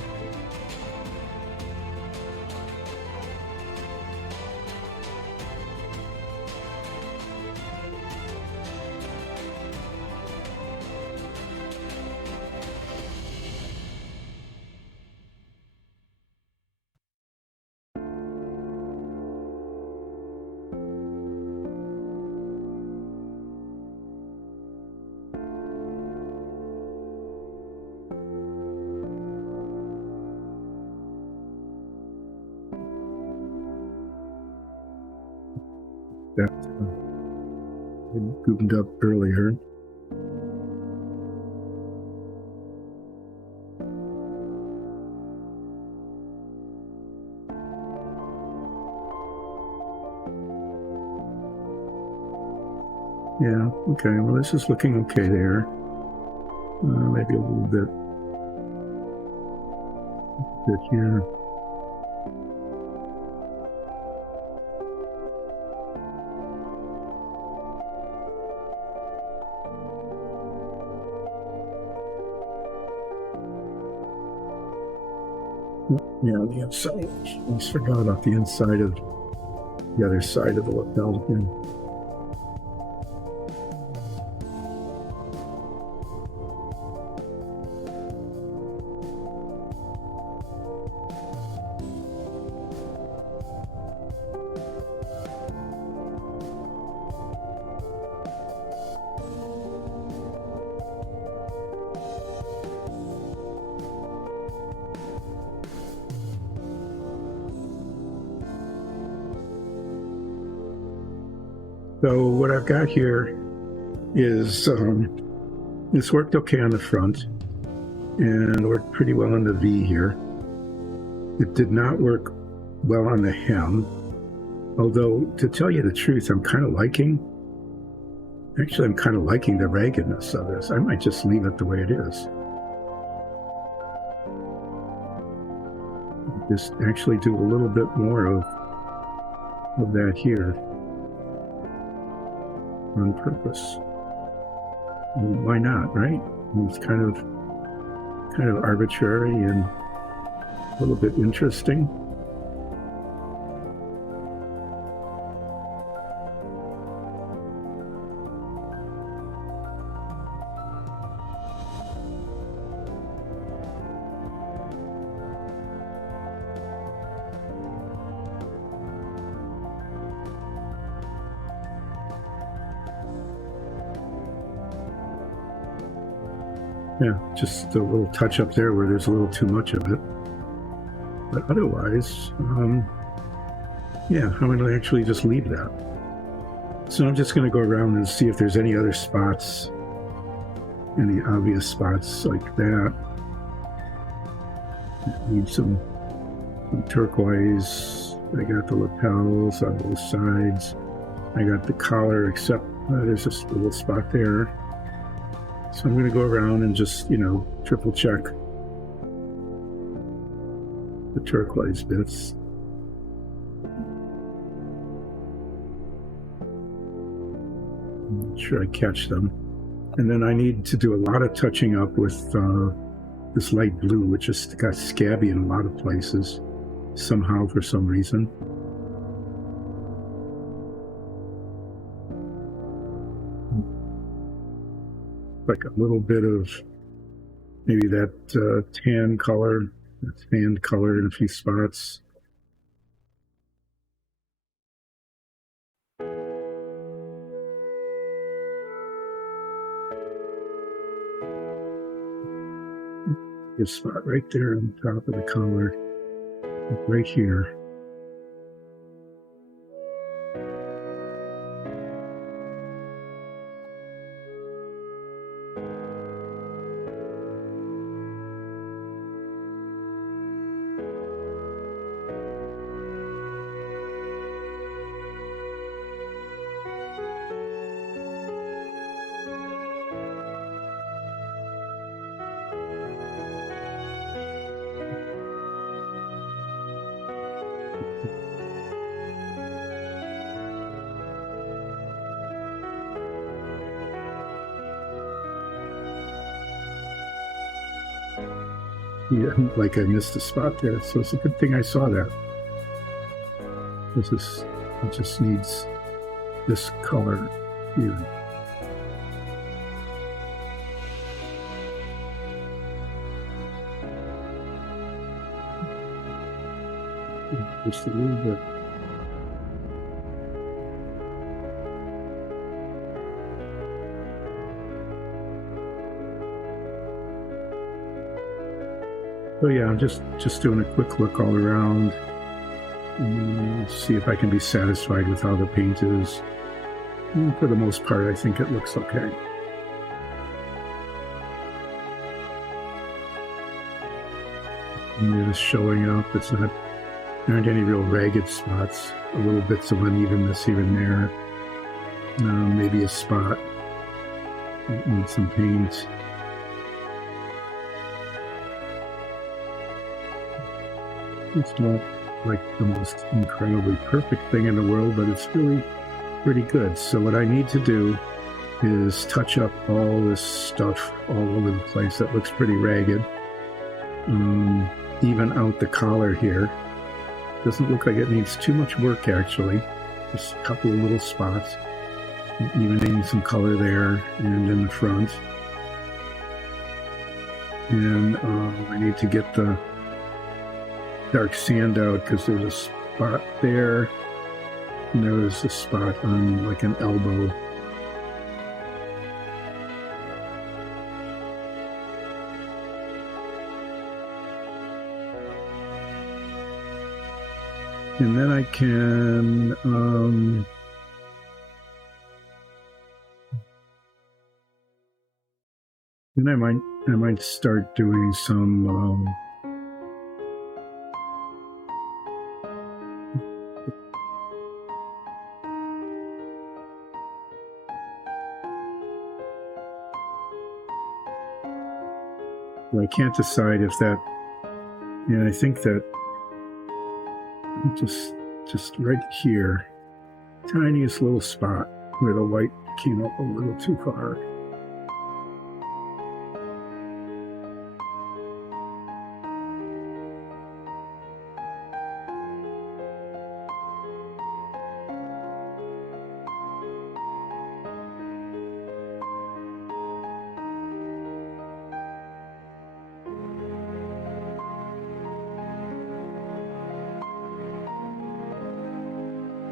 That goomed up earlier. Yeah, okay, well this is looking okay there. Maybe a little bit here. Yeah, the inside. I almost forgot about the inside of the other side of the lapel here. So what I've got here is this worked okay on the front and worked pretty well on the V here. It did not work well on the hem, although to tell you the truth, I'm kind of liking the raggedness of this. I might just leave it the way it is. Just actually do a little bit more of that here. On purpose. Why not, right? It's kind of arbitrary and a little bit interesting. Yeah, just a little touch up there where there's a little too much of it. But otherwise, yeah, I'm going to actually just leave that. So I'm just going to go around and see if there's any other spots, any obvious spots like that. Need some turquoise. I got the lapels on both sides. I got the collar, except there's just a little spot there. So I'm going to go around and just, triple check the turquoise bits. Make sure I catch them. And then I need to do a lot of touching up with this light blue, which just got scabby in a lot of places, somehow, for some reason. Like a little bit of maybe that tan color, that tanned color in a few spots. A spot right there on top of the collar, right here. Yeah, like I missed a spot there, so it's a good thing I saw that. It just needs this color here. Just a little bit. So yeah, I'm just doing a quick look all around, and see if I can be satisfied with how the paint is. And for the most part, I think it looks okay. And it is showing up. There aren't any real ragged spots. A little bits of unevenness here and there. maybe a spot. Need some paint. It's not like the most incredibly perfect thing in the world, but it's really pretty good. So what I need to do is touch up all this stuff all over the place that looks pretty ragged. Even out the collar here. Doesn't look like it needs too much work, actually. Just a couple of little spots. Evening some color there and in the front. And I need to get the dark sand out because there's a spot there. And there was a spot on like an elbow. And then I can then I might start doing some I can't decide if that, and I think that just right here, tiniest little spot where the light came up a little too far.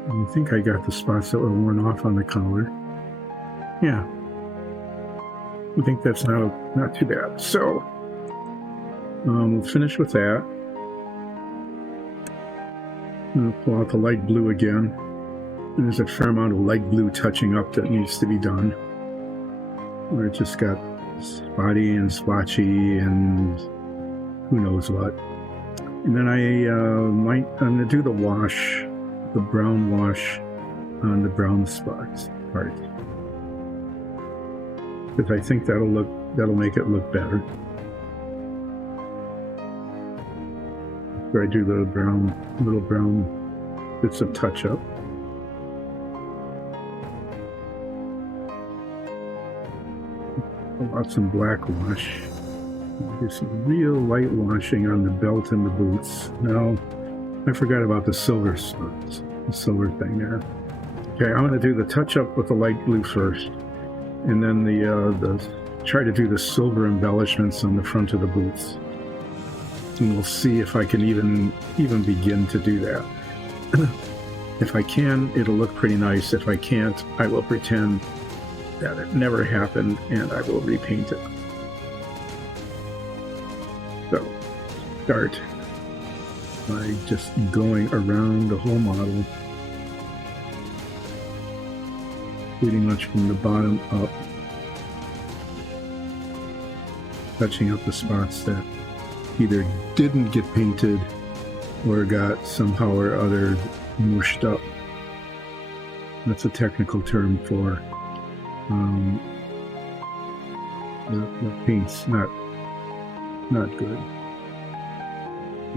I think I got the spots that were worn off on the collar. Yeah. I think that's not too bad. So, we'll finish with that. I'm going to pull out the light blue again. There's a fair amount of light blue touching up that needs to be done. Where it just got spotty and splotchy and who knows what. And then I'm going to do the wash. The brown wash on the brown spots part, because I think that'll make it look better. After I do the little brown bits of touch up. Pull out some black wash. Do some real light washing on the belt and the boots. Now, I forgot about the silver spots, the silver thing there. Okay, I'm going to do the touch-up with the light blue first, and then try to do the silver embellishments on the front of the boots. And we'll see if I can even begin to do that. If I can, it'll look pretty nice. If I can't, I will pretend that it never happened, and I will repaint it. So, start by just going around the whole model, pretty much from the bottom up, touching up the spots that either didn't get painted or got somehow or other mushed up. That's a technical term for the paint's not good.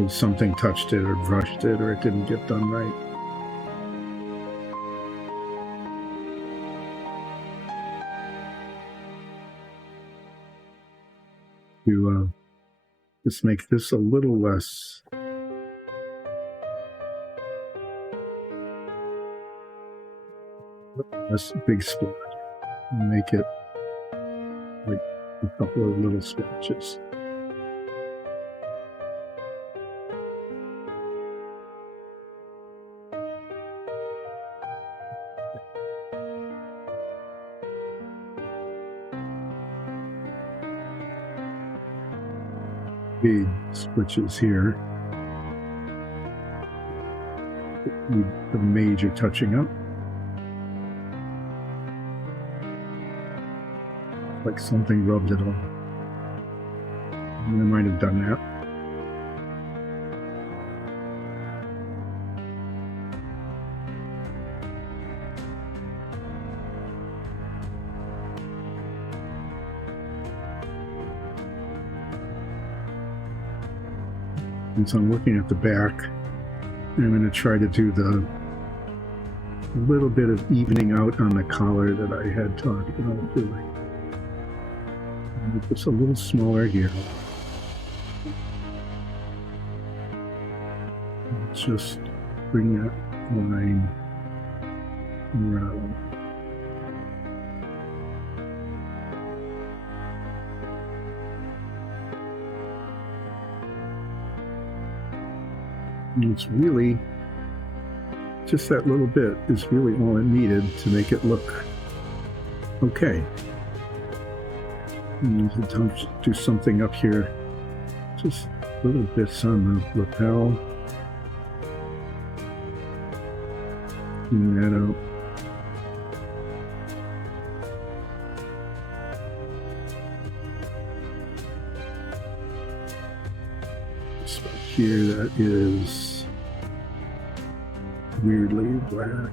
Something touched it or brushed it, or it didn't get done right. To just make this a little less big spot, and make it like a couple of little splotches. Big switches here. Need the major touching up. Like something rubbed it on. I might have done that. And so I'm looking at the back. I'm going to try to do the little bit of evening out on the collar that I had talked about doing. It's a little smaller here. Just bring that line around. And it's really just that little bit is really all it needed to make it look okay. And do something up here, just little bits on the lapel. Clean that out. Spot here that is weirdly black.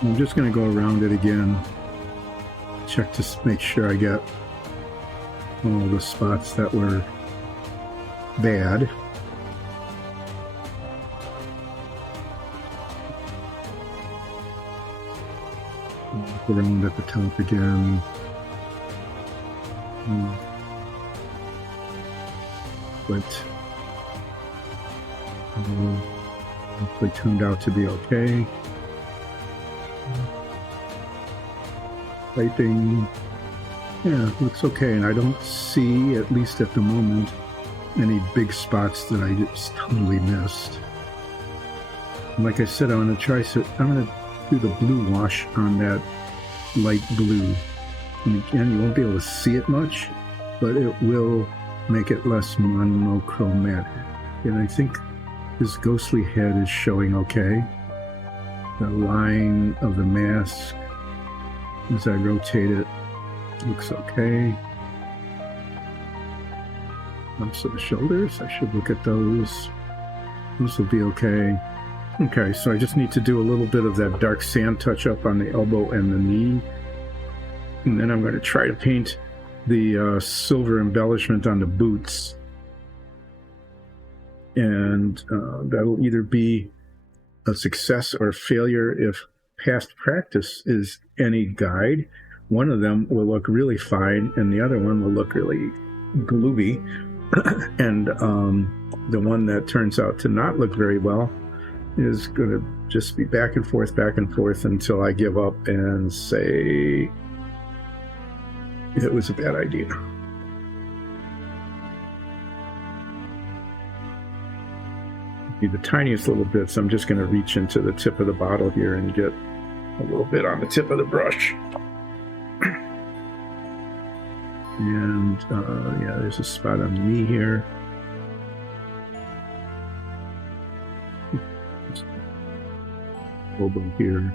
I'm just going to go around it again, check to make sure I get all the spots that were bad. Walk around at the top again. But hopefully turned out to be okay. Piping, yeah, looks okay, and I don't see, at least at the moment, any big spots that I just totally missed. And like I said, I'm going to do the blue wash on that light blue. And again, you won't be able to see it much, but it will make it less monochromatic. And I think this ghostly head is showing okay. The line of the mask, as I rotate it, looks okay. Bumps of the shoulders, I should look at those. Those will be okay. Okay, so I just need to do a little bit of that dark sand touch up on the elbow and the knee. And then I'm going to try to paint the silver embellishment on the boots. And that'll either be a success or a failure if past practice is any guide. One of them will look really fine and the other one will look really gloomy. And the one that turns out to not look very well is going to just be back and forth until I give up and say it was a bad idea. The tiniest little bits, I'm just going to reach into the tip of the bottle here and get a little bit on the tip of the brush. And yeah, there's a spot on the knee here. Elbow here.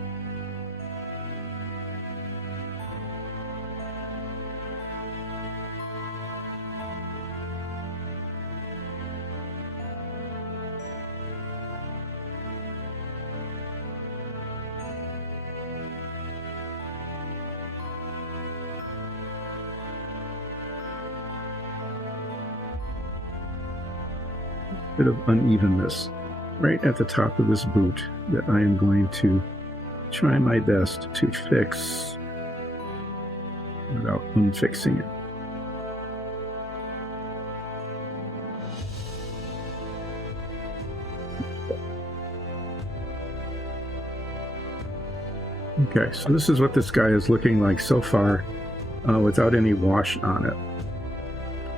Bit of unevenness right at the top of this boot that I am going to try my best to fix without unfixing it. Okay, so this is what this guy is looking like so far without any wash on it.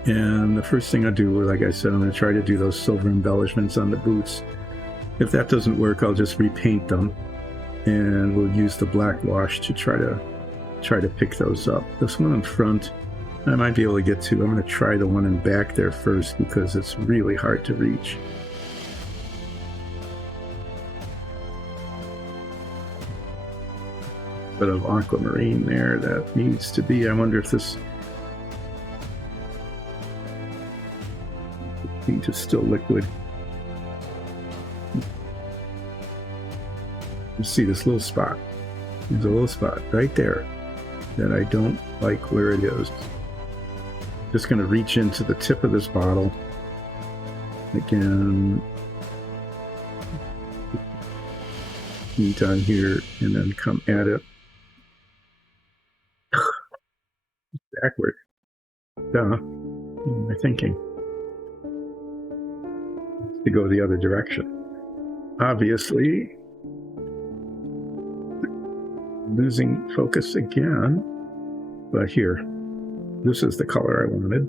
And the first thing I do, like I said, I'm going to try to do those silver embellishments on the boots. If that doesn't work, I'll just repaint them, and we'll use the black wash to try to pick those up. This one in front, I might be able to get to. I'm going to try the one in back there first because it's really hard to reach. Bit of aquamarine there that needs to be. I wonder if this Paint is still liquid. You see this little spot. There's a little spot right there that I don't like where it is. Just going to reach into the tip of this bottle again, paint on here, and then come at it backward. Duh. What am I thinking? To go the other direction. Obviously, losing focus again, but here, this is the color I wanted.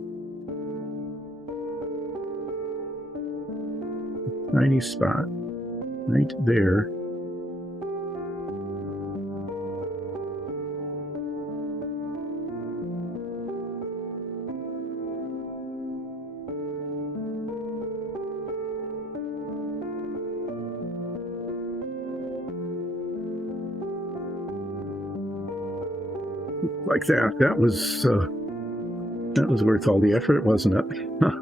Tiny spot right there. Like that. That was worth all the effort, wasn't it? Huh.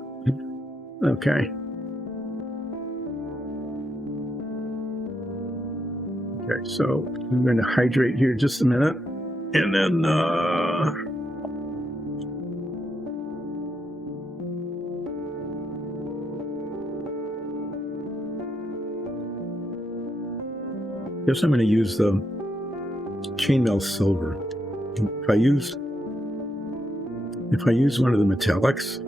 Okay. Okay, so I'm going to hydrate here just a minute, and then guess I'm going to use the chainmail silver. If I use one of the metallics,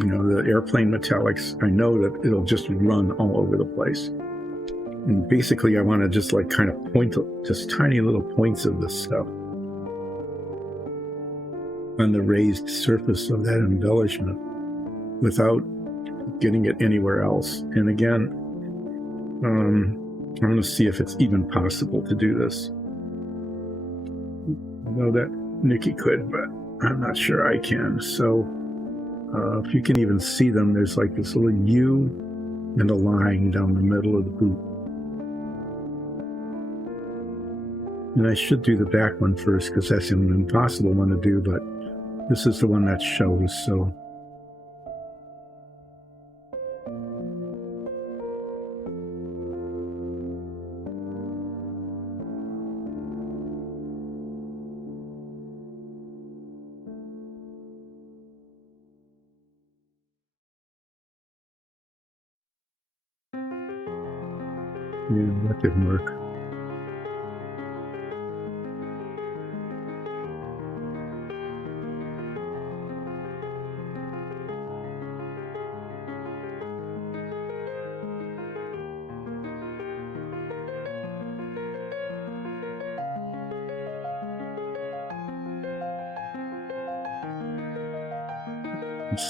you know, the airplane metallics, I know that it'll just run all over the place. And basically I want to just like kind of point just tiny little points of this stuff on the raised surface of that embellishment without getting it anywhere else. And again, I'm going to see if it's even possible to do this. I know that Nikki could, but I'm not sure I can. So if you can even see them, there's like this little U and a line down the middle of the boot. And I should do the back one first because that's an impossible one to do, but this is the one that shows, so. Yeah, that didn't work.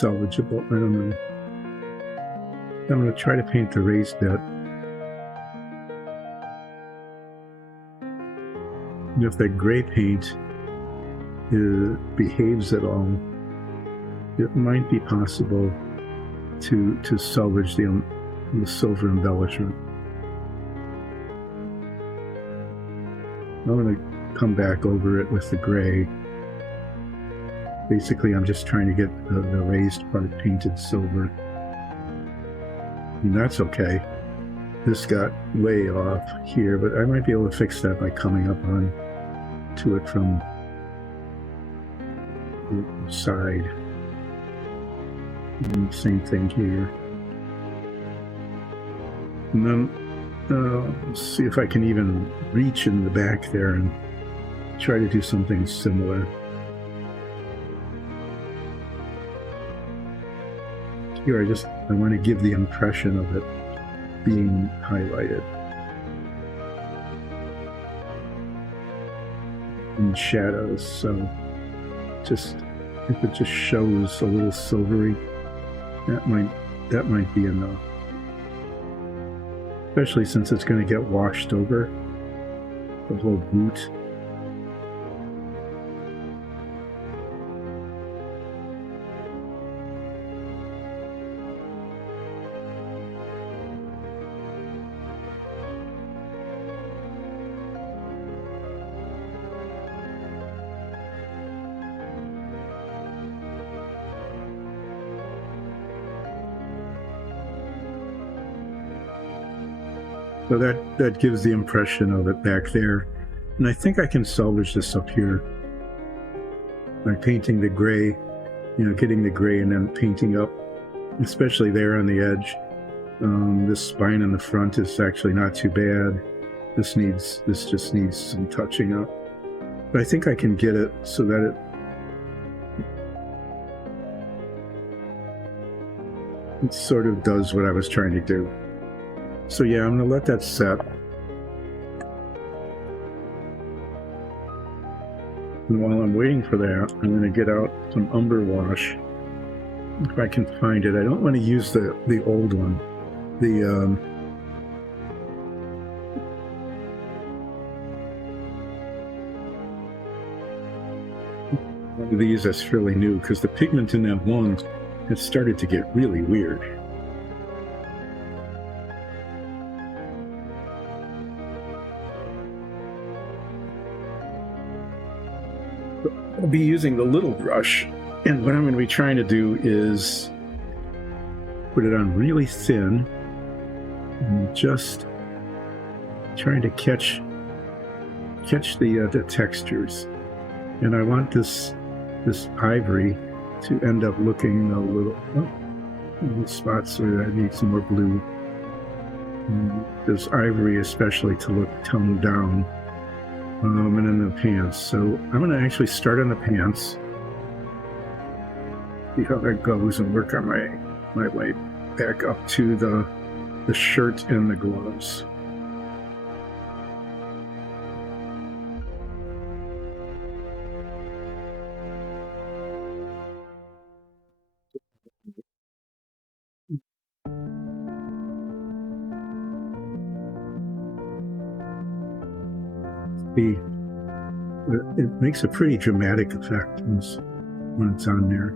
Salvageable, I don't know. I'm going to try to paint the raised bit. And if that gray paint behaves at all, it might be possible to salvage the silver embellishment. I'm going to come back over it with the gray. Basically, I'm just trying to get the raised part painted silver. And that's okay. This got way off here, but I might be able to fix that by coming up on to it from the side. And same thing here. And then let's see if I can even reach in the back there and try to do something similar. Here, I want to give the impression of it being highlighted in shadows. So just if it just shows a little silvery, that might be enough. Especially since it's going to get washed over the whole boot. So that gives the impression of it back there. And I think I can salvage this up here by painting the gray, getting the gray and then painting up, especially there on the edge. This spine in the front is actually not too bad. This just needs some touching up. But I think I can get it so that it sort of does what I was trying to do. So yeah, I'm going to let that set. And while I'm waiting for that, I'm going to get out some umber wash, if I can find it. I don't want to use the old one. One of these that's fairly new, because the pigment in that one has started to get really weird. I'll be using the little brush, and what I'm going to be trying to do is put it on really thin and just trying to catch the textures. And I want this ivory to end up looking a little spots where I need some more blue. And this ivory especially to look toned down. And then the pants. So I'm going to actually start on the pants, see how that goes, and work on my way back up to the shirt and the gloves. It makes a pretty dramatic effect when it's on there.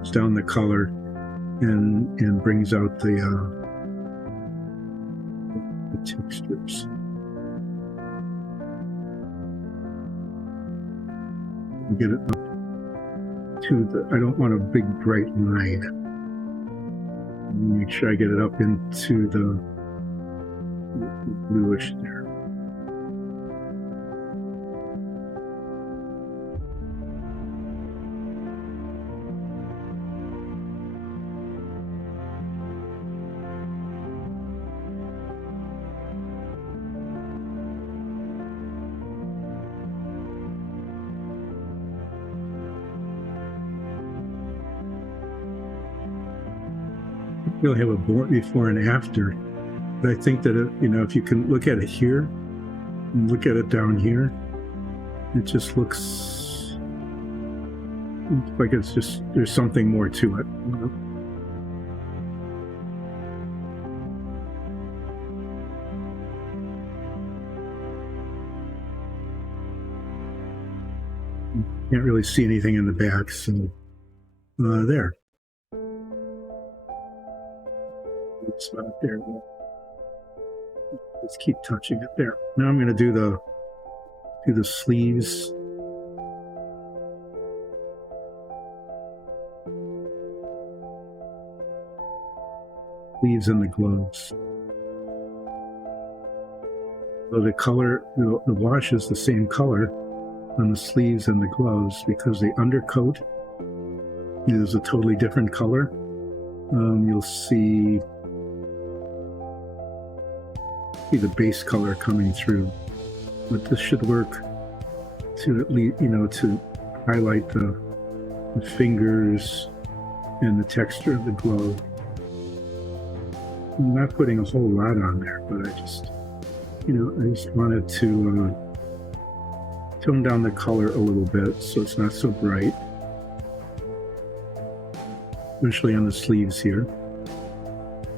It's down the color and brings out the textures. Get it up to I don't want a big bright line. Make sure I get it up into the bluish there. You'll have a before and after. But I think that, if you can look at it here and look at it down here, it just looks like there's something more to it. Can't really see anything in the back, so there. Spot there. Just keep touching it there. Now I'm going to do the sleeves. Sleeves and the gloves. So the color, the wash is the same color on the sleeves and the gloves because the undercoat is a totally different color. You'll see the base color coming through, but this should work to at least to highlight the fingers and the texture of the glove. I'm not putting a whole lot on there, but I just wanted to tone down the color a little bit so it's not so bright, especially on the sleeves here.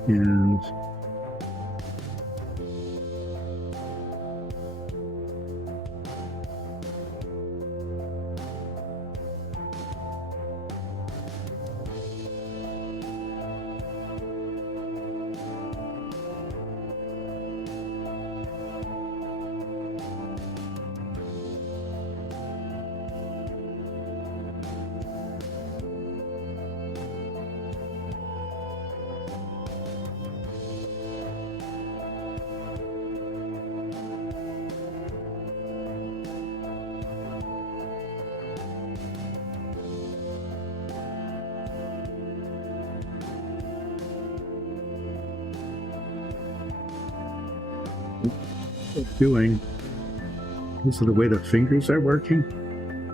And doing because of the way the fingers are working.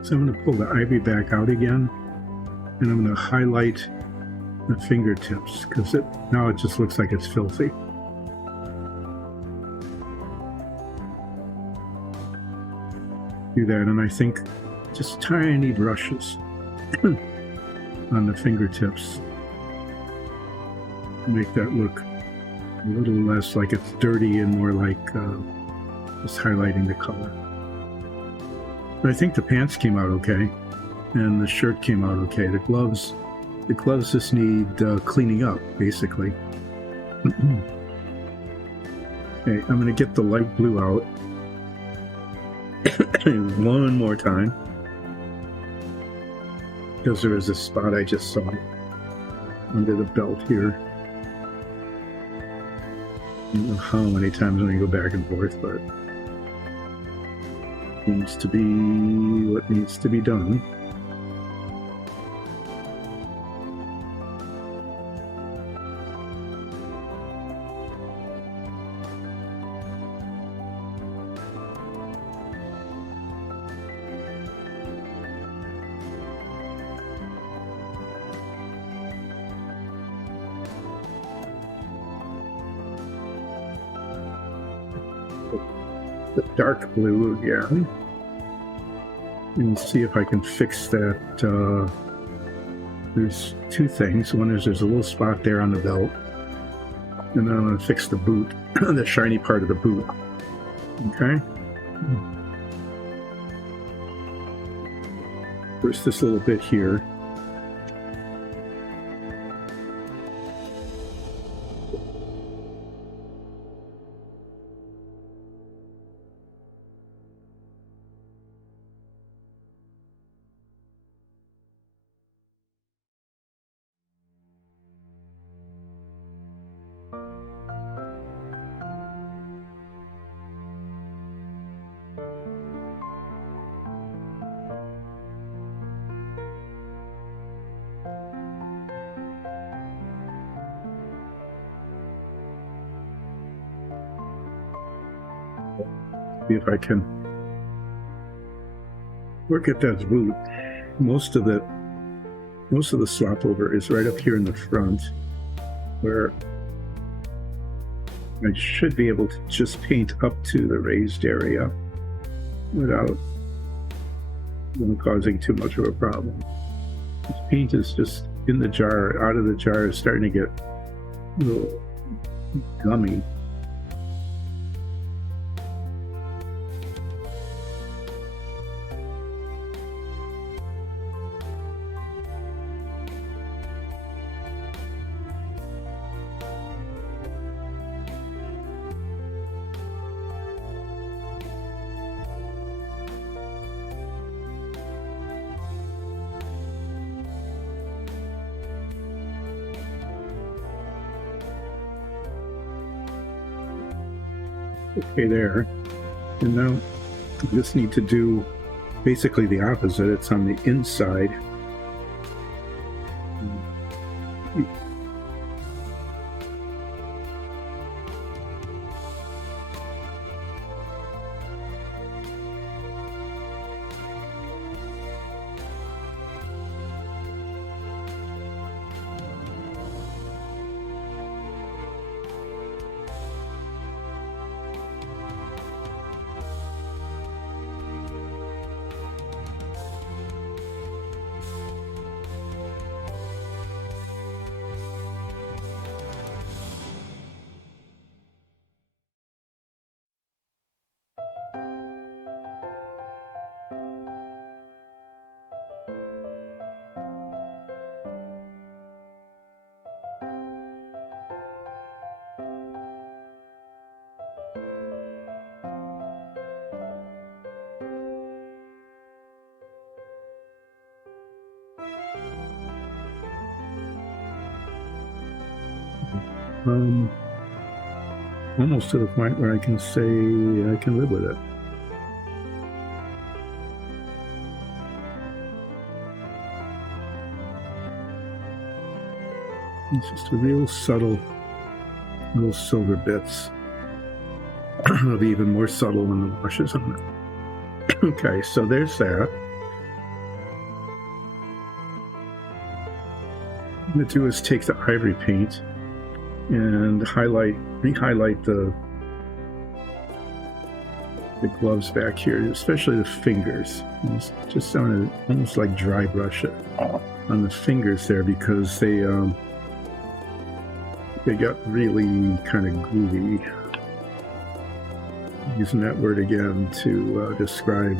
So I'm going to pull the ivory back out again, and I'm going to highlight the fingertips because now it just looks like it's filthy. Do that, and I think just tiny brushes on the fingertips make that look a little less like it's dirty and more like just highlighting the color. But I think the pants came out okay, and the shirt came out okay. The gloves just need cleaning up, basically. Okay, I'm going to get the light blue out one more time, because there is a spot I just saw under the belt here. I don't know how many times I'm going to go back and forth, but it needs to be what needs to be done. The dark blue again, and see if I can fix that. There's two things. One is there's a little spot there on the belt, and then I'm going to fix the boot, the shiny part of the boot. Okay. First, this little bit here. See if I can work at that boot. Most of the slop over is right up here in the front, where I should be able to just paint up to the raised area without causing too much of a problem. This paint is just in the jar, out of the jar, is starting to get a little gummy. Okay, there. And now I just need to do basically the opposite. It's on the inside. Almost to the point where I can say I can live with it. It's just a real subtle little silver bits. It'll be even more subtle when the wash is on it. Okay, so there's that. What I'm going to do is take the ivory paint and re-highlight the gloves back here, especially the fingers. Just want to almost like dry brush it on the fingers there, because they got really kind of groovy. Using that word again to describe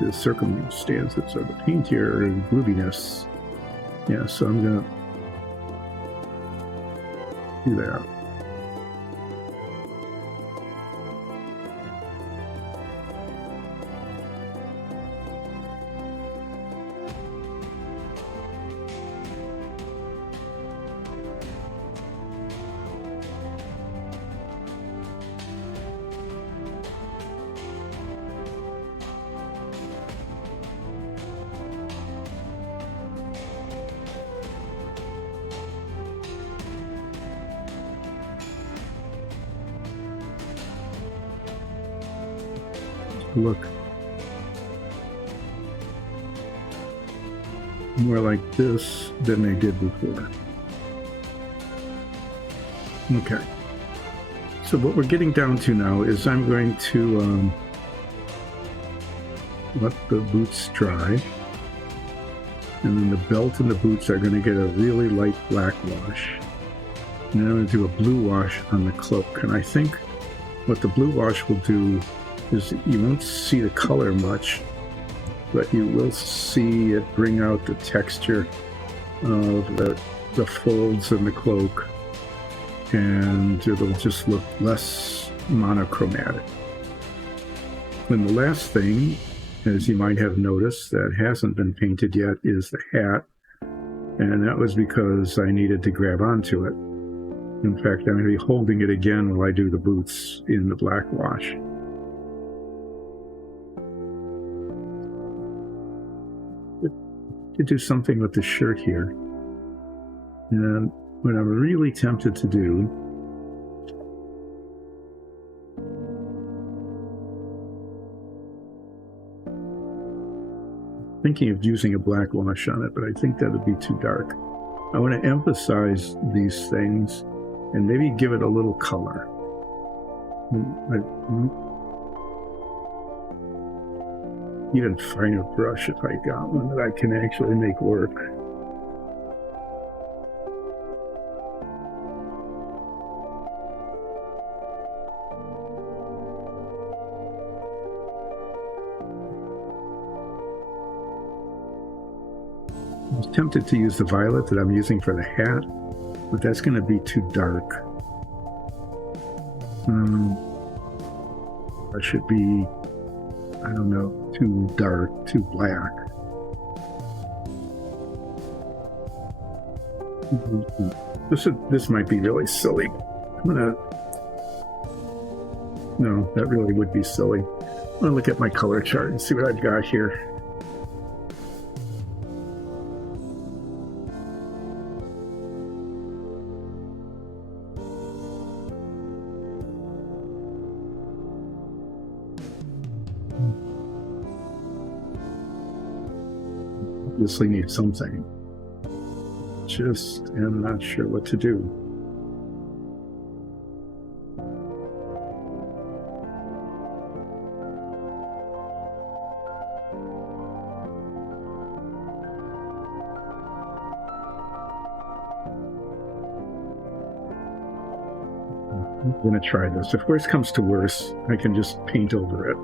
the circumstances of the paint here, and grooviness. Yeah, so I'm gonna do that. Look more like this than they did before. Okay, so what we're getting down to now is I'm going to let the boots dry, and then the belt and the boots are going to get a really light black wash, and then I'm going to do a blue wash on the cloak. And I think what the blue wash will do is you won't see the color much, but you will see it bring out the texture of the folds in the cloak, and it'll just look less monochromatic. And the last thing, as you might have noticed, that hasn't been painted yet is the hat, and that was because I needed to grab onto it. In fact, I'm going to be holding it again while I do the boots in the black wash. To do something with the shirt here, and what I'm really tempted to do thinking of using a black wash on it, but I think that would be too dark. I want to emphasize these things and maybe give it a little color. Even finer brush if I got one that I can actually make work. I was tempted to use the violet that I'm using for the hat, but that's going to be too dark. I should be, I don't know, too dark, too black. This might be really silly. No, that really would be silly. I'm gonna look at my color chart and see what I've got here. Obviously need something. Just am not sure what to do. I'm going to try this. If worse comes to worse, I can just paint over it.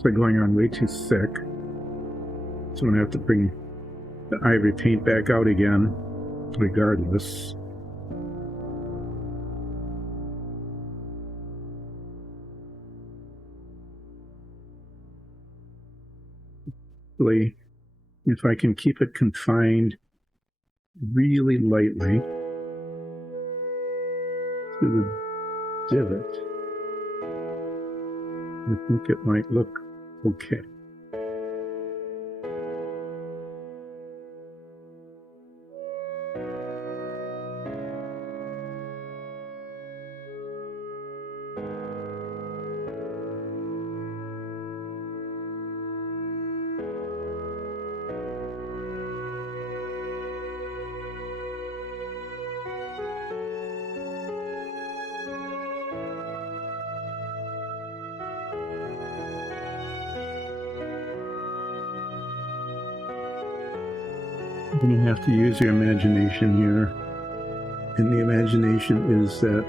It's like going on way too thick. So I'm going to have to bring the ivory paint back out again, regardless. If I can keep it confined really lightly to the divot, I think it might look okay. You have to use your imagination here. And the imagination is that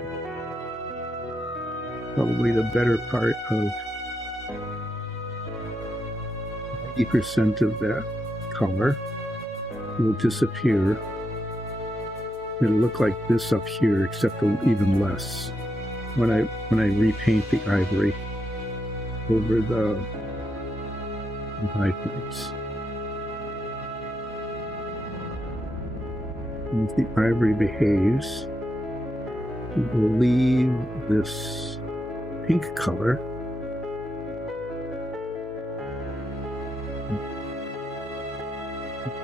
probably the better part of 90% of that color will disappear. It'll look like this up here, except even less when I repaint the ivory over the high points. And if the ivory behaves, it will leave this pink color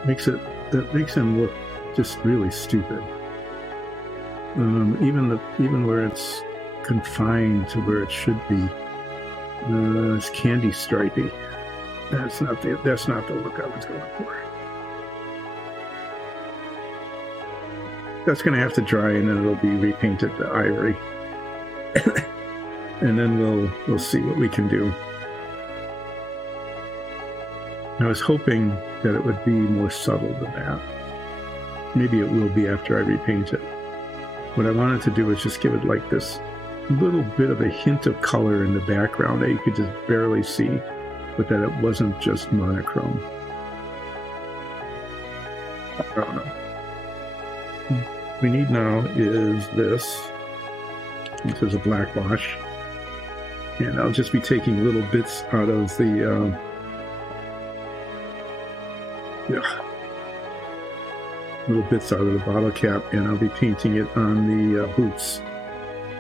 that makes him look just really stupid. Even where it's confined to where it should be, it's candy stripy. That's not the look I was going for. That's going to have to dry, and then it'll be repainted to ivory. And then we'll see what we can do. I was hoping that it would be more subtle than that. Maybe it will be after I repaint it. What I wanted to do was just give it like this little bit of a hint of color in the background that you could just barely see, but that it wasn't just monochrome. I don't know. What we need now is this. This is a black wash. And I'll just be taking little bits out of the little bits out of the bottle cap, and I'll be painting it on the boots.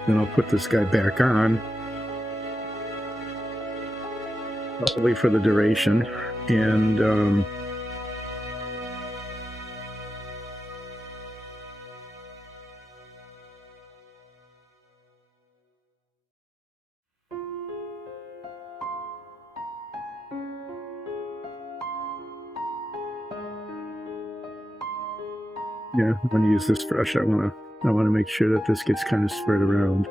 Then I'll put this guy back on, probably for the duration, and yeah, I'm going to use this brush. I want to make sure that this gets kind of spread around.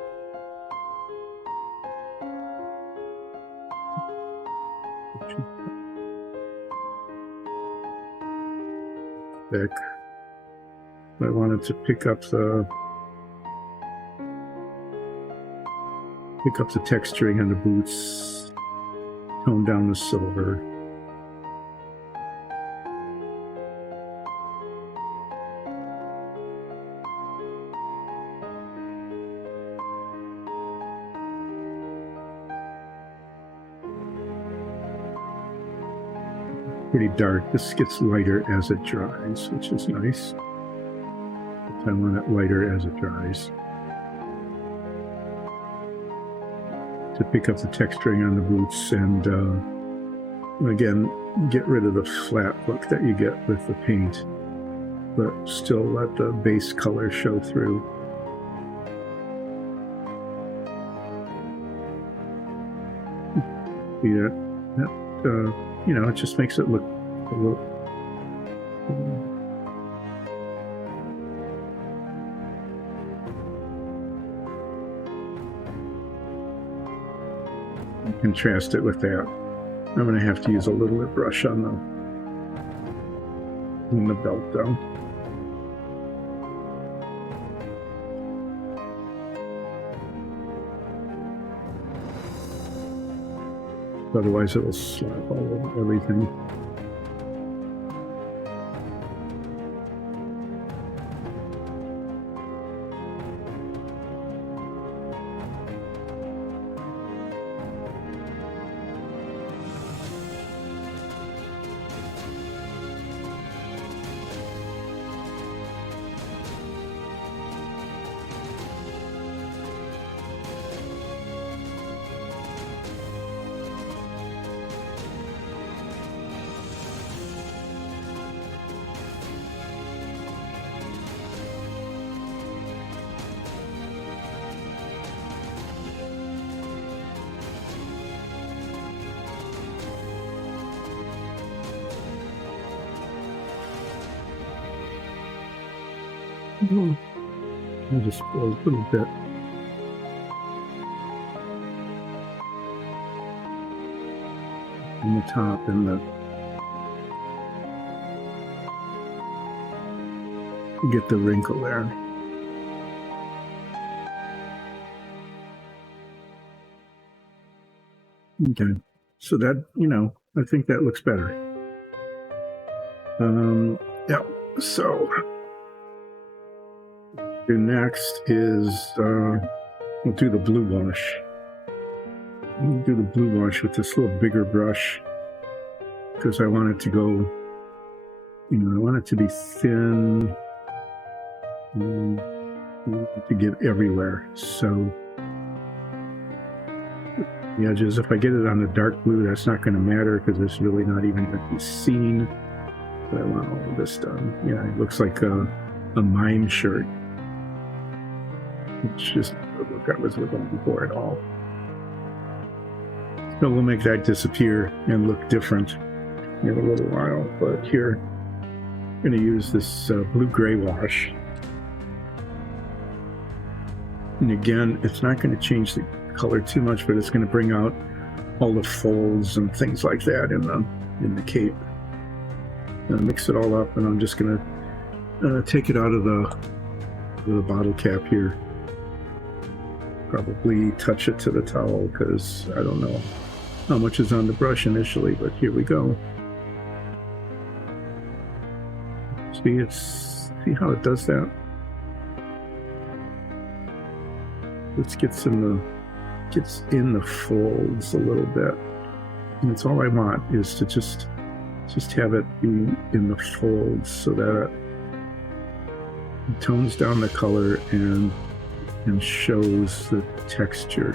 Thick. I wanted to pick up the texturing on the boots, tone down the silver. Pretty dark. This gets lighter as it dries, which is nice. I want it lighter as it dries. To pick up the texturing on the boots and again, get rid of the flat look that you get with the paint, but still let the base color show through. Yeah, that you know, it just makes it look a little. Contrast it with that. I'm going to have to use a little bit brush on the belt though. Otherwise it'll slap all over everything. I'll just a little bit. On the top and get the wrinkle there. Okay, so that, I think that looks better. Yeah, so next is we'll do the blue wash. We'll do the blue wash with this little bigger brush because I want it to go, I want it to be thin to get everywhere. So the edges, if I get it on the dark blue, that's not going to matter because it's really not even going to be seen. But I want all of this done. Yeah, it looks like a mime shirt. It's just the look I was looking for at all. So we'll make that disappear and look different in a little while. But here, I'm going to use this blue-gray wash. And again, it's not going to change the color too much, but it's going to bring out all the folds and things like that in the cape. Mix it all up, and I'm just going to take it out of the bottle cap here. Probably touch it to the towel because I don't know how much is on the brush initially, but here we go. See how it does that? It gets in the folds a little bit, and it's all I want is to just have it in the folds so that it tones down the color and shows the texture.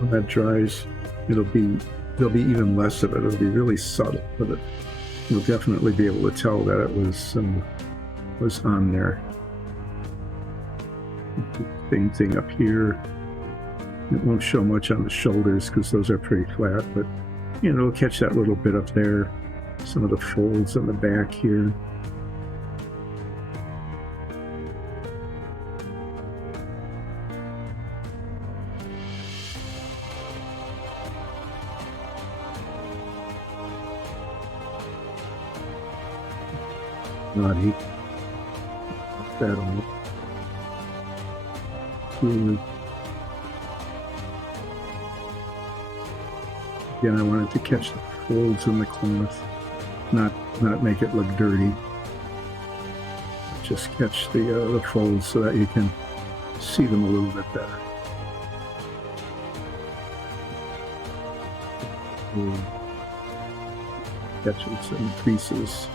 When that dries, there'll be even less of it. It'll be really subtle, but you'll definitely be able to tell that it was on there. Same thing up here. It won't show much on the shoulders because those are pretty flat, but it'll catch that little bit up there. Some of the folds on the back here. Naughty. That on. Again, I wanted to catch the folds in the cloth, not make it look dirty. Just catch the folds so that you can see them a little bit better. Catching some creases.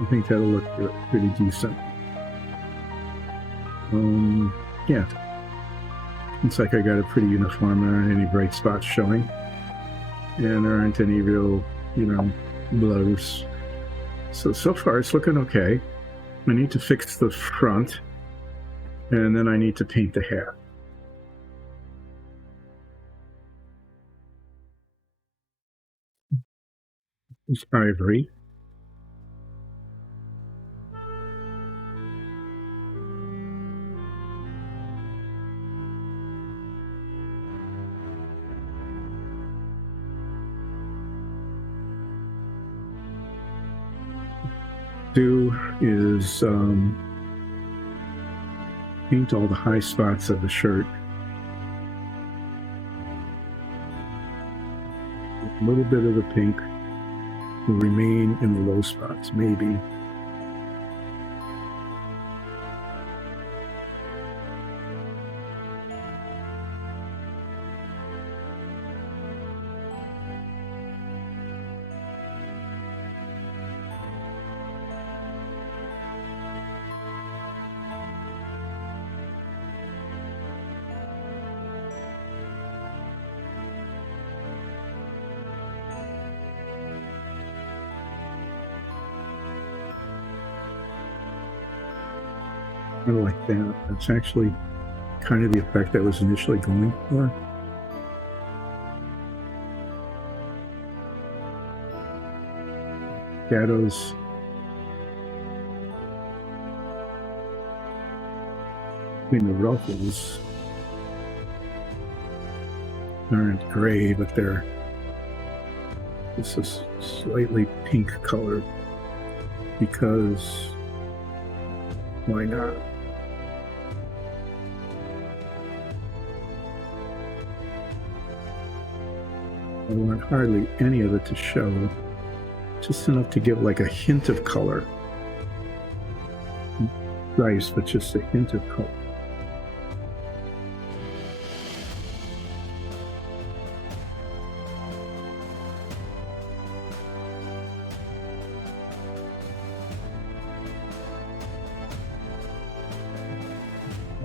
I think that'll look pretty decent. Yeah. Looks like I got it pretty uniform. There aren't any bright spots showing. And there aren't any real, blurs. So far it's looking okay. I need to fix the front, and then I need to paint the hat. It's ivory. Do is paint all the high spots of the shirt. A little bit of the pink will remain in the low spots, maybe. I like that. That's actually kind of the effect I was initially going for. Shadows. Between the ruffles aren't gray, but they're this is slightly pink color because why not? I want hardly any of it to show, just enough to give like a hint of color. Nice, but just a hint of color.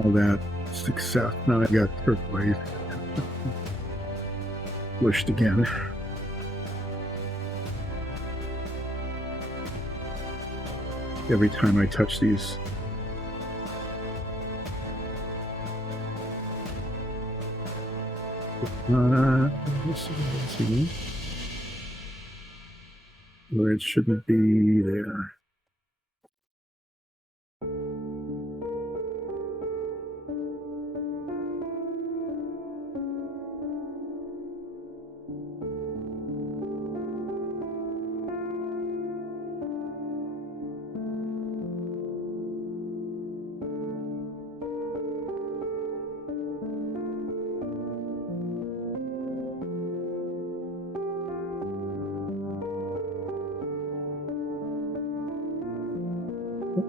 All that success. Now I got turquoise. Pushed again. Every time I touch these. Let's see. Where it shouldn't be there.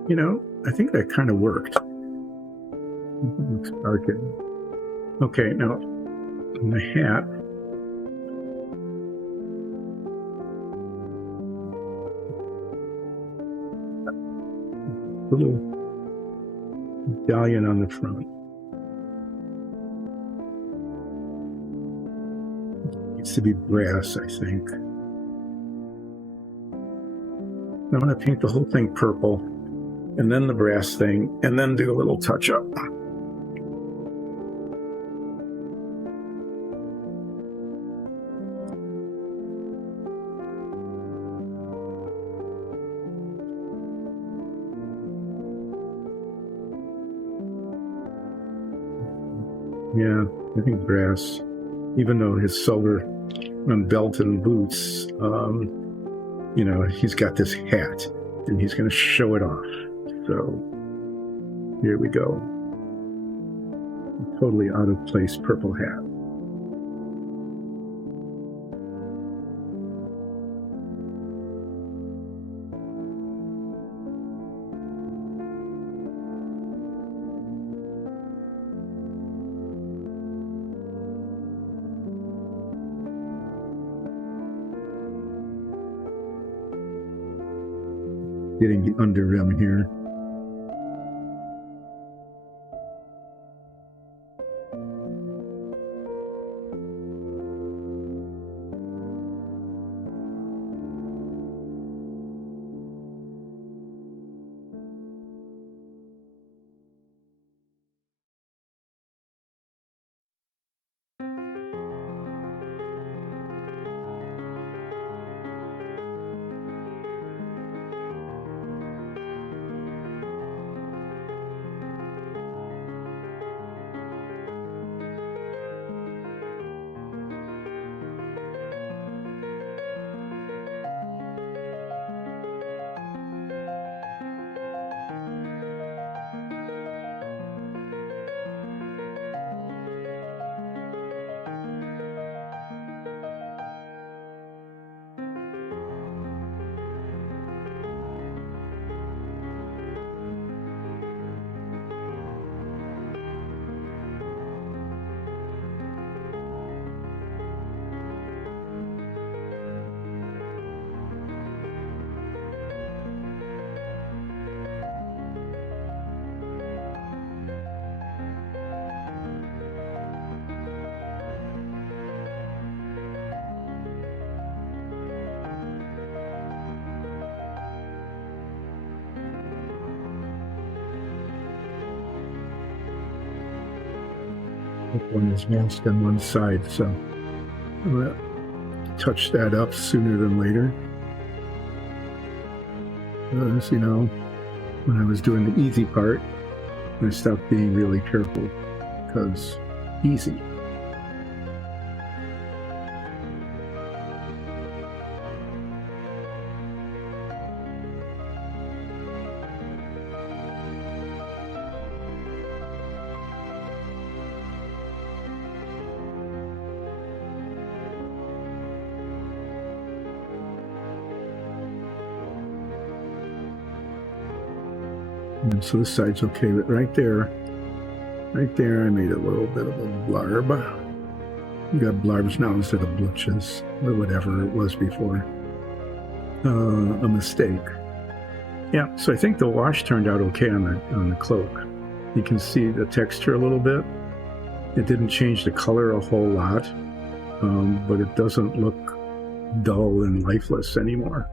You know, I think that kind of worked. It looks arcane. Okay, now in the hat, little medallion on the front. It needs to be brass, I think. I'm going to paint the whole thing purple, and then the brass thing, and then do a little touch-up. Yeah, I think brass, even though his silver belt and boots, you know, he's got this hat, and he's going to show it off. So here we go. Totally out of place purple hat. Getting the under rim here. one is masked on one side, so I'm going to touch that up sooner than later. As you know, when I was doing the easy part, I stopped being really careful because easy. And so this side's okay, but right there, I made a little bit of a blarb. You got blarbs now instead of blotches, or whatever it was before. A mistake. Yeah, so I think the wash turned out okay on the cloak. You can see the texture a little bit. It didn't change the color a whole lot, but it doesn't look dull and lifeless anymore.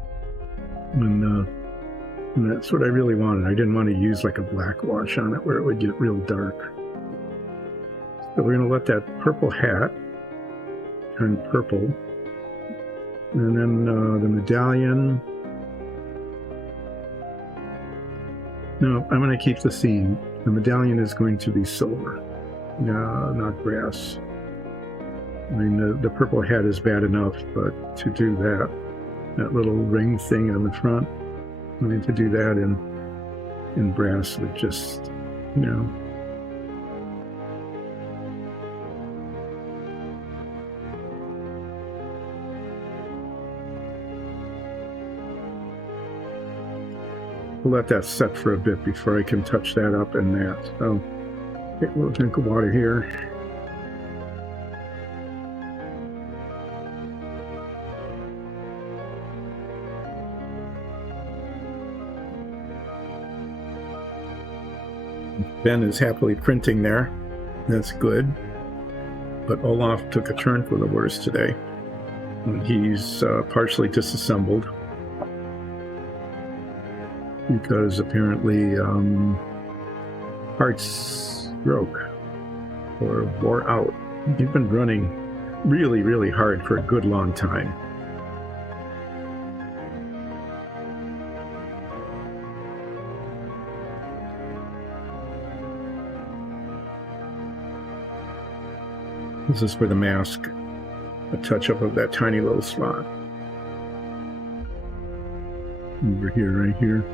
And that's what I really wanted. I didn't want to use like a black wash on it where it would get real dark. So we're going to let that purple hat turn purple. And then the medallion. No, I'm going to keep the theme. The medallion is going to be silver, not brass. I mean, the purple hat is bad enough, but to do that little ring thing on the front, I mean, to do that in brass would just, We'll let that set for a bit before I can touch that up and that. So, get a little drink of water here. Ben is happily printing there. That's good. But Olaf took a turn for the worse today. He's partially disassembled because apparently parts broke or wore out. He's been running really, really hard for a good long time. This is for the mask, a touch-up of that tiny little spot. Over here, right here.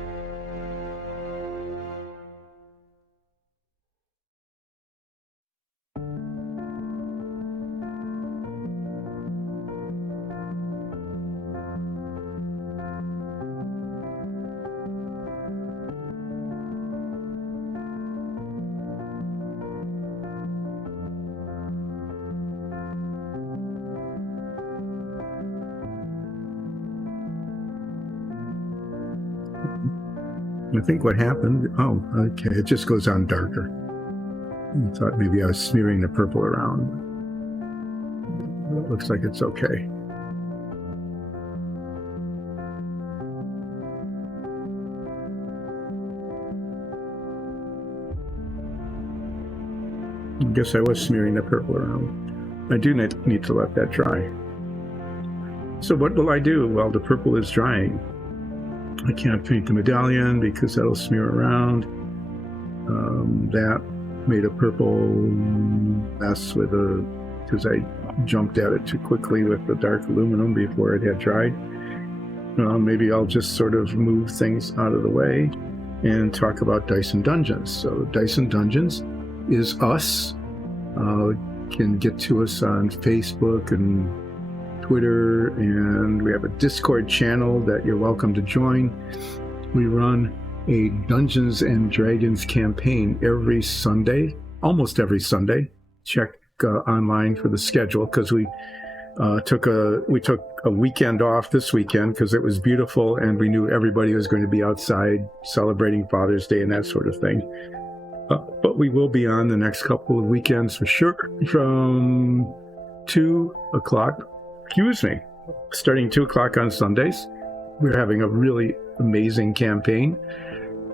I think what happened, okay, it just goes on darker. I thought maybe I was smearing the purple around. It looks like it's okay. I guess I was smearing the purple around. I do need to let that dry. So what will I do while the purple is drying? I can't paint the medallion because that'll smear around. That made a purple mess because I jumped at it too quickly with the dark aluminum before it had dried. Maybe I'll just sort of move things out of the way and talk about Dice and Dungeons. So Dice and Dungeons is us. Can get to us on Facebook and Twitter, and we have a Discord channel that you're welcome to join. We run a Dungeons and Dragons campaign every Sunday, almost every Sunday. Check online for the schedule because we took a weekend off this weekend because it was beautiful and we knew everybody was going to be outside celebrating Father's Day and that sort of thing. But we will be on the next couple of weekends for sure from 2 o'clock. Starting 2 o'clock on Sundays. We're having a really amazing campaign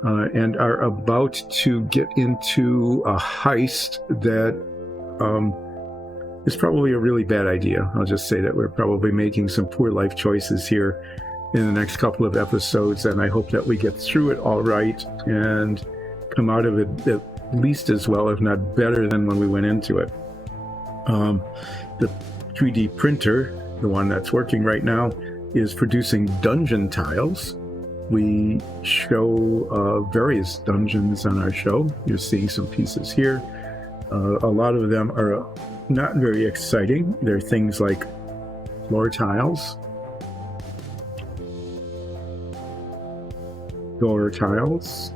and are about to get into a heist that is probably a really bad idea. I'll just say that we're probably making some poor life choices here in the next couple of episodes, and I hope that we get through it all right and come out of it at least as well, if not better, than when we went into it. The 3D printer, the one that's working right now, is producing dungeon tiles. We show various dungeons on our show. You're seeing some pieces here. A lot of them are not very exciting. They're things like floor tiles, door tiles.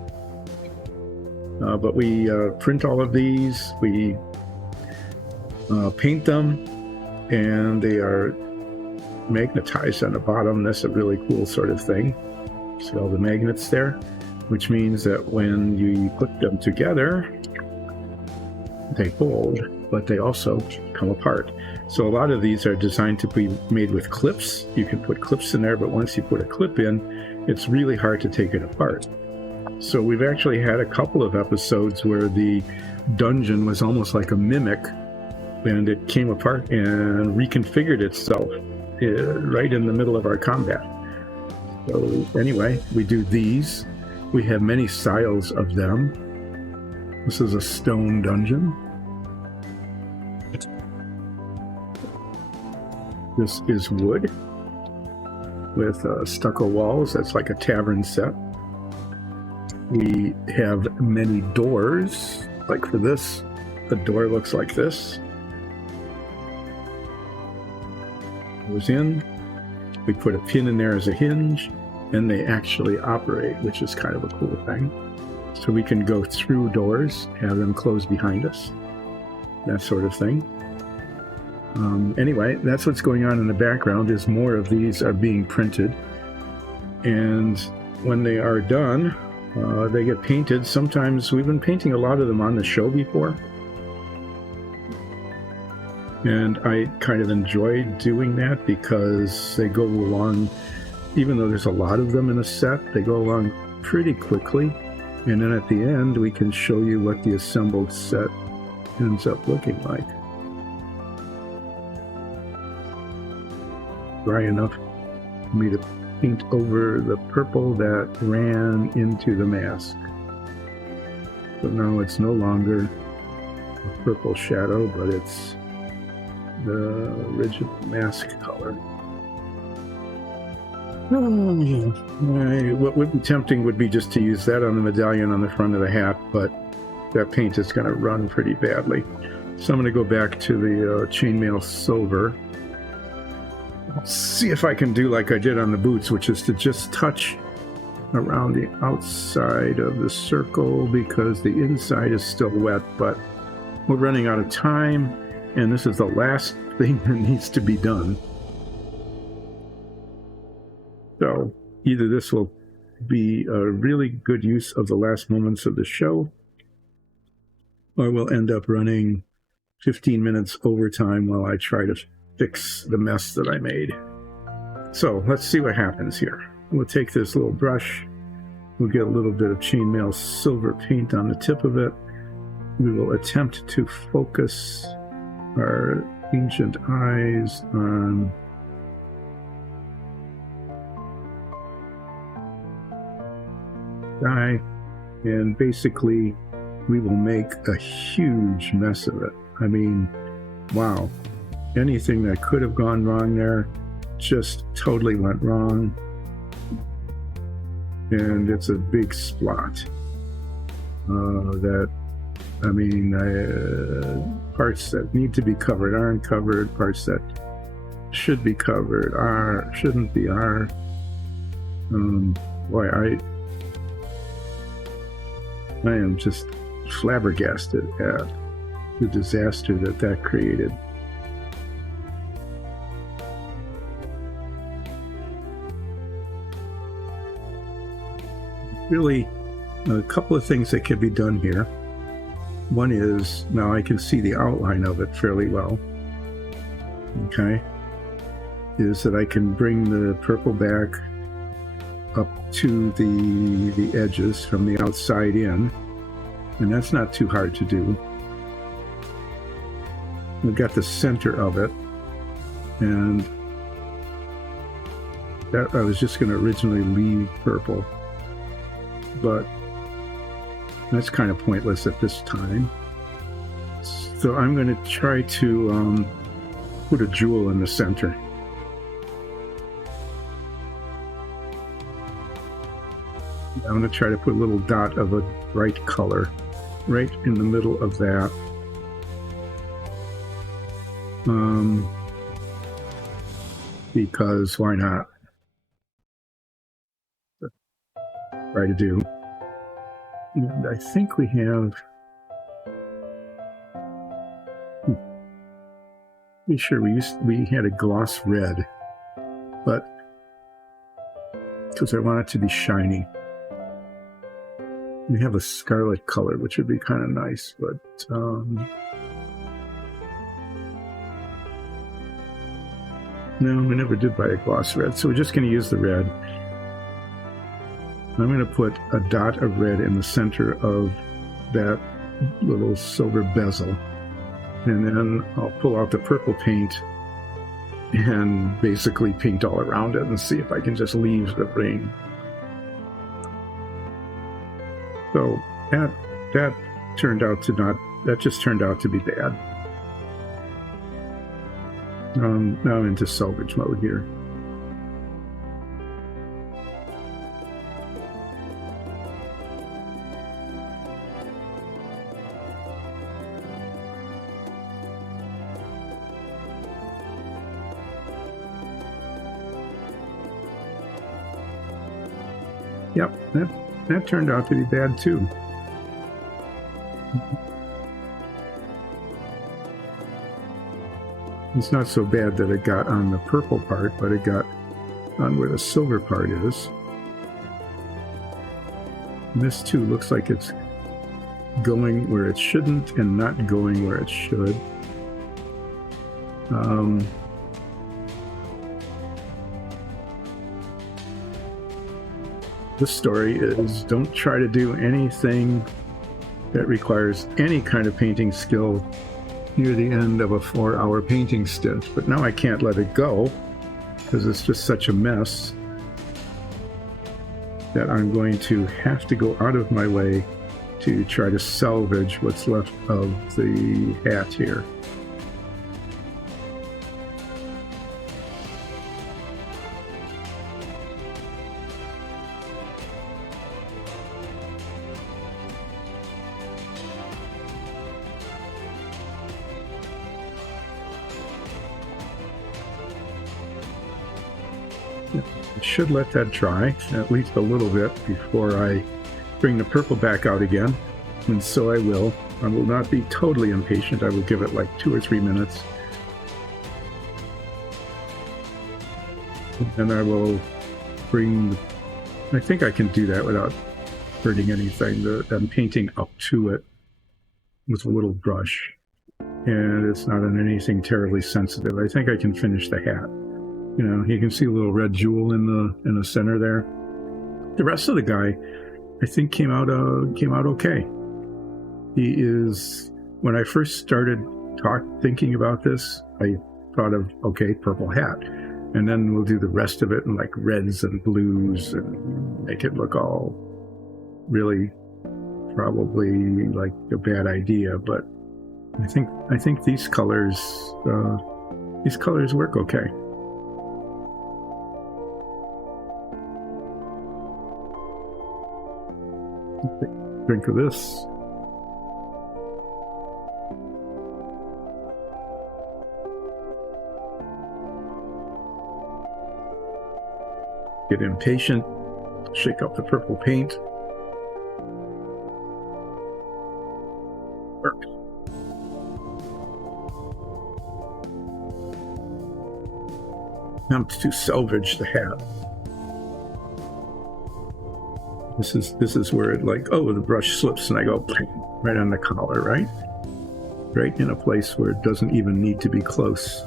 But we print all of these, we paint them, and they are magnetized on the bottom. That's a really cool sort of thing. See all the magnets there, which means that when you put them together, they hold, but they also come apart. So a lot of these are designed to be made with clips. You can put clips in there, but once you put a clip in, it's really hard to take it apart. So we've actually had a couple of episodes where the dungeon was almost like a mimic, and it came apart and reconfigured itself right in the middle of our combat. So anyway, we do these. We have many styles of them. This is a stone dungeon. This is wood with stucco walls. That's like a tavern set. We have many doors. Like for this, the door looks like this. Goes in. We put a pin in there as a hinge, and they actually operate, which is kind of a cool thing. So we can go through doors, have them close behind us, that sort of thing. Anyway, that's what's going on in the background, is more of these are being printed. And when they are done, they get painted. Sometimes we've been painting a lot of them on the show before. And I kind of enjoy doing that because they go along, even though there's a lot of them in a set, they go along pretty quickly. And then at the end, we can show you what the assembled set ends up looking like. Dry enough for me to paint over the purple that ran into the mask. So now it's no longer a purple shadow, but it's the original mask color. What would be tempting would be just to use that on the medallion on the front of the hat, but that paint is going to run pretty badly. So I'm going to go back to the chainmail silver. I'll see if I can do like I did on the boots, which is to just touch around the outside of the circle because the inside is still wet, but we're running out of time, and this is the last thing that needs to be done. So either this will be a really good use of the last moments of the show, or we'll end up running 15 minutes overtime while I try to fix the mess that I made. So let's see what happens here. We'll take this little brush. We'll get a little bit of chainmail silver paint on the tip of it. We will attempt to focus our ancient eyes on guy, and basically we will make a huge mess of it. I mean, wow. Anything that could have gone wrong there just totally went wrong. And it's a big splot. Parts that need to be covered aren't covered. Parts that should be covered shouldn't be. I am just flabbergasted at the disaster that created. Really, a couple of things that could be done here. One is, now I can see the outline of it fairly well. Okay. Is that I can bring the purple back up to the edges from the outside in, and that's not too hard to do. We've got the center of it, and that I was just going to originally leave purple, but that's kind of pointless at this time. So I'm going to try to put a jewel in the center. I'm going to try to put a little dot of a bright color right in the middle of that. Because why not? Try to do. And I think we have. Be sure we had a gloss red, but because I want it to be shiny. We have a scarlet color, which would be kind of nice, but no, we never did buy a gloss red, so we're just going to use the red. I'm going to put a dot of red in the center of that little silver bezel, and then I'll pull out the purple paint and basically paint all around it and see if I can just leave the ring. So that turned out to not, that just turned out to be bad. Now I'm into salvage mode here. Yep, that turned out to be bad too. It's not so bad that it got on the purple part, but it got on where the silver part is. And this too looks like it's going where it shouldn't and not going where it should. The story is, don't try to do anything that requires any kind of painting skill near the end of a 4-hour painting stint. But now I can't let it go because it's just such a mess that I'm going to have to go out of my way to try to salvage what's left of the hat here. I should let that dry at least a little bit before I bring the purple back out again, and so I will. I will not be totally impatient. I will give it like 2 or 3 minutes. And I will bring, I think I can do that without hurting anything. I'm painting up to it with a little brush, and it's not on anything terribly sensitive. I think I can finish the hat. You know, you can see a little red jewel in the center there. The rest of the guy, I think, came out okay. He is, when I first started thinking about this, I thought of, okay, purple hat, and then we'll do the rest of it in like reds and blues and make it look all really probably like a bad idea. But I think these colors work okay. Drink of this. Get impatient, shake up the purple paint. Work. Now to salvage the hat. This is where it like, oh, the brush slips and I go right on the collar, right? Right in a place where it doesn't even need to be close.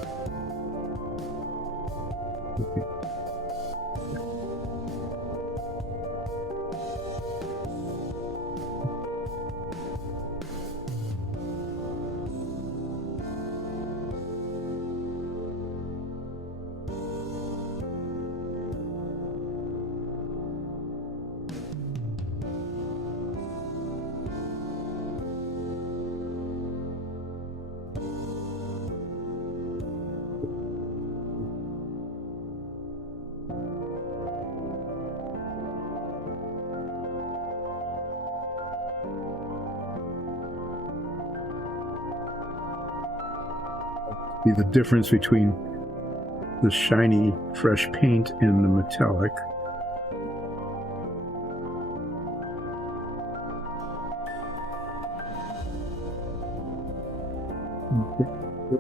be the difference between the shiny, fresh paint and the metallic.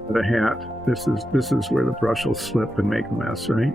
The hat. This is where the brush will slip and make a mess, right?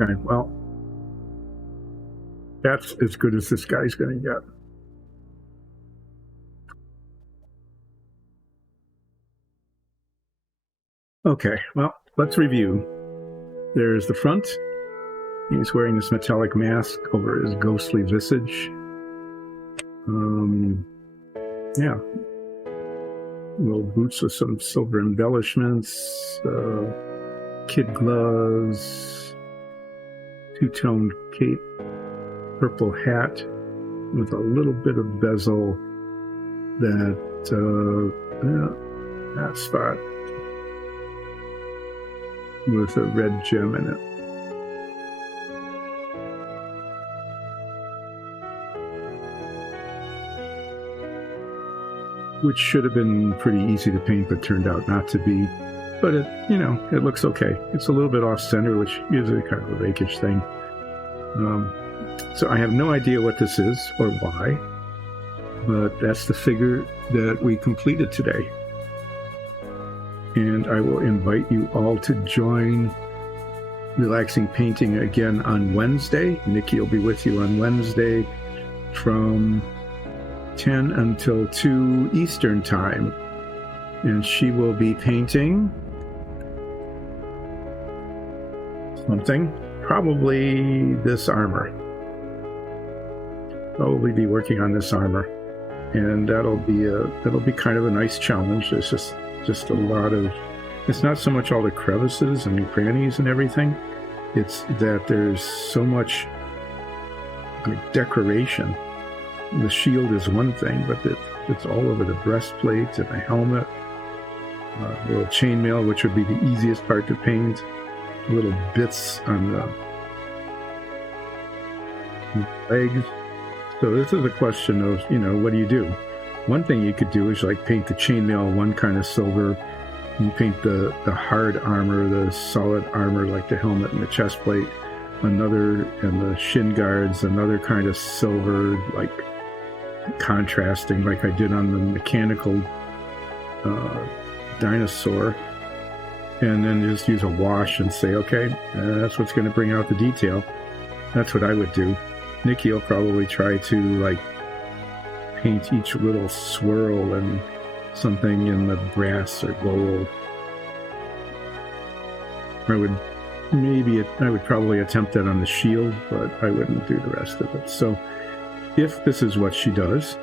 Okay, well, that's as good as this guy's going to get. Okay, well, let's review. There's the front. He's wearing this metallic mask over his ghostly visage. Yeah. Little boots with some silver embellishments, kid gloves, two-toned cape, purple hat with a little bit of bezel that spot with a red gem in it. Which should have been pretty easy to paint, but turned out not to be. But it looks okay. It's a little bit off center, which gives it kind of a rakish thing. So I have no idea what this is or why, but that's the figure that we completed today. And I will invite you all to join Relaxing Painting again on Wednesday. Nikki will be with you on Wednesday from 10 until 2 Eastern time. And she will be painting something, probably this armor. Probably be working on this armor. And that'll be kind of a nice challenge. There's just a lot of, it's not so much all the crevices and crannies and everything. It's that there's so much decoration. The shield is one thing, but it's all over the breastplate and the helmet. Little chainmail, which would be the easiest part to paint. Little bits on the legs. So this is a question of, what do you do? One thing you could do is like paint the chainmail one kind of silver. You paint the hard armor, the solid armor, like the helmet and the chest plate. Another, and the shin guards, another kind of silver, like contrasting, like I did on the mechanical dinosaur. And then just use a wash and say, okay, that's what's going to bring out the detail. That's what I would do. Nikki will probably try to paint each little swirl and something in the brass or gold. I would probably attempt that on the shield, but I wouldn't do the rest of it. So if this is what she does,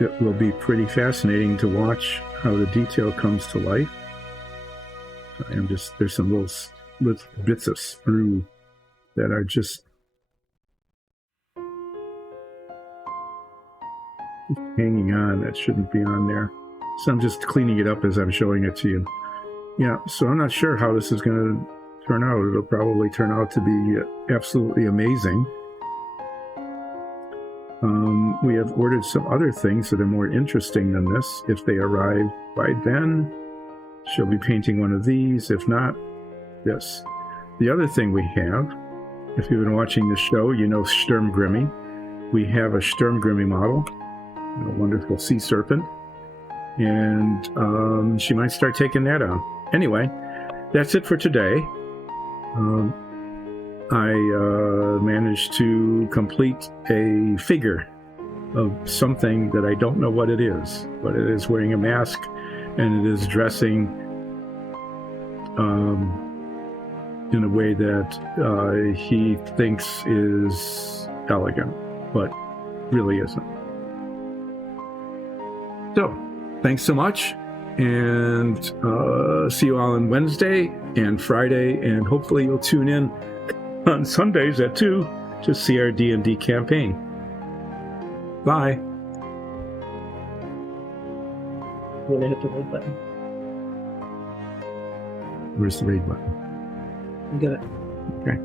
it will be pretty fascinating to watch how the detail comes to life. And there's some little bits of sprue that are just hanging on that shouldn't be on there. So I'm just cleaning it up as I'm showing it to you. Yeah, so I'm not sure how this is going to turn out. It'll probably turn out to be absolutely amazing. We have ordered some other things that are more interesting than this. If they arrive by then, she'll be painting one of these. If not, this. The other thing we have, if you've been watching this show, you know Sturmgrimmy. We have a Sturmgrimmy model, a wonderful sea serpent, and she might start taking that on. Anyway, that's it for today. I managed to complete a figure of something that I don't know what it is, but it is wearing a mask and it is dressing in a way that he thinks is elegant, but really isn't. So, thanks so much, and see you all on Wednesday and Friday, and hopefully you'll tune in on Sundays at 2 to see our D&D campaign. Bye. I'm gonna hit the raid button. Where's the raid button? You got it. Okay.